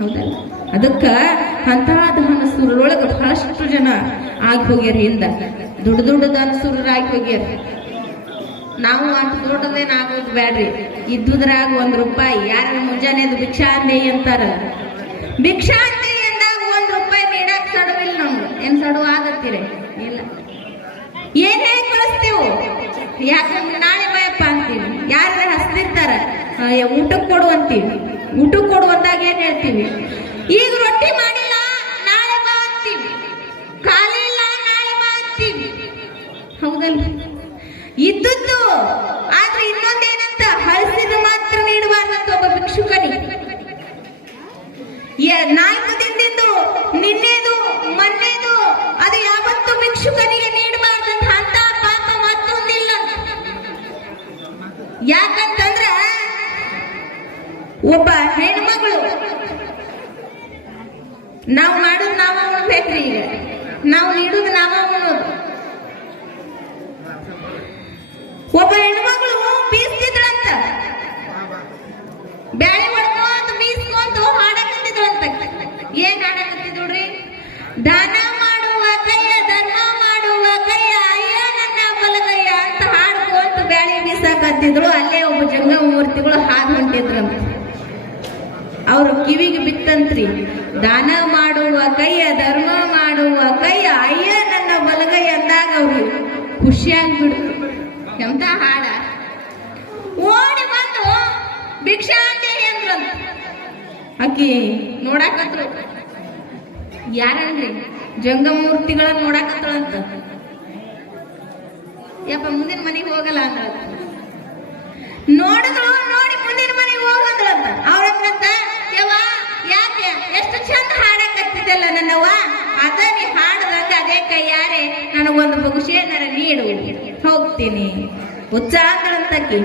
ಹೌದಲ್ಲ? ಅದಕ್ಕ ಅಂತಹ ದಾನಸೂರರೊಳಗೆ ಬಹಳಷ್ಟು ಜನ ಆಗಿ ಹೋಗ್ಯಾರ. ಹಿಂದ ದೊಡ್ಡ ದೊಡ್ಡ ದಾನಸೂರರಾಗಿ ಹೋಗ್ಯಾರ. ನಾವು ಅಷ್ಟು ದೊಡ್ಡದೇನ ಆಗೋದು ಬ್ಯಾಡ್ರಿ. ಇದ್ದುದ್ರಾಗ ₹1 ಯಾರ ಮುಂಜಾನೆದು ಭಿಕ್ಷಾಂದೆ ಅಂತಾರಲ್ಲ, ಭಿಕ್ಷಾಂದೆ ಎಂದಾಗ ₹1 ನೀಡಾಕ್ ಸಡುವಿಲ್ಲ ನಮ್ಗೆ. ಏನ್ ಸಡುವ ಆಗತ್ತೀರಿ? ಇಲ್ಲ. ಏನ್ ಹೇಗೆ ಕಳಿಸ್ತೇವು? ಯಾಕಂದ್ರೆ ನಾಳೆ ಬಾಯಪ್ಪ ಅಂತೀವಿ. ಯಾರ ಹಸ್ತಿರ್ತಾರ ಊಟಕ್ಕೆ ಕೊಡು ಅಂತೀವಿ. ಊಟಕ್ಕೆ ಕೊಡುವಂದಾಗ ಏನ್ ಹೇಳ್ತೀವಿ? ಈಗ ರೊಟ್ಟಿ ಮಾಡಿಲ್ಲ ನಾಳೆ ಬಾ ಅಂತೀವಿ, ಖಾಲಿ ಇಲ್ಲ ನಾಳೆ ಬಾ ಅಂತೀವಿ. ಹೌದಲ್ಲ? ಇದ್ದದ್ದು. ಆದ್ರೆ ಇನ್ನೊಂದೇನಂತ, ಹಳಸಿದ ಮಾತ್ರ ನೀಡಬಾರ್ದಂತ ಒಬ್ಬ ಭಿಕ್ಷುಕನಿಗೆ. 4 ದಿನದಿಂದ ನಿನ್ನೆದು ಮೊನ್ನೆದು ಅದು ಯಾವತ್ತು ಭಿಕ್ಷುಕನಿಗೆ ನೀಡಬಾರ್ದಂತ ಅಂತ ಪಾಪ ಮತ್ತೊಂದಿಲ್ಲ. ಯಾಕಂತಂದ್ರ ಒಬ್ಬ ಹೆಣ್ಮಗಳು ನಾವು ಮಾಡುದು ನಾವ ಉಣ್ಬೇಕ್ರಿ. ಈಗ ನಾವು ನೀಡುದು ನಾವ ಉಣ್ಣೋದು. ಒಬ್ಬ ಹೆಣ್ಮಗಳು ಬೀಸ್ತಿದ್ರಂತ, ಬ್ಯಾಳಿ ಹೊಡ್ಕೊಂತ ಬೀಸ್ಕೊಂತ ಹಾಡಕತ್ತಿದ್ರಂತ. ಏನ್ ಹಾಡಕತ್ತಿದ್ರಿ? ದಾನ ಮಾಡುವ ಕೈಯ ಧರ್ಮ ಮಾಡುವ ಕೈಯ ಅಯ್ಯ ನನ್ನ ಬಲಗಯ್ಯ ಅಂತ ಹಾಡ್ಕೊಂತ ಬ್ಯಾಳಿ ಬೀಸಾಕತ್ತಿದ್ರು. ಅಲ್ಲೇ ಒಬ್ಬ ಜಂಗಮ ಮೂರ್ತಿಗಳು ಹಾದು ಹೊಂಟಿದ್ರಂತ. ಅವ್ರ ಕಿವಿಗೆ ಬಿತ್ತಂತ್ರಿ, ದಾನ ಮಾಡುವ ಕೈಯ ಧರ್ಮ ಮಾಡುವ ಕೈಯ ಅಯ್ಯ ನನ್ನ ಬಲಗೈ ಅಂದಾಗ ಅವ್ರು ಖುಷಿಯಾಗ್ಬಿಡ್ತು. ಎಂತ ಹಾಡ! ಓಡಿ ಬಂದು ಭಿಕ್ಷಾಂತೆ ಅಂದ್ರಂತ. ಅಕ್ಕಿ ನೋಡಾಕತ್ರು. ಯಾರನ್ರಿ? ಜಂಗಮೂರ್ತಿಗಳನ್ನ ನೋಡಾಕತ್ತಳಂತ. ಯಪ್ಪ ಮುಂದಿನ ಮನೆಗೆ ಹೋಗಲ್ಲ ಅಂದ್ರ. ನೋಡಿದ್ರು, ನೋಡಿ ಮುಂದಿನ ಮನೆಗೆ ಹೋಗಂದ್ರಂತ. ಅವ್ರಂದ್ರಂತ, ಯವ್ವ ಯಾಕೆ ಎಷ್ಟು ಚಂದ ಹಾಡಕತ್ತಿದ್ದಲ್ಲ ನನ್ನವ್ವ, ಅದ ನೀ ಹಾಡದಂಗ ಅದೇ ಕೈಯಾರೆ ನನಗೊಂದು ಬಹುಶೇನರ ನೀಡು, ಹೋಗ್ತೀನಿ. ಉಚ್ಚಾಂತಕ್ಕಿ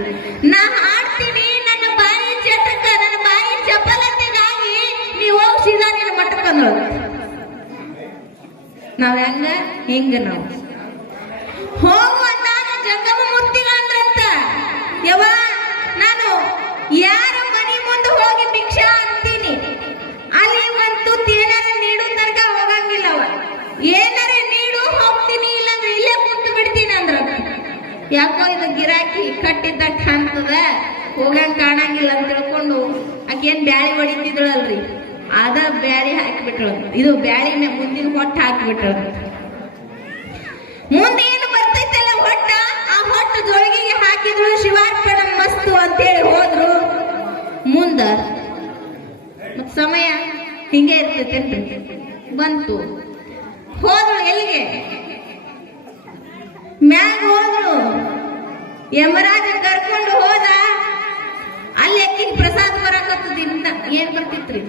ನಾ ಹಾಡ್ತೀನಿ, ನನ್ನ ಬಾಯಿ ಚಟಕ, ನನ್ನ ಬಾಯಿ ಚಪಲತೆಗಾಗಿ ನೀವು ಹೋಗ್ಸಿದ ನಿನ್ನ ಮಟ್ಟಕಂದ್ರು. ನಾವ್ ಹೆಂಗ ಹಿಂಗ ನಾವು ಹೋಗುವಂದಾಗ ಜಂಗಮ ಮೂರ್ತಿಗಳಂದ್ರಂತ, ಯವ್ವ ನಾನು ಯಾರ ಮನೆ ಮುಂದೆ ಹೋಗಿ ಭಿಕ್ಷಾ ಅಂತೀನಿ, ಅಲ್ಲಿ ಒಂದು ಏನಾರ ನೀಡು ತನಕ ಹೋಗಂಗಿಲ್ಲವ. ಏನಾರ ನೀಡು ಹೋಗ್ತೀನಿ, ಇಲ್ಲಾಂದ್ರೆ ಇಲ್ಲೇ ಕೂತು ಬಿಡ್ತೀನಿ ಅಂದ್ರ. ಯಾಕೋ ಇದು ಗಿರಾಕಿ ಕಟ್ಟಿದ್ದ ಕಾಣ್ತದ, ಹೋಗಂಗ್ ಕಾಣಂಗಿಲ್ಲ ಅಂತ ತಿಳ್ಕೊಂಡು ಆಕೇನ್ ಬ್ಯಾಳಿ ಹೊಡಿತಿದ್ಳಲ್ರಿ, ಅದ ಬ್ಯಾಳಿ ಹಾಕಿಬಿಟ್ರ. ಇದು ಬ್ಯಾಳಿ ಮುಂದಿನ ಹೊಟ್ಟ ಹಾಕಿಬಿಟ್ರ. ಮುಂದೇನು ಬರ್ತೈತಲ್ಲ ಹೊಟ್ಟ, ಆ ಹೊಟ್ಟ ಜೋಳಿಗೆಗೆ ಹಾಕಿದ್ರು. ಶಿವಾರ್ಪಣ ಮಸ್ತು ಅಂತೇಳಿ ಹೋದ್ರು. ಮುಂದ ಮತ್ ಸಮಯ ಹಿಂಗೆ ಇರ್ತೈತೇನ್ರಿ, ಬಂತು. ಹೋದ್ರು ಎಲ್ಲಿಗೆ? ಮ್ಯಾಗ ಹೋದ್ರು. ಯಮರಾಜ ಕರ್ಕೊಂಡು ಹೋದ. ಅಲ್ಲಿ ಅಕ್ಕಿನ ಪ್ರಸಾದ ಬರಾಕತ್ತದಿಂದ ಏನ್ ಬರ್ತಿತ್ರಿ?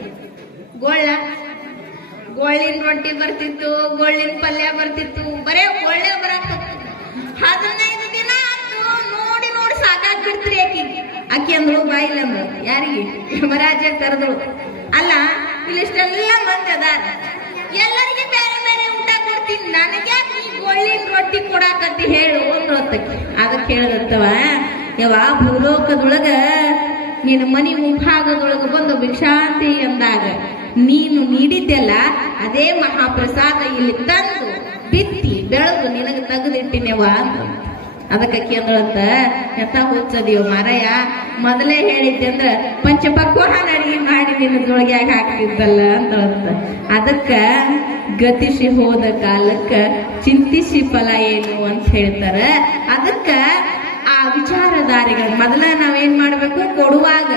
ಗೋಳಿನ ರೊಟ್ಟಿ ಬರ್ತಿತ್ತು, ಗೋಳಿನ ಪಲ್ಯ ಬರ್ತಿತ್ತು, ಬರೇ ಗೋಳೆ ಬರಾಕತ್ತು. 15 ದಿನ ಆಯ್ತು. ನೋಡಿ ನೋಡಿ ಸಾಕಾಗ್ಬಿಡ್ತ್ರಿ ಅಕ್ಕಿ ಅಂದ್ರು. ಬಾಯಿಲ್ಲ ಅಂದ್ರು. ಯಾರಿಗೆ? ಯಮರಾಜ ಕರೆದ್ರು. ಅಲ್ಲ ಇಲ್ಲಿಷ್ಟೆಲ್ಲ ಮಂದಿ ಅದಾರ, ಎಲ್ಲರಿಗೆ ಬೇರೆ ಬೇರೆ ಊಟ ಕೊಡ್ತೀನಿ, ನನಗೆ ಗೋಳಿನ ರೊಟ್ಟಿ ಕೊಡಾಕತ್ತಿ ಹೇಳು ಅಂದ್ರು. ಅದಕ್ಕೆ ಹೇಳದತ್ತವ, ಯಾವ ಭೂಲೋಕದೊಳಗ ನಿನ್ನ ಮನಿ ಮುಂಭಾಗದೊಳಗ ಬಂದು ಭಿಕ್ಷಾಂತಿ ಅಂದಾಗ ನೀನು ನೀಡಿದ್ದೆಲ್ಲ ಅದೇ ಮಹಾಪ್ರಸಾದ ಇಲ್ಲಿ ತಂದು ಬಿತ್ತಿ ಬೆಳೆದು ನಿನಗೆ ತೆಗೆದಿಟ್ಟಿನೇವ ಅಂತ. ಅದಕ್ಕೆ ಕೇಂದ್ರಂತ, ಎಂತ ಹುಚ್ಚದಿಯೋ ಮಾರಾಯ, ಮೊದಲೇ ಹೇಳಿದ್ದೆ ಅಂದ್ರ ಪಂಚಪಕ್ವಾನ ಅಡಿಗೆ ಮಾಡಿ ನಿನ್ನದೊಳಗೆ ಹಾಕ್ತಿದ್ದಲ್ಲ ಅಂತ. ಅದಕ್ಕ ಗತಿಸಿ ಹೋದ ಕಾಲಕ್ಕ ಚಿಂತಿಸಿ ಫಲ ಏನು ಅಂತ ಹೇಳ್ತಾರ. ಅದಕ್ಕ ಆ ವಿಚಾರಧಾರಿಗಳು ಮೊದಲ ನಾವೇನ್ ಮಾಡ್ಬೇಕು? ಕೊಡುವಾಗ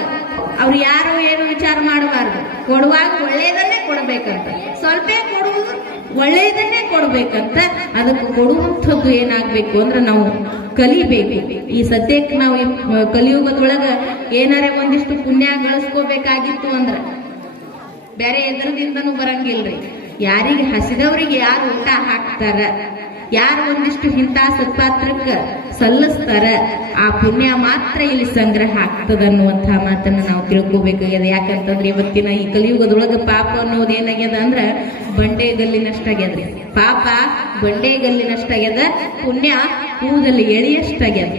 ಅವ್ರು ಯಾರು ಏನು ವಿಚಾರ ಮಾಡಬಾರ್ದು. ಕೊಡುವಾಗ ಒಳ್ಳೇದನ್ನೇ ಕೊಡ್ಬೇಕಂತ. ಸ್ವಲ್ಪ ಕೊಡುವುದು ಒಳ್ಳೆಯದನ್ನೇ ಕೊಡ್ಬೇಕಂತ ಅದಕ್ಕೆ ಕೊಡುವಂಥದ್ದು ಏನಾಗ್ಬೇಕು ಅಂದ್ರೆ ನಾವು ಕಲಿಬೇಕು. ಈ ಸದ್ಯಕ್ಕೆ ನಾವು ಈ ಕಲಿಯುಗದೊಳಗ ಏನಾರೇ ಒಂದಿಷ್ಟು ಪುಣ್ಯ ಗಳಿಸ್ಕೋಬೇಕಾಗಿತ್ತು ಅಂದ್ರ ಬೇರೆ ಎದುರದಿಂದನೂ ಬರಂಗಿಲ್ರಿ. ಯಾರಿಗೆ ಹಸಿದವರಿಗೆ ಯಾರು ಊಟ ಹಾಕ್ತಾರ, ಯಾರು ಒಂದಿಷ್ಟು ಇಂಥ ಸತ್ಪಾತ್ರಕ್ಕ ಸಲ್ಲಿಸ್ತಾರ, ಆ ಪುಣ್ಯ ಮಾತ್ರ ಇಲ್ಲಿ ಸಂಗ್ರಹ ಆಗ್ತದ ಅನ್ನುವಂಥ ಮಾತನ್ನ ನಾವು ತಿಳ್ಕೋಬೇಕಾಗ್ಯದ. ಯಾಕಂತಂದ್ರೆ ಇವತ್ತಿನ ಈ ಕಲಿಯುಗದೊಳಗ ಪಾಪ ಅನ್ನೋದು ಏನಾಗ್ಯದ ಅಂದ್ರ ಬಂಡೆಗಲ್ಲಿನಷ್ಟಾಗ್ಯದ್ರಿ. ಪಾಪ ಬಂಡೆಗಲ್ಲಿನಷ್ಟಾಗ್ಯದ, ಪುಣ್ಯ ಕೂದಲು ಎಳೆಯಷ್ಟಾಗ್ಯದ.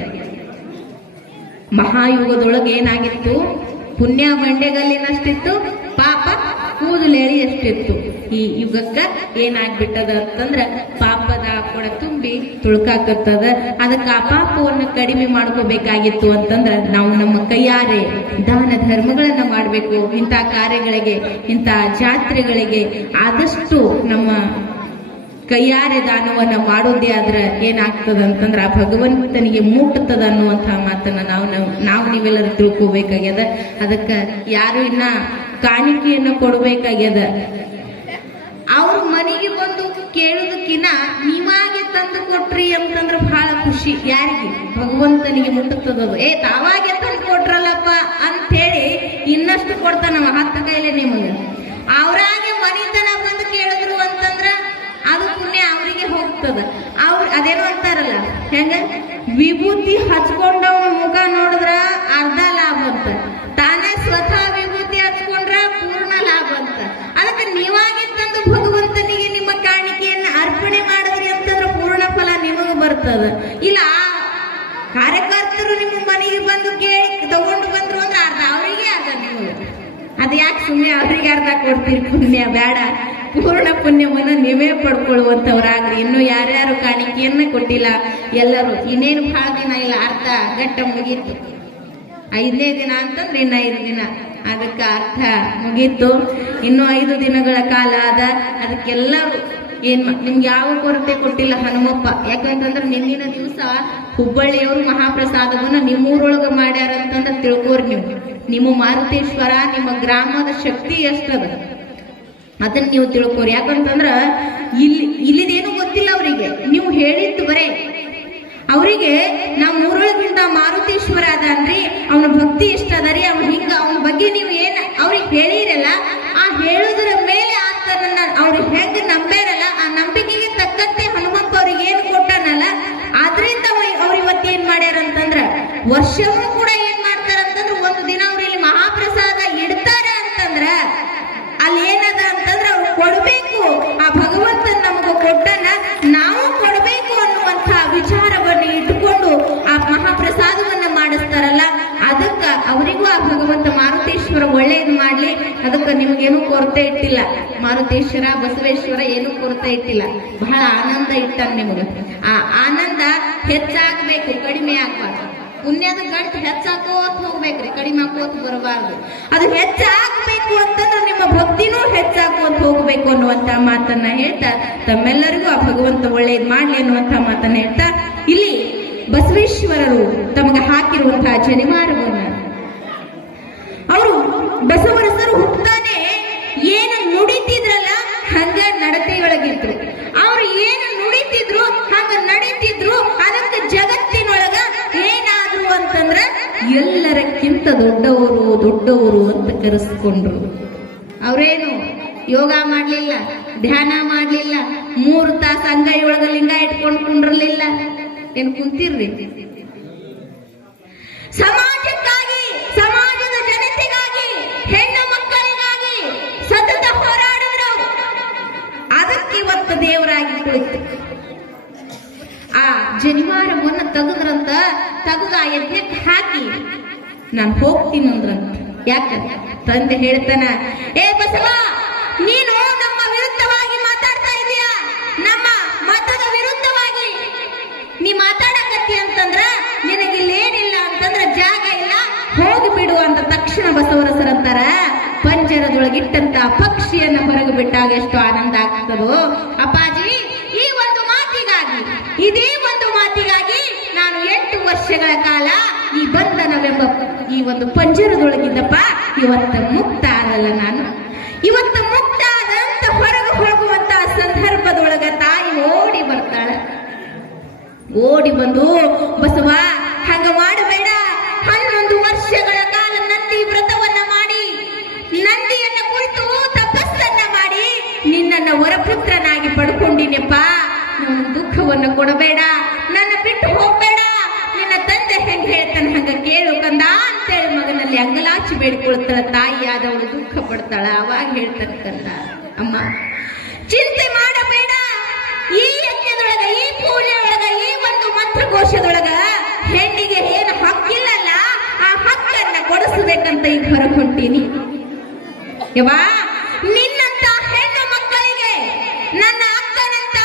ಮಹಾಯುಗದೊಳಗೆ ಏನಾಗಿತ್ತು? ಪುಣ್ಯ ಬಂಡೆಗಲ್ಲಿನಷ್ಟಿತ್ತು, ಪಾಪ ಕೂದಲು ಎಳೆಯಷ್ಟಿತ್ತು. ಈ ಯುಗಕ್ಕ ಏನಾಗ್ಬಿಟ್ಟದ ಅಂತಂದ್ರ ಪಾಪದ ಕೊಡ ತುಂಬಿ ತುಳ್ಕಾಕತ್ತದ. ಅದಕ್ಕೆ ಆ ಪಾಪವನ್ನು ಕಡಿಮೆ ಮಾಡ್ಕೋಬೇಕಾಗಿತ್ತು ಅಂತಂದ್ರ ನಾವು ನಮ್ಮ ಕೈಯಾರೆ ದಾನ ಧರ್ಮಗಳನ್ನ ಮಾಡ್ಬೇಕು. ಇಂಥ ಕಾರ್ಯಗಳಿಗೆ, ಇಂಥ ಜಾತ್ರೆಗಳಿಗೆ ಆದಷ್ಟು ನಮ್ಮ ಕೈಯಾರೆ ದಾನವನ್ನ ಮಾಡೋದೇ ಆದ್ರ ಏನಾಗ್ತದ ಅಂತಂದ್ರ ಆ ಭಗವಂತನಿಗೆ ಮುಟ್ಟುತ್ತದ ಅನ್ನುವಂತಹ ಮಾತನ್ನ ನಾವು ನೀವೆಲ್ಲರೂ ತಿಳ್ಕೋಬೇಕಾಗ್ಯದ. ಅದಕ್ಕ ಯಾರು ಇನ್ನ ಕಾಣಿಕೆಯನ್ನು ಕೊಡ್ಬೇಕಾಗ್ಯದ. ಅವ್ರ ಮನೆಗೆ ಬಂದು ಕೇಳೋದಕ್ಕಿನ್ನ ನೀವಾಗೆ ತಂದು ಕೊಟ್ರಿ ಅಂತಂದ್ರ ಬಹಳ ಖುಷಿ. ಯಾರಿಗೆ? ಭಗವಂತನಿಗೆ ಮುಟ್ಟುತ್ತದ. ತಾವಾಗೆ ತಂದು ಕೊಟ್ರಲ್ಲಪ್ಪ ಅಂತ ಹೇಳಿ ಇನ್ನಷ್ಟು ಕೊಡ್ತಾನ 10 ಕೈಲೆ ನಿಮಗೆ. ಅವ್ರಾಗೆ ಮನಿತನ ಬಂದು ಕೇಳಿದ್ರು ಅಂತಂದ್ರ ಅದು ಪುಣ್ಯ ಅವರಿಗೆ ಹೋಗ್ತದ. ಅದೇನೋ ಅಂತಾರಲ್ಲ, ಹೆಂಗ ವಿಭೂತಿ ಹಚ್ಕೊಂಡವನ ಮುಖ ನೋಡಿದ್ರ ಅರ್ಧ ಲಾಭ ಅಂತ, ತಾನೇ ಸ್ವತಃ ವಿಭೂತಿ ಹಚ್ಕೊಂಡ್ರ ಪೂರ್ಣ ಲಾಭ ಅಂತ. ಅದಕ್ಕೆ ನೀವಾಗೆ ತಂದು ಭಗವಂತನಿಗೆ ನಿಮ್ಮ ಕಾಣಿಕೆಯನ್ನ ಅರ್ಪಣೆ ಮಾಡಿದ್ರಿ ಅಂತಂದ್ರೆ ಪೂರ್ಣ ಫಲ ನಿಮಗೂ ಬರ್ತದ. ಇಲ್ಲ ಕಾರ್ಯಕರ್ತರು ನಿಮ್ಮ ಮನೆಗೆ ಬಂದು ಕೇಳಿ ತಗೊಂಡು ಬಂದ್ರು ಅಂದ್ರೆ ಅರ್ಧ ಅವರಿಗೆ, ಅರ್ಧ ನಿಮಗೆ. ಅದು ಯಾಕೆ ಸುಮ್ಮನೆ ಅವರಿಗೆ ಅರ್ಧ ಕೊಡ್ತೀರಿ? ಪುಣ್ಯ ಬೇಡ, ಪೂರ್ಣ ಪುಣ್ಯವನ್ನ ನೀವೇ ಪಡ್ಕೊಳ್ಳುವಂತವ್ರಾಗ್ರಿ. ಇನ್ನು ಯಾರ್ಯಾರು ಕಾಣಿಕೆಯನ್ನ ಕೊಟ್ಟಿಲ್ಲ ಎಲ್ಲರೂ ಇನ್ನೇನು ಬಹಳ ದಿನ ಇಲ್ಲ, ಅರ್ಧ ಗಂಟೆ ಮುಗೀತು. 5ನೇ ದಿನ ಅಂತಂದ್ರೆ ಇನ್ನು 5 ದಿನ, ಅದಕ್ಕೆ ಅರ್ಥ ಮುಗೀತು. ಇನ್ನು 5 ದಿನಗಳ ಕಾಲ ಅದ. ಅದಕ್ಕೆಲ್ಲರೂ ನಿಮ್ಗೆ ಯಾವ ಕೊರತೆ ಕೊಟ್ಟಿಲ್ಲ ಹನುಮಪ್ಪ. ಯಾಕಂತಂದ್ರೆ ನಿನ್ನಿನ ದಿವಸ ಹುಬ್ಬಳ್ಳಿಯವರು ಮಹಾಪ್ರಸಾದವನ್ನ ನಿಮ್ಮೂರೊಳಗ ಮಾಡ್ಯಾರ ಅಂತಂದ್ರೆ ತಿಳ್ಕೋರಿ ನೀವು. ನಿಮ್ಮ ಮಾರುತೇಶ್ವರ, ನಿಮ್ಮ ಗ್ರಾಮದ ಶಕ್ತಿ ಎಷ್ಟದ ಅದನ್ನ ನೀವು ತಿಳ್ಕೋರಿ. ಯಾಕಂತಂದ್ರ ಇಲ್ಲಿದೇನು ಗೊತ್ತಿಲ್ಲ ಅವರಿಗೆ. ನೀವು ಹೇಳಿದ್ದು ಬರೇ ಅವರಿಗೆ ನಮ್ಮ ಊರೊಳಗಿಂದ ಮಾರುತೇಶ್ವರ ಅದನ್ರಿ, ಅವನ ಭಕ್ತಿ ಇಷ್ಟ ಅದರಿ, ಅವ್ನ ಹಿಂಗ ಅವನ ಬಗ್ಗೆ ನೀವು ಏನ್ ಅವ್ರಿಗೆ ಹೇಳಿರಲ್ಲ, ಆ ಹೇಳುದ್ರ ಮೇಲೆ ಆತನನ್ನ ಅವ್ರಿಗೆ ಹೆಂಗ ನಂಬ್ಯಾರಲ್ಲ, ಆ ನಂಬಿಕೆಗೆ ತಕ್ಕಂತೆ ಹನುಮಪ್ಪ ಅವ್ರಿಗೆ ಏನ್ ಕೊಟ್ಟನಲ್ಲ, ಆದ್ರಿಂದ ಅವ್ರ ಇವತ್ತು ಏನ್ ಮಾಡ್ಯಾರ ಅಂತಂದ್ರ ವರ್ಷವೂ ಕೂಡ ಏನ್ ಮಾಡ್ತಾರ ಅಂತಂದ್ರ ಒಂದು ದಿನ ಅವ್ರಲ್ಲಿ ಮಹಾಪ್ರಸಾದ ಇಡ್ತಾರ ಅಂತಂದ್ರ ಅಲ್ಲಿ ಏನದ ಅಂತಂದ್ರ ಅವ್ರು ಕೊಡ್ಬೇಕು. ಆ ಭಗವಂತ ನಮಗ ಕೊಟ್ಟನ ನಾವು ಕೊಡ್ಬೇಕು ಅನ್ನುವಂತ ವಿಚಾರವನ್ನು ಇಟ್ಟುಕೊಂಡು ಆ ಮಹಾಪ್ರಸಾದವನ್ನ ಮಾಡಿಸ್ತಾರಲ್ಲ, ಅದಕ್ಕ ಅವರಿಗೂ ಆ ಭಗವಂತ ಮಾರುತೇಶ್ವರ ಒಳ್ಳೇದು ಮಾಡ್ಲಿ. ಅದಕ್ಕ ನಿಮ್ಗೇನು ಕೊರತೆ ಇಟ್ಟಿಲ್ಲ. ಮಾರುತೇಶ್ವರ ಬಸವೇಶ್ವರ ಏನೂ ಕೊರತೆ ಇಟ್ಟಿಲ್ಲ. ಬಹಳ ಆನಂದ ಇಟ್ಟಾನ ನಿಮಗ. ಆ ಆನಂದ ಹೆಚ್ಚಾಗ್ಬೇಕು, ಕಡಿಮೆ ಆಗ್ಬಾರ್ದು. ಪುಣ್ಯದ ಗಂಟು ಹೆಚ್ಚಾಕೋತ್ ಹೋಗ್ಬೇಕ್ರಿ, ಕಡಿಮೆ ಹಾಕೋತ್ ಬರಬಾರ್ದು. ಅದು ಹೆಚ್ಚಾಗಬೇಕು ಅಂತಂದ್ರೆ ನಿಮ್ಮ ಭಕ್ತಿನೂ ಹೆಚ್ಚಾಕೋತ್ ಹೋಗ್ಬೇಕು ಅನ್ನುವಂತ ಮಾತನ್ನ ಹೇಳ್ತಾ ತಮ್ಮೆಲ್ಲರಿಗೂ ಆ ಭಗವಂತ ಒಳ್ಳೇದ್ ಮಾಡ್ಲಿ ಅನ್ನುವಂತ ಮಾತನ್ನ ಹೇಳ್ತಾ ಇಲ್ಲಿ ಬಸವೇಶ್ವರರು ತಮಗೆ ಹಾಕಿರುವಂತಹ ಜನಿವಾರವನ್ನ ಅವರು ಬಸವರಸರು ಹುಟ್ಟಾನೆ ಏನು ನುಡಿತಿದ್ರಲ್ಲ ಹಂಗ ನಡತೆಯೊಳಗಿದ್ರು. ಅವ್ರು ಏನು ನುಡಿತಿದ್ರು ಹಂಗ ನಡೀತಿದ್ರು. ಅದಕ್ಕೆ ಜಗತ್ತಿನೊಳಗ ಏನಾದ್ರು ಅಂತಂದ್ರ ಎಲ್ಲರಕ್ಕಿಂತ ದೊಡ್ಡವರು ಅಂತ ಕರೆಸ್ಕೊಂಡ್ರು. ಅವ್ರೇನು ಯೋಗ ಮಾಡ್ಲಿಲ್ಲ, ಧ್ಯಾನ ಮಾಡ್ಲಿಲ್ಲ, 3 ತಾಸು ಅಂಗೈಯೊಳಗ ಲಿಂಗ ಇಟ್ಕೊಂಡು ಕುಂಡ್ರಲಿಲ್ಲ. ಏನ್ ಕುಂತಿರ್ರಿ? ಸಮಾಜಕ್ಕಾಗಿ, ಸಮಾಜದ ಜನತೆಗಾಗಿ, ಹೆಣ್ಣು ಮಕ್ಕಳಿಗಾಗಿ ಸತತ ಹೋರಾಡಿದ್ರು. ಅದಕ್ಕೆ ಇವತ್ತು ದೇವರಾಗಿ ಕುಳಿತು ಆ ಜನಿವಾರವನ್ನ ತೆಗೆದ್ರಂತ, ತೆಗೆದು ಆ ಯಜ್ಞಕ್ಕೆ ಹಾಕಿ ನಾನು ಹೋಗ್ತೀನಿ ಅಂದ್ರಂತ. ಯಾಕ? ತಂದೆ ಹೇಳ್ತಾನ, ಬಸವ ನೀನು ನಮ್ಮ ವಿರುದ್ಧವಾಗಿ ಮಾತಾಡ್ತಾ ಇದೀಯ, ನಮ್ಮ ಮತದ ವಿರುದ್ಧವಾಗಿ ನೀ ಮಾತಾಡಕತ್ತಿ ಅಂತಂದ್ರ ನಿನಗಿಲ್ಲೇನಿಲ್ಲ ಅಂತಂದ್ರ ಜಾಗ ಇಲ್ಲ, ಹೋಗಿಬಿಡು ಅಂತ ತಕ್ಷಣ ಬಸವರಸರಂತಾರ, ಪಂಜರದೊಳಗಿಟ್ಟಂತ ಪಕ್ಷಿಯನ್ನ ಹೊರಗೆ ಬಿಟ್ಟಾಗ ಎಷ್ಟು ಆನಂದ ಆಗ್ತದೋ. ಅಪ್ಪಾಜಿ ಈ ಒಂದು ಮಾತಿಗಾಗಿ, ಇದೇ ಒಂದು ಮಾತಿಗಾಗಿ ನಾನು 8 ವರ್ಷಗಳ ಕಾಲ ಈ ಬಂಧನವೆಂಬ ಈ ಒಂದು ಪಂಜರದೊಳಗಿದ್ದಪ್ಪ, ಇವತ್ತು ಮುಕ್ತ ಆದಲ್ಲ ನಾನು. ಇವತ್ತು ಮುಕ್ತ ಆದಂತ ಹೊರಗೆ ಹೋಗುವಂತ ಸಂದರ್ಭದೊಳಗ ತಾಯಿ ಓಡಿ ಬರ್ತಾಳ. ಓಡಿ ಬಂದು, ಬಸವ ಹಂಗ ಮಾಡಬೇಡ, 11 ವರ್ಷಗಳ ಕಾಲ ನಂದಿ ವ್ರತವನ್ನ ಮಾಡಿ, ನಂದಿಯನ್ನ ಕುರಿತು ತಪಸ್ಸನ್ನ ಮಾಡಿ ನಿನ್ನನ್ನ ವರಪುತ್ರನಾಗಿ ಪಡ್ಕೊಂಡಿನಪ್ಪ. ನನ್ನ ದುಃಖವನ್ನು ಕೊಡಬೇಡ, ನನ್ನ ಬಿಟ್ಟು ಹೋಗ್ಬೇಡ. ನಿನ್ನ ತಂದೆ ಹೆಂಗ್ ಹೇಳ್ತಾನೆ ಹಂಗ ಕೇಳು ಕಂದ ಅಂತೇಳಿ ಮಗನಲ್ಲಿ ಅಂಗಲಾಚಿ ಬೇಡಿಕೊಳ್ತಾಳ. ತಾಯಿಯಾದವಳು ದುಃಖ ಪಡ್ತಾಳ. ಅವಾಗ ಹೇಳ್ತಾನೆ ಕಂದ, ಅಮ್ಮ ಚಿಂತೆ ಮಾಡಬೇಡ, ಈ ಯಜ್ಞದೊಳಗ, ಈ ಪೂಜೆಯೊಳಗ, ಈ ಒಂದು ಮಂತ್ರಕೋಶದೊಳಗ ಹೆಣ್ಣಿಗೆ ಏನು ಹಕ್ಕಿಲ್ಲಲ್ಲ, ಆ ಹಕ್ಕನ್ನ ಕೊಡಿಸಬೇಕಂತ ಈಗ ಹೊರಗೆ ಹೊಂಟೀನಿ. ಯವಾ ನಿನ್ನಂತ ಹೆಣ್ಣು ಮಕ್ಕಳಿಗೆ, ನನ್ನ ಅಕ್ಕನಂತ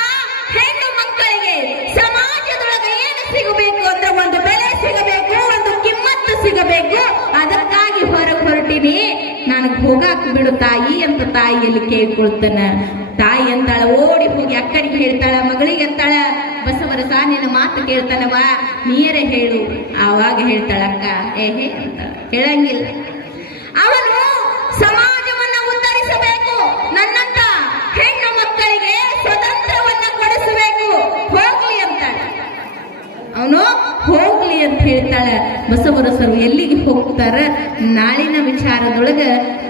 ಹೆಣ್ಣು ಮಕ್ಕಳಿಗೆ ಸಮಾಜದೊಳಗ ಏನು ಸಿಗಬೇಕು ಅಂದ್ರೆ ಒಂದು ಬೆಲೆ ಸಿಗಬೇಕು, ಒಂದು ಕಿಮ್ಮತ್ತು ಸಿಗಬೇಕು. ಅದಕ್ಕಾಗಿ ಹೊರಗೆ ಹೊರಟೀನಿ. ನನಗೆ ಹೋಗಾಕ ಬಿಡು ತಾಯಿ ಅಂತ ತಾಯಿಯಲ್ಲಿ ಕೇಳ್ಕೊಳ್ತಾನ. ತಾಯಿ ಅಂತಾಳ, ಓಡಿ ಹೋಗಿ ಅಕ್ಕನಿಗೆ ಹೇಳ್ತಾಳ, ಮಗಳಿಗೆ ಅಂತಾಳ, ಬಸವರ ಸಾನಿನ ಮಾತು ಕೇಳ್ತಾನವ, ನೀರೇ ಹೇಳು. ಆವಾಗ ಹೇಳ್ತಾಳ, ಅಕ್ಕ ಏಹೇ ಅಂತ ಹೇಳಂಗಿಲ್ಲ. ಅವನು ಸಮಾಜವನ್ನ ಉದ್ಧರಿಸಬೇಕು, ನನ್ನಂತ ಹೆಣ್ಣು ಮಕ್ಕಳಿಗೆ ಸ್ವತಂತ್ರವನ್ನ ಕೊಡಿಸಬೇಕು, ಹೋಗ್ಲಿ ಅಂತಾಳ. ಅವನು ಹೋಗ್ಲಿ ಅಂತ ಹೇಳ್ತಾಳ. ಬಸವರಸರು ಎಲ್ಲಿಗೆ ಹೋಗ್ತಾರ, ನಾಳಿನ ವಿಚಾರದೊಳಗ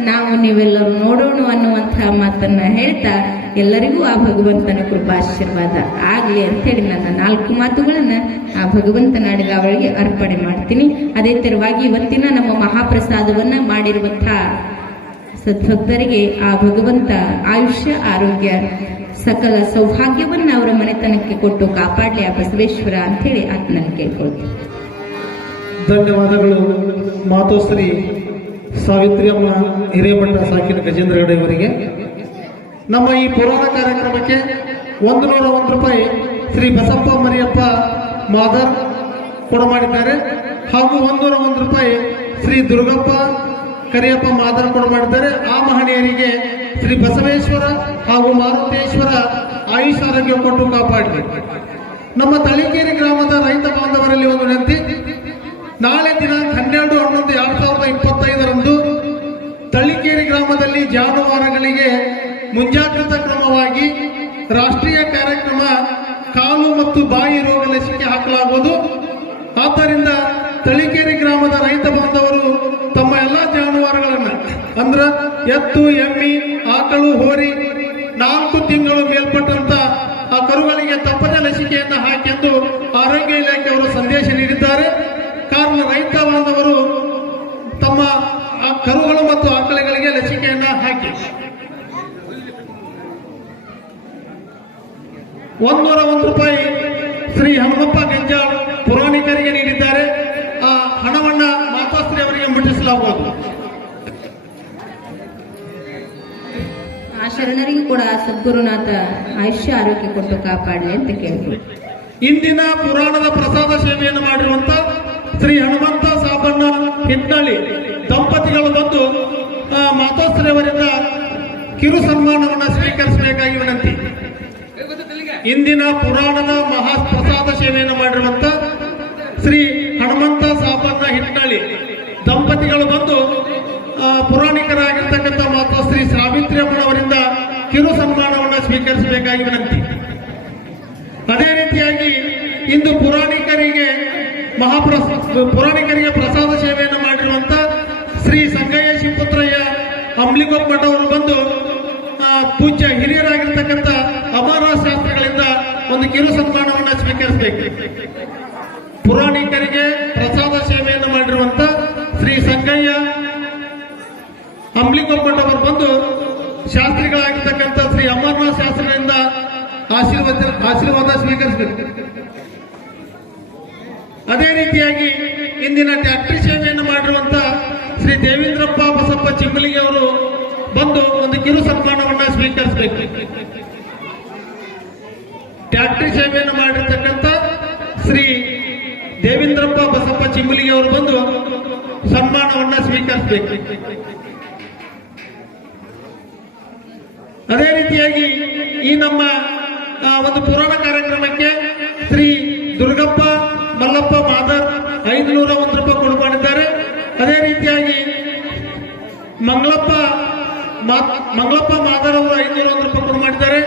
ನಾವು ನೀವೆಲ್ಲರೂ ನೋಡೋಣ ಅನ್ನುವಂತಹ ಮಾತನ್ನ ಹೇಳ್ತಾ ಎಲ್ಲರಿಗೂ ಆ ಭಗವಂತನ ಕೃಪಾಶೀರ್ವಾದ ಆಗ್ಲಿ ಅಂತ ಹೇಳಿ ನನ್ನ 4 ಮಾತುಗಳನ್ನ ಆ ಭಗವಂತನಾಡಿದ ಅವಳಿಗೆ ಅರ್ಪಣೆ ಮಾಡ್ತೀನಿ. ಅದೇ ತರವಾಗಿ ಇವತ್ತಿನ ನಮ್ಮ ಮಹಾಪ್ರಸಾದವನ್ನ ಮಾಡಿರುವಂತಹ ಸದ್ಭಕ್ತರಿಗೆ ಆ ಭಗವಂತ ಆಯುಷ್ಯ, ಆರೋಗ್ಯ, ಸಕಲ ಸೌಭಾಗ್ಯವನ್ನ ಅವರ ಮನೆತನಕ್ಕೆ ಕೊಟ್ಟು ಕಾಪಾಡಲಿ ಆ ಬಸವೇಶ್ವರ ಅಂತ ಹೇಳಿ ಆತ್ಮನಲ್ಲಿ ಕೇಳ್ಕೊಳ್ತೀನಿ. ಧನ್ಯವಾದಗಳು ಮಾತೋಶ್ರೀ ಸಾವಿತ್ರಿ ಅಮ್ಮ ಹಿರೇಮಠ ಸಾಕಿನ ಗಜೇಂದ್ರಗಡೆ ಅವರಿಗೆ. ನಮ್ಮ ಈ ಪುರಾಣ ಕಾರ್ಯಕ್ರಮಕ್ಕೆ 101 ರೂಪಾಯಿ ಶ್ರೀ ಬಸಪ್ಪ ಮರಿಯಪ್ಪ ಮಾದರ್ ಕೊಡಮಾಡಿದ್ದಾರೆ, ಹಾಗೂ 101 ರೂಪಾಯಿ ಶ್ರೀ ದುರ್ಗಪ್ಪ ಕರಿಯಪ್ಪ ಮಾದರ್ ಕೊಡಮಾಡಿದ್ದಾರೆ. ಆ ಮಹನೀಯರಿಗೆ ಶ್ರೀ ಬಸವೇಶ್ವರ ಹಾಗೂ ಮಾರುತೇಶ್ವರ ಆಯುಷ್ ಆರೋಗ್ಯ ಕೊಟ್ಟು ಕಾಪಾಡಲಿ. ನಮ್ಮ ತಳಿಕೇರಿ ಗ್ರಾಮದ ರೈತ ಬಾಂಧವರಲ್ಲಿ ಒಂದು ವಿನಂತಿ. ನಾಳೆ ದಿನಾಂಕ 12/11/2025 ತಳಿಕೇರಿ ಗ್ರಾಮದಲ್ಲಿ ಜಾನುವಾರುಗಳಿಗೆ ಮುಂಜಾಗ್ರತಾ ಕ್ರಮವಾಗಿ ರಾಷ್ಟ್ರೀಯ ಕಾರ್ಯಕ್ರಮ ಕಾಲು ಮತ್ತು ಬಾಯಿ ರೋಗ ಲಸಿಕೆ ಹಾಕಲಾಗುವುದು. ಆದ್ದರಿಂದ ತಳಿಕೇರಿ ಗ್ರಾಮದ ರೈತ ಬಾಂಧವರು ತಮ್ಮ ಎಲ್ಲಾ ಜಾನುವಾರುಗಳನ್ನ ಅಂದ್ರ ಎತ್ತು, ಎಮ್ಮಿ, ಆಕಳು, ಹೋರಿ 4 ತಿಂಗಳು ಮೇಲ್ಪಟ್ಟಂತ ಆ ಕರುಗಳಿಗೆ ತಪ್ಪದೆ ಲಸಿಕೆಯನ್ನು ಹಾಕೆಂದು ಆರೋಗ್ಯ ಇಲಾಖೆಯವರು ಸಂದೇಶ ನೀಡಿದ್ದಾರೆ. ಕಾರಣ ರೈತ ಬಾಂಧವರು ತಮ್ಮ ಕರುಗಳು ಮತ್ತು ಆಕಳುಗಳಿಗೆ ಲಸಿಕೆಯನ್ನ ಹಾಕಿ 101 ರೂಪಾಯಿ ಶ್ರೀ ಹನುಮಪ್ಪ ಗಂಜಾಳ್ ಪುರಾಣಿಕರಿಗೆ ನೀಡಿದ್ದಾರೆ. ಆ ಹಣವನ್ನ ಮಾತಾಶ್ರೀ ಅವರಿಗೆ ಮುಟ್ಟಿಸಲಾಗುವುದು. ಆ ಶರಣರಿಗೂ ಕೂಡ ಸದ್ಗುರುನಾಥ ಆಯುಷ್ಯ ಆರೋಗ್ಯ ಕೊಟ್ಟು ಕಾಪಾಡಲಿ ಅಂತ ಕೇಳ್ತೀವಿ. ಇಂದಿನ ಪುರಾಣದ ಪ್ರಸಾದ ಸೇವೆಯನ್ನು ಮಾಡಿರುವಂತ ಶ್ರೀ ಹನುಮಂತ ಸಾಬಣ್ಣ ಹಿಟ್ನಳ್ಳಿ ದಂಪತಿಗಳು ಬಂದು ಮಾತೋಶ್ರೀ ಅವರಿಂದ ಕಿರು ಸನ್ಮಾನವನ್ನು ಸ್ವೀಕರಿಸಬೇಕಾಗಿ ವಿನಂತಿ. ಇಂದಿನ ಪುರಾಣದ ಮಹಾಪ್ರಸಾದ ಸೇವೆಯನ್ನು ಮಾಡಿರುವಂತ ಶ್ರೀ ಹನುಮಂತ ಸಾಬಣ್ಣ ಹಿಟ್ನಳ್ಳಿ ದಂಪತಿಗಳು ಬಂದು ಪುರಾಣಿಕರಾಗಿರ್ತಕ್ಕಂಥ ಮಾತೋಶ್ರೀ ಸಾವಿತ್ರಿ ಅಮ್ಮನವರಿಂದ ಕಿರು ಸನ್ಮಾನವನ್ನು ಸ್ವೀಕರಿಸಬೇಕಾಗಿ ವಿನಂತಿ. ಅದೇ ರೀತಿಯಾಗಿ ಇಂದು ಪುರಾಣಿಕರಿಗೆ ಪ್ರಸಾದ ಸೇವೆಯನ್ನು ಮಾಡಿರುವಂತ ಶ್ರೀ ಸಂಗಯ್ಯ ಶಿವಪುತ್ರಯ್ಯ ಅಂಬ್ಲಿಗೊಪ್ಪಮಠ ಅವರು ಬಂದು ಪೂಜ್ಯ ಹಿರಿಯರಾಗಿರ್ತಕ್ಕಂಥ ಅಮರನಾಥ ಶಾಸ್ತ್ರಿಗಳಿಂದ ಒಂದು ಕಿರು ಸನ್ಮಾನವನ್ನು ಸ್ವೀಕರಿಸಬೇಕು. ಪುರಾಣಿಕರಿಗೆ ಪ್ರಸಾದ ಸೇವೆಯನ್ನು ಮಾಡಿರುವಂತ ಶ್ರೀ ಸಂಗಯ್ಯ ಅಂಬ್ಲಿಗೊಪ್ಪಮಠ ಅವರು ಬಂದು ಶಾಸ್ತ್ರಿಗಳಾಗಿರ್ತಕ್ಕಂಥ ಶ್ರೀ ಅಮರನಾಥ ಶಾಸ್ತ್ರಿಗಳಿಂದ ಆಶೀರ್ವಾದ ಸ್ವೀಕರಿಸಬೇಕು. ಅದೇ ರೀತಿಯಾಗಿ ಇಂದಿನ ಟ್ಯಾಕ್ಟ್ರಿ ಸೇವೆಯನ್ನು ಮಾಡಿರುವಂತ ಶ್ರೀ ದೇವೇಂದ್ರಪ್ಪ ಬಸಪ್ಪ ಚಿಮ್ಮಲಿಗೆ ಅವರು ಬಂದು ಒಂದು ಕಿರು ಸನ್ಮಾನವನ್ನ ಸ್ವೀಕರಿಸಬೇಕು. ಟ್ಯಾಕ್ಟ್ರಿ ಸೇವೆಯನ್ನು ಮಾಡಿರ್ತಕ್ಕಂಥ ಶ್ರೀ ದೇವೇಂದ್ರಪ್ಪ ಬಸಪ್ಪ ಚಿಮ್ಮಲಿಗೆ ಅವರು ಬಂದು ಸನ್ಮಾನವನ್ನ ಸ್ವೀಕರಿಸಬೇಕು. ಅದೇ ರೀತಿಯಾಗಿ ಈ ನಮ್ಮ ಒಂದು ಪುರಾಣ ಕಾರ್ಯಕ್ರಮಕ್ಕೆ ಶ್ರೀ ದುರ್ಗಪ್ಪ ಮಲ್ಲಪ್ಪ ಮಾದರ್ 501 ರೂಪಾಯಿ ಕೊಡು ಮಾಡಿದ್ದಾರೆ. ಅದೇ ರೀತಿಯಾಗಿ ಮಂಗಳಪ್ಪ ಮಾದರ್ ಅವರು 501 ರೂಪಾಯಿ ಕೊಡು ಮಾಡಿದ್ದಾರೆ.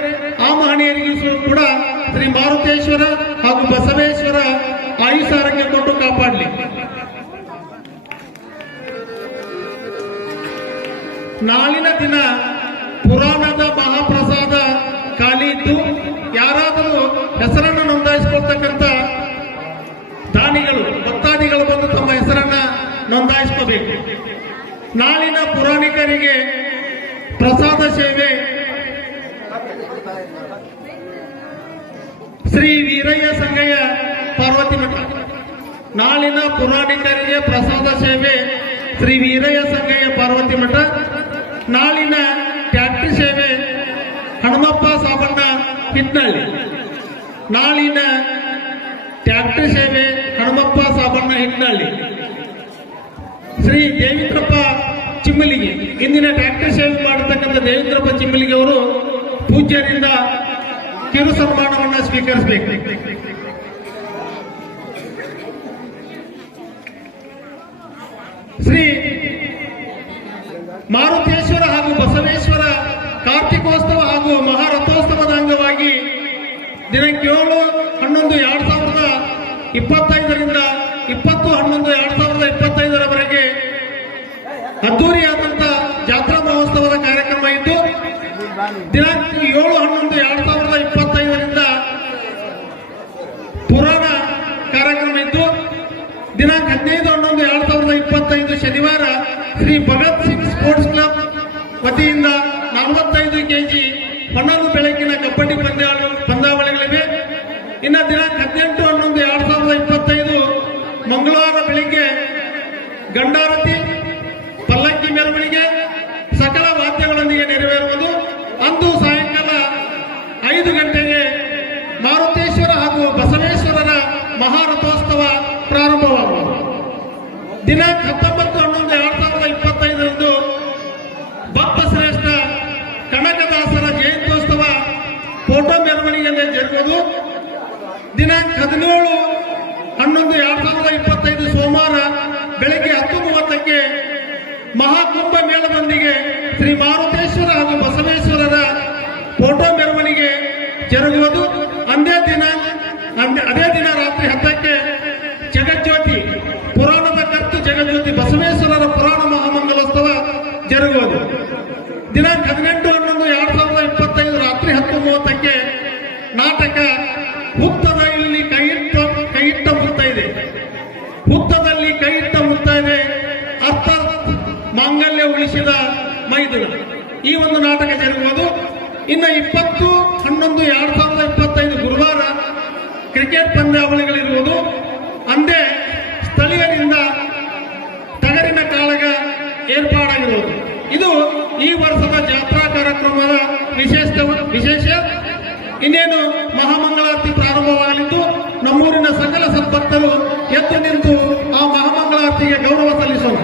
ಆ ಮಹನೀಯರಿಗೂ ಕೂಡ ಶ್ರೀ ಮಾರುತೇಶ್ವರ ಹಾಗೂ ಬಸವೇಶ್ವರ ಆಯುಷ ಆರೋಗ್ಯ ಕೊಟ್ಟು ಕಾಪಾಡಲಿ. ನಾಳಿನ ದಿನ ಪುರಾಣದ ಮಹಾಪ್ರಸಾದ ಖಾಲಿ ಇದ್ದು ಯಾರಾದರೂ ಹೆಸರನ್ನು ನೋಂದಾಯಿಸಿಕೊಳ್ತಕ್ಕಂಥ ದಾನಿಗಳು ಭಕ್ತಾದಿಗಳು ಬಂದು ತಮ್ಮ ಹೆಸರನ್ನ ನೋಂದಾಯಿಸ್ಕೋಬೇಕು. ನಾಳಿನ ಪುರಾಣಿಕರಿಗೆ ಪ್ರಸಾದ ಸೇವೆ ಶ್ರೀ ವೀರಯ್ಯ ಸಂಗಯ್ಯ ಪಾರ್ವತಿ ಮಠ. ನಾಳಿನ ಪುರಾಣಿಕರಿಗೆ ಪ್ರಸಾದ ಸೇವೆ ಶ್ರೀ ವೀರಯ್ಯ ಸಂಗಯ್ಯ ಪಾರ್ವತಿ ಮಠ. ನಾಳಿನ ಟ್ಯಾಕ್ಟ್ರಿ ಸೇವೆ ಹನುಮಪ್ಪ ಸಾಬಣ್ಣ ಹಿಟ್ನಳ್ಳಿ. ನಾಳಿನ ಟ್ಯಾಕ್ಟ್ರಿ ಸೇವೆ ಹನುಮಪ್ಪ ಸಾಬಣ್ಣ ಹಿಟ್ನಳ್ಳಿ. ಶ್ರೀ ದೇವೇಂದ್ರಪ್ಪ ಚಿಮ್ಮಲಿಗೆ ಇಂದಿನ ಟ್ಯಾಕ್ಟ್ರಿ ಸೇವೆ ಮಾಡತಕ್ಕಂಥ ದೇವೇಂದ್ರಪ್ಪ ಚಿಮ್ಮಲಿಗೆ ಅವರು ಪೂಜ್ಯರಿಂದ ಕಿರು ಸನ್ಮಾನವನ್ನು ಸ್ವೀಕರಿಸಬೇಕು. ಶ್ರೀ ಮಾರುತೇಶ್ವರ ಹಾಗೂ ಬಸವೇಶ್ವರ ಕಾರ್ತಿಕೋತ್ಸವ ಹಾಗೂ ಮಹಾರಥೋತ್ಸವದ ಅಂಗವಾಗಿ ದಿನಾಂಕ 7/11/2025ರಿಂದ 20/11/2025 ಅದ್ದೂರಿಯಾದಂಥ ಜಾತ್ರಾ ಮಹೋತ್ಸವದ ಕಾರ್ಯಕ್ರಮ ಇದ್ದು ದಿನಾಂಕ 7/11/2025ರಿಂದ ಪುರಾಣ ಕಾರ್ಯಕ್ರಮ ಇದ್ದು ದಿನಾಂಕ 15/11/2025 ಶನಿವಾರ ಶ್ರೀ ಭಗತ್ ಸಿಂಗ್ ಸ್ಪೋರ್ಟ್ಸ್ ಕ್ಲಬ್ ವತಿಯಿಂದ 45 ಕೆಜಿ ಹೊನ್ನಲು ಬೆಳಕಿನ ಕಬಡ್ಡಿ ಪಂದ್ಯಾವಳಿಗಳಿವೆ. ಇನ್ನು ದಿನಾಂಕ 18/11/2025 ಮಂಗಳವಾರ ಬೆಳಿಗ್ಗೆ ಗಂಡಾರತಿ ಪಲ್ಲಕ್ಕಿ ಮೆರವಣಿಗೆ ಸಕಲ ವಾದ್ಯಗಳೊಂದಿಗೆ ನೆರವೇರುವುದು. ಅಂದು ಸಾಯಂಕಾಲ 5 ಗಂಟೆಗೆ ಮಾರುತೇಶ್ವರ ಹಾಗೂ ಬಸವೇಶ್ವರರ ಮಹಾರಥೋತ್ಸವ ಪ್ರಾರಂಭವಾಗುವುದು. ದಿನಾಂಕ 19/11/2025 ಭಕ್ತ ಶ್ರೇಷ್ಠ ಕನಕದಾಸರ ಜಯಂತ್ಯೋತ್ಸವ ಫೋಟೋ ಮೆರವಣಿಗೆಯಲ್ಲಿ ಜರುಗುವುದು. ದಿನಾಂಕ 17/11/2025 ಸೋಮವಾರ ಬೆಳಗ್ಗೆ 10:30ಕ್ಕೆ ಮಹಾಕುಂಭ ಮೇಳದೊಂದಿಗೆ ಶ್ರೀ ಮಾರುತೇಶ್ವರ ಹಾಗೂ ಬಸವೇಶ್ವರರ ಫೋಟೋ ಮೆರವಣಿಗೆ ಜರುಗುವುದು. ಅದೇ ದಿನ ರಾತ್ರಿ 10ಕ್ಕೆ ಜಗಜ್ಯೋತಿ ಪುರಾಣದ ಕರ್ತು ಜಗಜ್ಯೋತಿ ಬಸವೇಶ್ವರರ ಪುರಾಣ ಮಹಾಮಂಗಲೋತ್ಸವ ಜರುಗುವುದು. ದಿನಾಂಕ 18/11/2025 ರಾತ್ರಿ 10:30ಕ್ಕೆ ನಾಟಕ ಹುತ್ತದಲ್ಲಿ ಕೈಯಿಟ್ಟ ಮುತ್ತೈದೆ. ಹುತ್ತದಲ್ಲಿ ಕೈಯಿಟ್ಟ ಮುತ್ತೈದೆ ಅರ್ಥ ಮಾಂಗಲ್ಯ ಉಳಿಸಿದ ಮೈದುನ ಈ ಒಂದು ನಾಟಕ ಜರುಗುವುದು. ಇನ್ನು 20/11/2025 ಗುರುವಾರ ಕ್ರಿಕೆಟ್ ಪಂದ್ಯಾವಳಿಗಳಿರುವುದು. ಅಂದೇ ಸ್ಥಳೀಯರಿಂದ ಟಗರಿನ ಕಾಳಗ ಏರ್ಪಾಡಾಗಿರುವುದು. ಇದು ಈ ವರ್ಷದ ಜಾತ್ರಾ ಕಾರ್ಯಕ್ರಮದ ವಿಶೇಷ. ಇನ್ನೇನು ಮಹಾಮಂಗಳಾರತಿ ಪ್ರಾರಂಭವಾಗಲಿದ್ದು ನಮ್ಮೂರಿನ ಸಕಲ ಸದ್ಭಕ್ತರು ಎದ್ದು ನಿಂತು ಆ ಮಹಾಮಂಗಳಾರತಿಗೆ ಗೌರವ ಸಲ್ಲಿಸೋಣ.